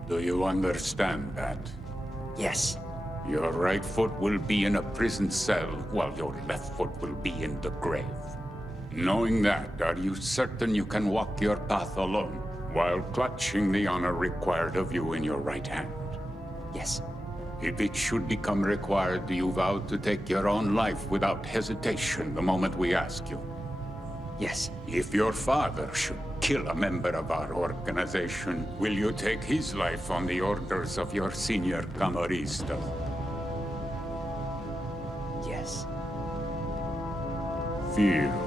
Do you understand that? Yes. Your right foot will be in a prison cell, while your left foot will be in the grave. Knowing that, are you certain you can walk your path alone, while clutching the honor required of you in your right hand? Yes. If it should become required, do you vow to take your own life without hesitation the moment we ask you? Yes. If your father should kill a member of our organization, will you take his life on the orders of your senior camarista? Yes. Firo.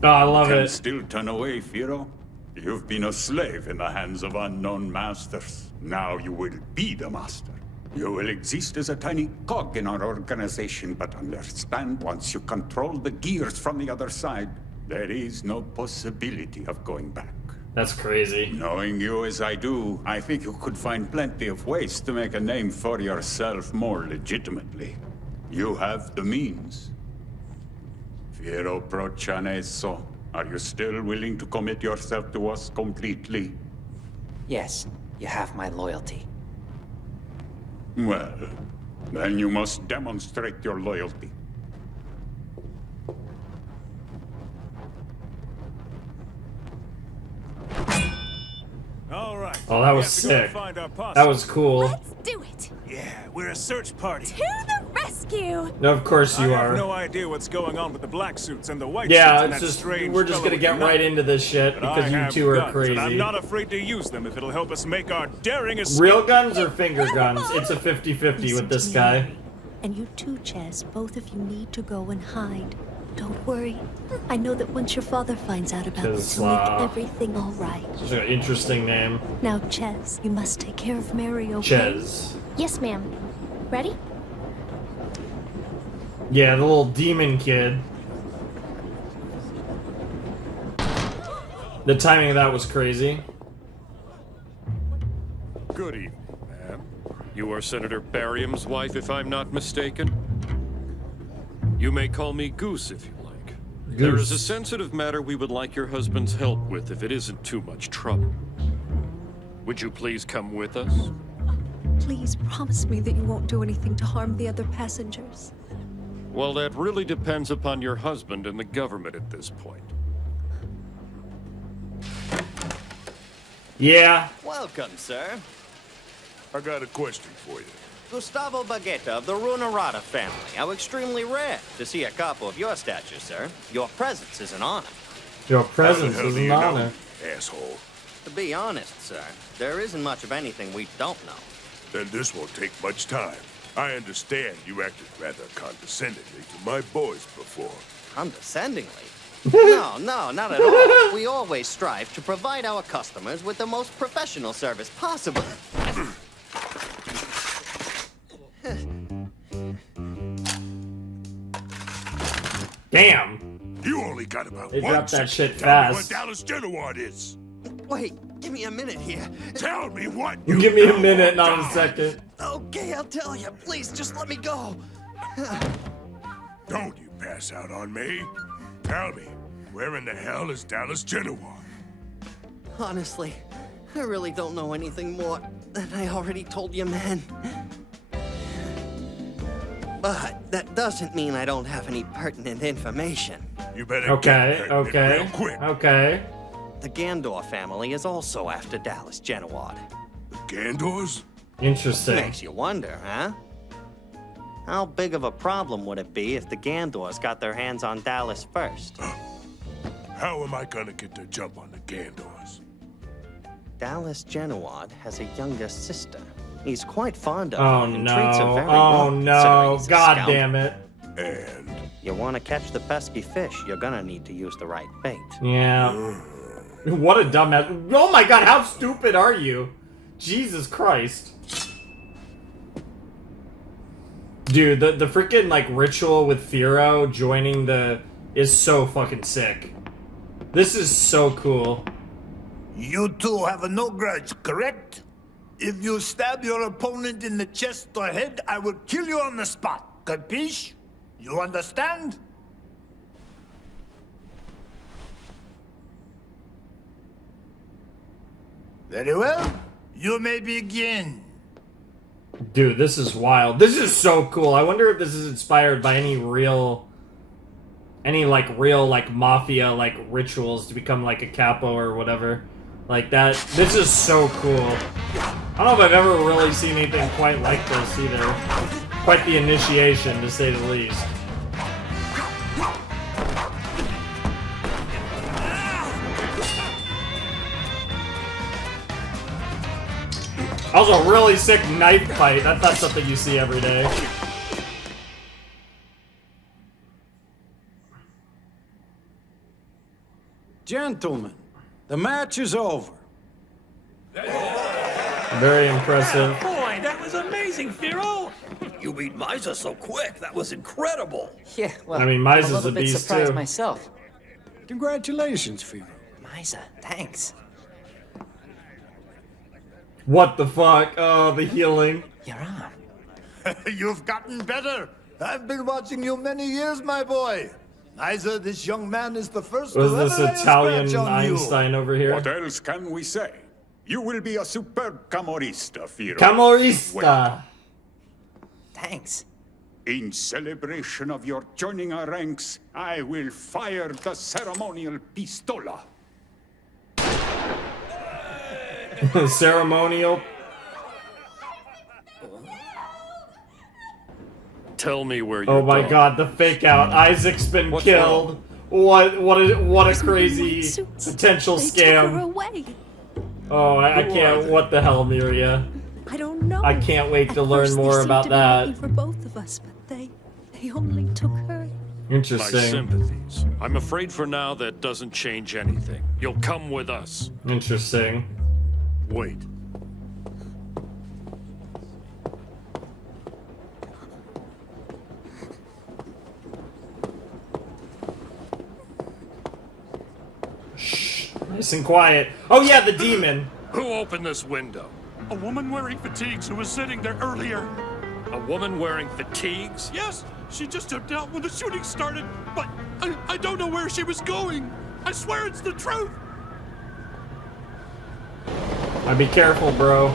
Oh, I love Can it. still turn away, Firo? You've been a slave in the hands of unknown masters. Now you will be the master. You will exist as a tiny cog in our organization, but understand, once you control the gears from the other side, there is no possibility of going back. That's crazy. Knowing you as I do, I think you could find plenty of ways to make a name for yourself more legitimately. You have the means. Fiero Prochaneso, are you still willing to commit yourself to us completely? Yes, you have my loyalty. Well, then you must demonstrate your loyalty. All right. Oh, that we was have to go sick. find our posse. That was cool. Let's do it. Yeah, we're a search party. To the rescue. No, of course you I have are. no idea what's going on with the black suits and the white Yeah, suits and it's that just strange we're just fellow gonna get with right the into this shit But because I you have two are guns, crazy. And I'm not afraid to use them if it'll help us make our daring escape. Real guns or finger guns? It's a 50-50 with this guy. And you too, Ches, both of you need to go and hide. Don't worry. I know that once your father finds out about this, he'll make everything all right. Such an interesting name. Now, Ches, you must take care of Mary, okay? Ches. Yes, ma'am. Ready? Yeah, the little demon kid. The timing of that was crazy. Good evening, ma'am. You are Senator Barium's wife, if I'm not mistaken? You may call me Goose if you like. There is a sensitive matter we would like your husband's help with if it isn't too much trouble. Would you please come with us? Please promise me that you won't do anything to harm the other passengers. Well, that really depends upon your husband and the government at this point. Yeah. Welcome, sir. I got a question for you. Gustavo Baguetta of the Runarada family. How extremely rare to see a capo of your stature, sir. Your presence is an honor. Your presence How the hell is do an you know, honor. asshole? To be honest, sir, there isn't much of anything we don't know. Then this won't take much time. I understand you acted rather condescendingly to my boys before. Condescendingly? No, not at all. We always strive to provide our customers with the most professional service possible. Damn. You only got about They one dropped that second shit to tell me fast. what Dallas Genoward is. Wait, give me a minute here. Tell me what You you give me a know, minute, not a God. second. Okay, I'll tell you. Please, just let me go. Don't you pass out on me. Tell me, where in the hell is Dallas Genoward? Honestly, I really don't know anything more than I already told you, man. But that doesn't mean I don't have any pertinent information. You better Okay, get okay, real quick. okay. The Gandor family is also after Dallas Genoward. Gandors? Interesting. Makes you wonder, huh? How big of a problem would it be if the Gandors got their hands on Dallas first? How am I gonna get the jump on the Gandors? Dallas Genoward has a younger sister. He's quite fond of Oh her and treats her no. very Oh well. no. So he's a God scoundrel. damn it. And you want to catch the pesky fish, you're gonna need to use the right bait. Yeah. What a dumbass. Oh my god, how stupid are you? Jesus Christ. Dude, the freaking like ritual with Firo joining the is so fucking sick. This is so cool. You two have no grudge, correct? If you stab your opponent in the chest or head, I will kill you on the spot. Capiche? You understand? Very well. You may begin. Dude, this is wild. This is so cool. I wonder if this is inspired by any real mafia like rituals to become like a capo or whatever. Like that. This is so cool. I don't know if I've ever really seen anything quite like this either. Quite the initiation, to say the least. That was a really sick knife fight. That's not something you see every day. Gentlemen, the match is over. Very impressive. Boy, that was amazing, Firo! You beat Misa so quick. That was incredible. Yeah, well, I mean, I'm Misa's a little a bit beast, surprised too. myself. Congratulations, Firo. Misa, thanks. What the fuck? Oh, the healing. You're on. You've gotten better. I've been watching you many years, my boy. Isa, this young man is the first Was to this ever lay a Italian scratch on you. Einstein over here? What else can we say? You will be a superb camorrista, Firo. Camorrista. Thanks. In celebration of your joining our ranks, I will fire the ceremonial pistola. Ceremonial. Tell me where you're Oh my going. god, the fake out. Isaac's been What's killed. What a crazy potential They took her scam. away. Oh, I Who are can't. they? What the hell, Miria? I don't know. I can't wait to At learn first they more seemed about to be that. looking for both of us, but they only took her. My Interesting. sympathies. I'm afraid for now that doesn't change anything. You'll come with us. Interesting. Wait. Nice and quiet. Oh yeah, the demon. Who opened this window? A woman wearing fatigues who was sitting there earlier. A woman wearing fatigues? Yes, she just stepped out when the shooting started, but I don't know where she was going. I swear it's the truth. Be careful, bro.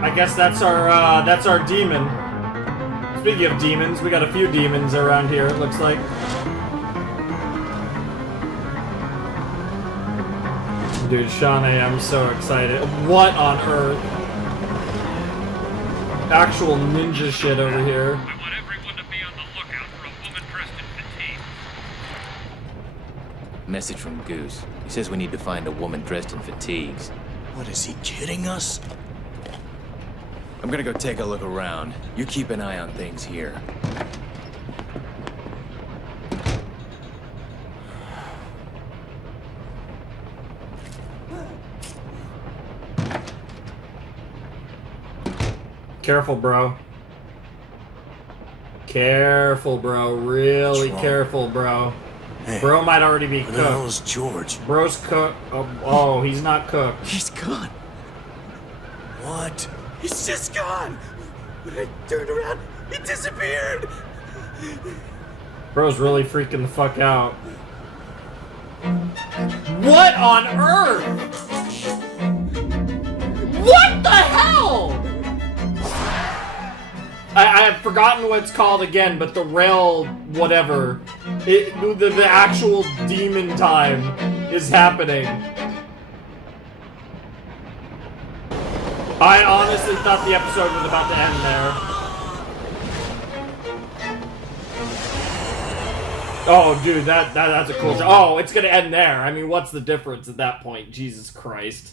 I guess that's our demon. Speaking of demons, we got a few demons around here, it looks like. Dude, Shawnee, I'm so excited. What on earth? Actual ninja shit over here. I want everyone to be on the lookout for a woman dressed in fatigue. Message from Goose. He says we need to find a woman dressed in fatigues. What, is he kidding us? I'm gonna go take a look around. You keep an eye on things here. Careful, bro. Careful, bro. Really careful, bro. Hey, Bro might already be where the hell cooked. is George? Bro's cooked. Oh, he's not cooked. He's gone. What? He's just gone. When I turned around, he disappeared. Bro's really freaking the fuck out. What on earth? What the hell? I have forgotten what it's called again, but the rail whatever. The actual demon time is happening. I honestly thought the episode was about to end there. Oh, dude, that's a cool shot. Oh, it's gonna end there. I mean, what's the difference at that point? Jesus Christ.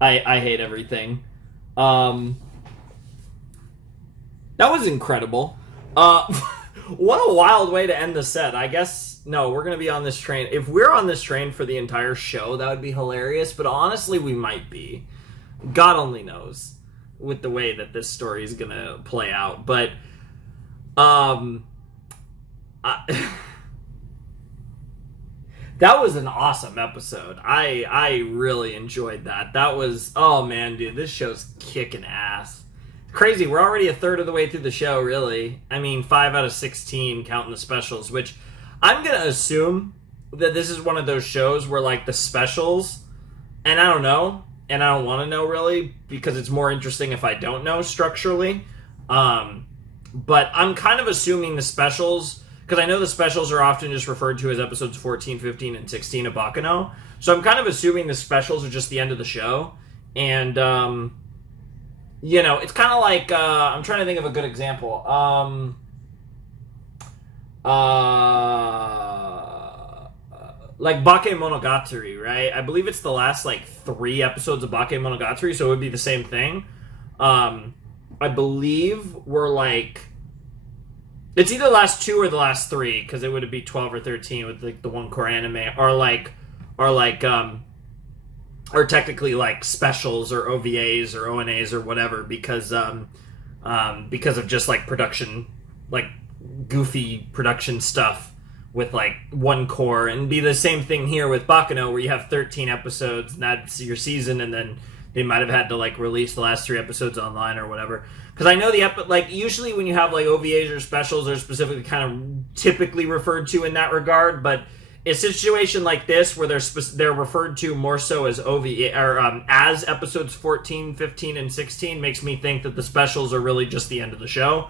I hate everything. That was incredible. What a wild way to end the set. I guess, no, we're gonna be on this train. If we're on this train for the entire show, that would be hilarious, but honestly, we might be. God only knows with the way that this story is gonna play out. But, That was an awesome episode. I really enjoyed that. That was, oh man, dude, this show's kicking ass. Crazy, we're already a third of the way through the show, really. I mean, 5 out of 16 counting the specials, which I'm gonna assume that this is one of those shows where, like, the specials, and I don't know, and I don't want to know, really, because it's more interesting if I don't know structurally. But I'm kind of assuming the specials, because I know the specials are often just referred to as episodes 14, 15, and 16 of Baccano. So I'm kind of assuming the specials are just the end of the show. And, you know, it's kind of like, I'm trying to think of a good example. Like Bakemonogatari, right? I believe it's the last, like, 3 episodes of Bakemonogatari, so it would be the same thing. I believe we're, like... It's either the last 2 or the last 3, because it would be 12 or 13 with, like, the one core anime, are technically, like, specials or OVAs or ONAs or whatever, because of just, like, production, like, goofy production stuff with, like, one core. And be the same thing here with Baccano, where you have 13 episodes, and that's your season, and then they might have had to, like, release the last 3 episodes online or whatever. Because I know like, usually when you have, like, OVAs or specials, they're specifically kind of typically referred to in that regard, but a situation like this where they're referred to more so as OVA, or as episodes 14, 15, and 16 makes me think that the specials are really just the end of the show,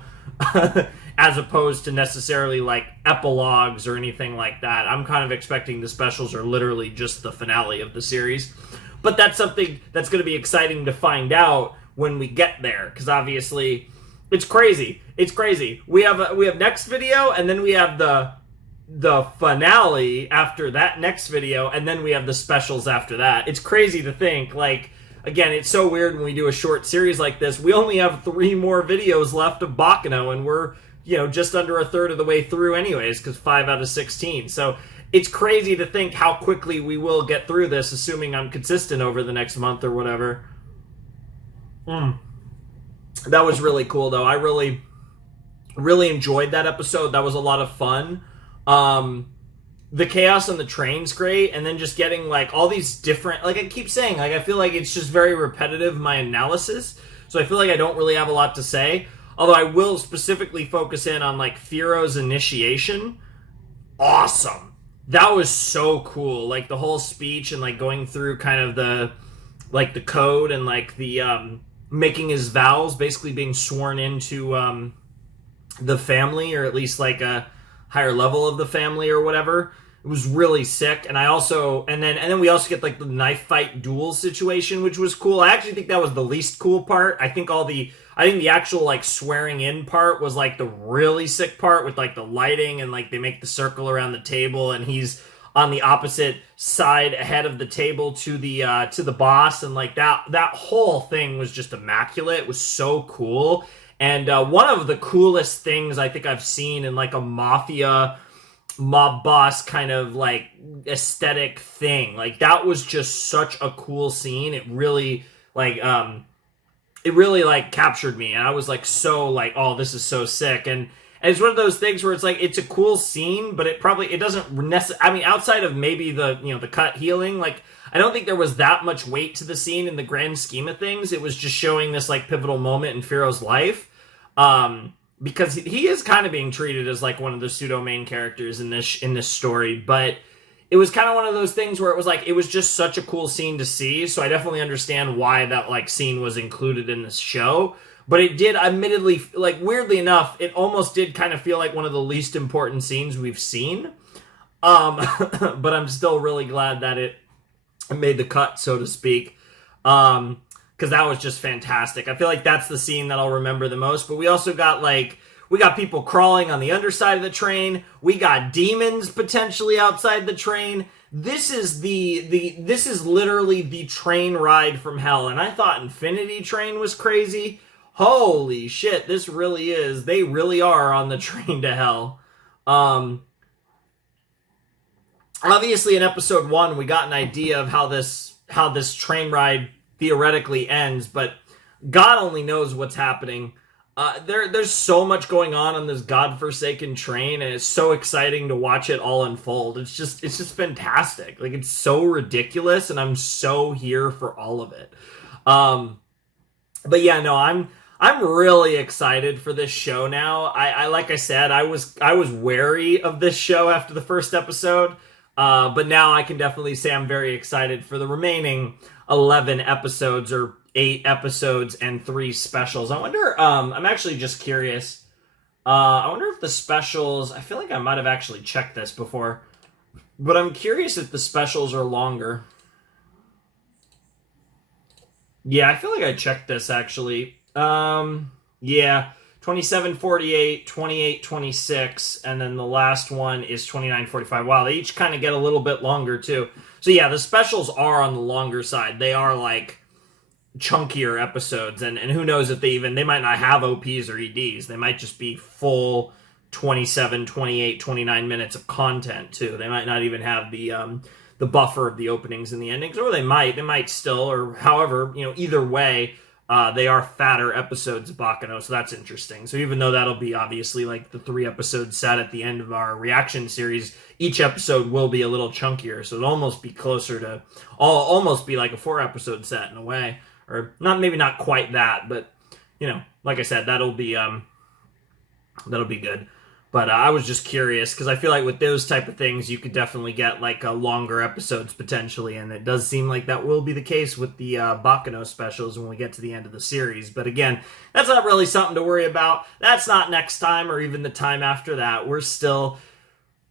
as opposed to necessarily, like, epilogues or anything like that. I'm kind of expecting the specials are literally just the finale of the series. But that's something that's going to be exciting to find out when we get there, because obviously it's crazy. It's crazy. We have next video, and then we have the finale after that next video, and then we have the specials after that. It's crazy to think, like, again, it's so weird when we do a short series like this. We only have 3 more videos left of Baccano, and we're, you know, just under a third of the way through anyways, because 5 out of 16. So it's crazy to think how quickly we will get through this, assuming I'm consistent over the next month or whatever. That was really cool, though. I really, really enjoyed that episode. That was a lot of fun. The chaos on the train's great, and then just getting, like, all these different, like I keep saying, like, I feel like it's just very repetitive, my analysis, so I feel like I don't really have a lot to say, although I will specifically focus in on, like, Firo's initiation. Awesome. That was so cool, like, the whole speech and, like, going through kind of the, like, the code and, like, the, making his vows, basically being sworn into, the family, or at least, like, a higher level of the family or whatever. It was really sick. And I also, and then we also get, like, the knife fight duel situation, which was cool. I actually think that was the least cool part. I think the actual, like, swearing in part was, like, the really sick part with, like, the lighting and, like, they make the circle around the table and he's on the opposite side ahead of the table to the boss, and, like, that whole thing was just immaculate. It was so cool. And one of the coolest things I think I've seen in, like, a mafia mob boss kind of, like, aesthetic thing. Like, that was just such a cool scene. It really, like, captured me. And I was, like, so, like, oh, this is so sick. And it's one of those things where it's, like, it's a cool scene, but it doesn't necessarily, I mean, outside of maybe the, you know, the cut healing, like, I don't think there was that much weight to the scene in the grand scheme of things. It was just showing this, like, pivotal moment in Firo's life. Because he is kind of being treated as, like, one of the pseudo main characters in this story, but it was kind of one of those things where it was like, it was just such a cool scene to see, so I definitely understand why that, like, scene was included in this show. But it did, admittedly, like, weirdly enough, it almost did kind of feel like one of the least important scenes we've seen. But I'm still really glad that it made the cut, so to speak. Because that was just fantastic. I feel like that's the scene that I'll remember the most. But we also got, like, we got people crawling on the underside of the train. We got demons potentially outside the train. This is this is literally the train ride from hell. And I thought Infinity Train was crazy. Holy shit, this really is. They really are on the train to hell. Obviously, in episode 1, we got an idea of how this train ride theoretically ends, but God only knows what's happening. There's so much going on this godforsaken train, and it's so exciting to watch it all unfold. It's just fantastic. Like, it's so ridiculous, and I'm so here for all of it. But yeah, no, I'm really excited for this show now. I like I said, I was wary of this show after the first episode, but now I can definitely say I'm very excited for the remaining 11 episodes, or 8 episodes and 3 specials. I wonder, I'm actually just curious. I wonder if the specials, I feel like I might have actually checked this before, but I'm curious if the specials are longer. Yeah, I feel like I checked this actually. Yeah, 27:48, 28:26, and then the last one is 29:45. Wow, they each kind of get a little bit longer too. So yeah, the specials are on the longer side. They are like chunkier episodes, and who knows if they might not have OPs or EDs. They might just be full 27, 28, 29 minutes of content too. They might not even have the buffer of the openings and the endings, or they might still, or however, either way, they are fatter episodes of Baccano, so that's interesting. So even though that'll be obviously like the 3 episode set at the end of our reaction series, each episode will be a little chunkier, so it'll almost be closer to, almost be like a 4 episode set in a way, or maybe not quite that, but like I said, that'll be good. But I was just curious, because I feel like with those type of things, you could definitely get like longer episodes potentially, and it does seem like that will be the case with the Baccano specials when we get to the end of the series. But again, that's not really something to worry about. That's not next time or even the time after that. We're still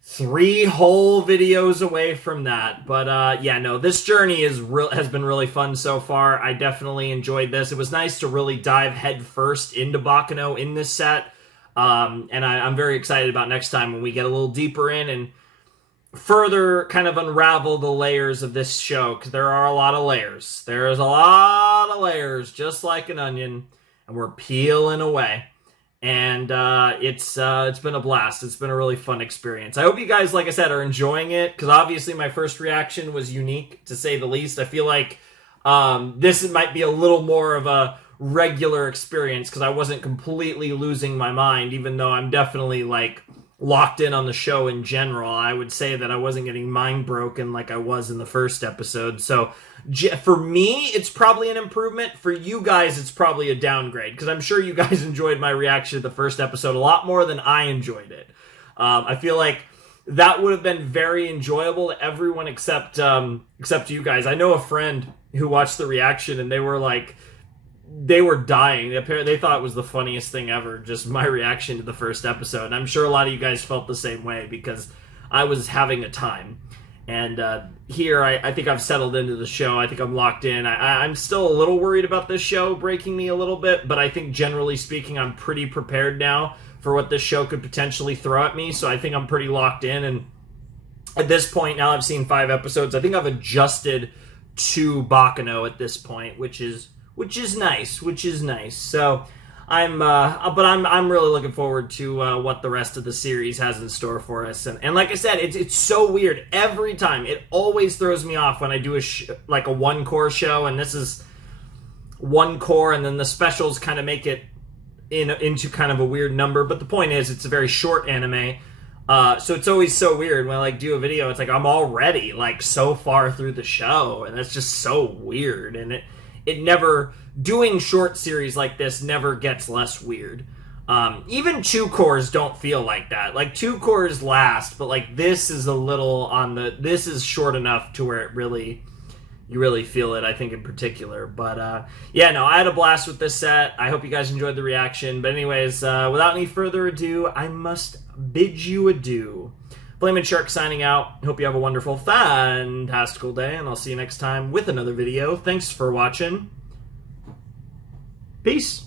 3 whole videos away from that. But yeah, no, this journey has been really fun so far. I definitely enjoyed this. It was nice to really dive head first into Baccano in this set. And I'm very excited about next time when we get a little deeper in and further kind of unravel the layers of this show, because there are a lot of layers. There's a lot of layers, just like an onion, and we're peeling away. And it's been a blast. It's been a really fun experience. I hope you guys, like I said, are enjoying it, because obviously my first reaction was unique, to say the least. I feel like this might be a little more of a regular experience, because I wasn't completely losing my mind, even though I'm definitely like locked in on the show in general. I would say that I wasn't getting mind broken like I was in the first episode. So for me, it's probably an improvement. For you guys, it's probably a downgrade, because I'm sure you guys enjoyed my reaction to the first episode a lot more than I enjoyed it. I feel like that would have been very enjoyable to everyone except you guys. I know a friend who watched the reaction, and they were like, they were dying. They thought it was the funniest thing ever, just my reaction to the first episode. And I'm sure a lot of you guys felt the same way, because I was having a time. And here, I think I've settled into the show. I think I'm locked in. I'm still a little worried about this show breaking me a little bit, but I think generally speaking, I'm pretty prepared now for what this show could potentially throw at me. So I think I'm pretty locked in. And at this point, now I've seen 5 episodes, I think I've adjusted to Baccano at this point, which is nice. So I'm really looking forward to what the rest of the series has in store for us. And like I said, it's so weird every time. It always throws me off when I do like a 1-core show, and this is 1 core, and then the specials kind of make it into kind of a weird number. But the point is, it's a very short anime. So it's always so weird when I like do a video. It's like I'm already like so far through the show, and that's just so weird. And it never, doing short series like this never gets less weird. Even 2 cores don't feel like that. Like 2 cores last, but like this is a little this is short enough to where you really feel it, I think, in particular. But yeah, no, I had a blast with this set. I hope you guys enjoyed the reaction. But anyways, without any further ado, I must bid you adieu. Flamin' Shark signing out. Hope you have a wonderful, fantastical day, and I'll see you next time with another video. Thanks for watching. Peace.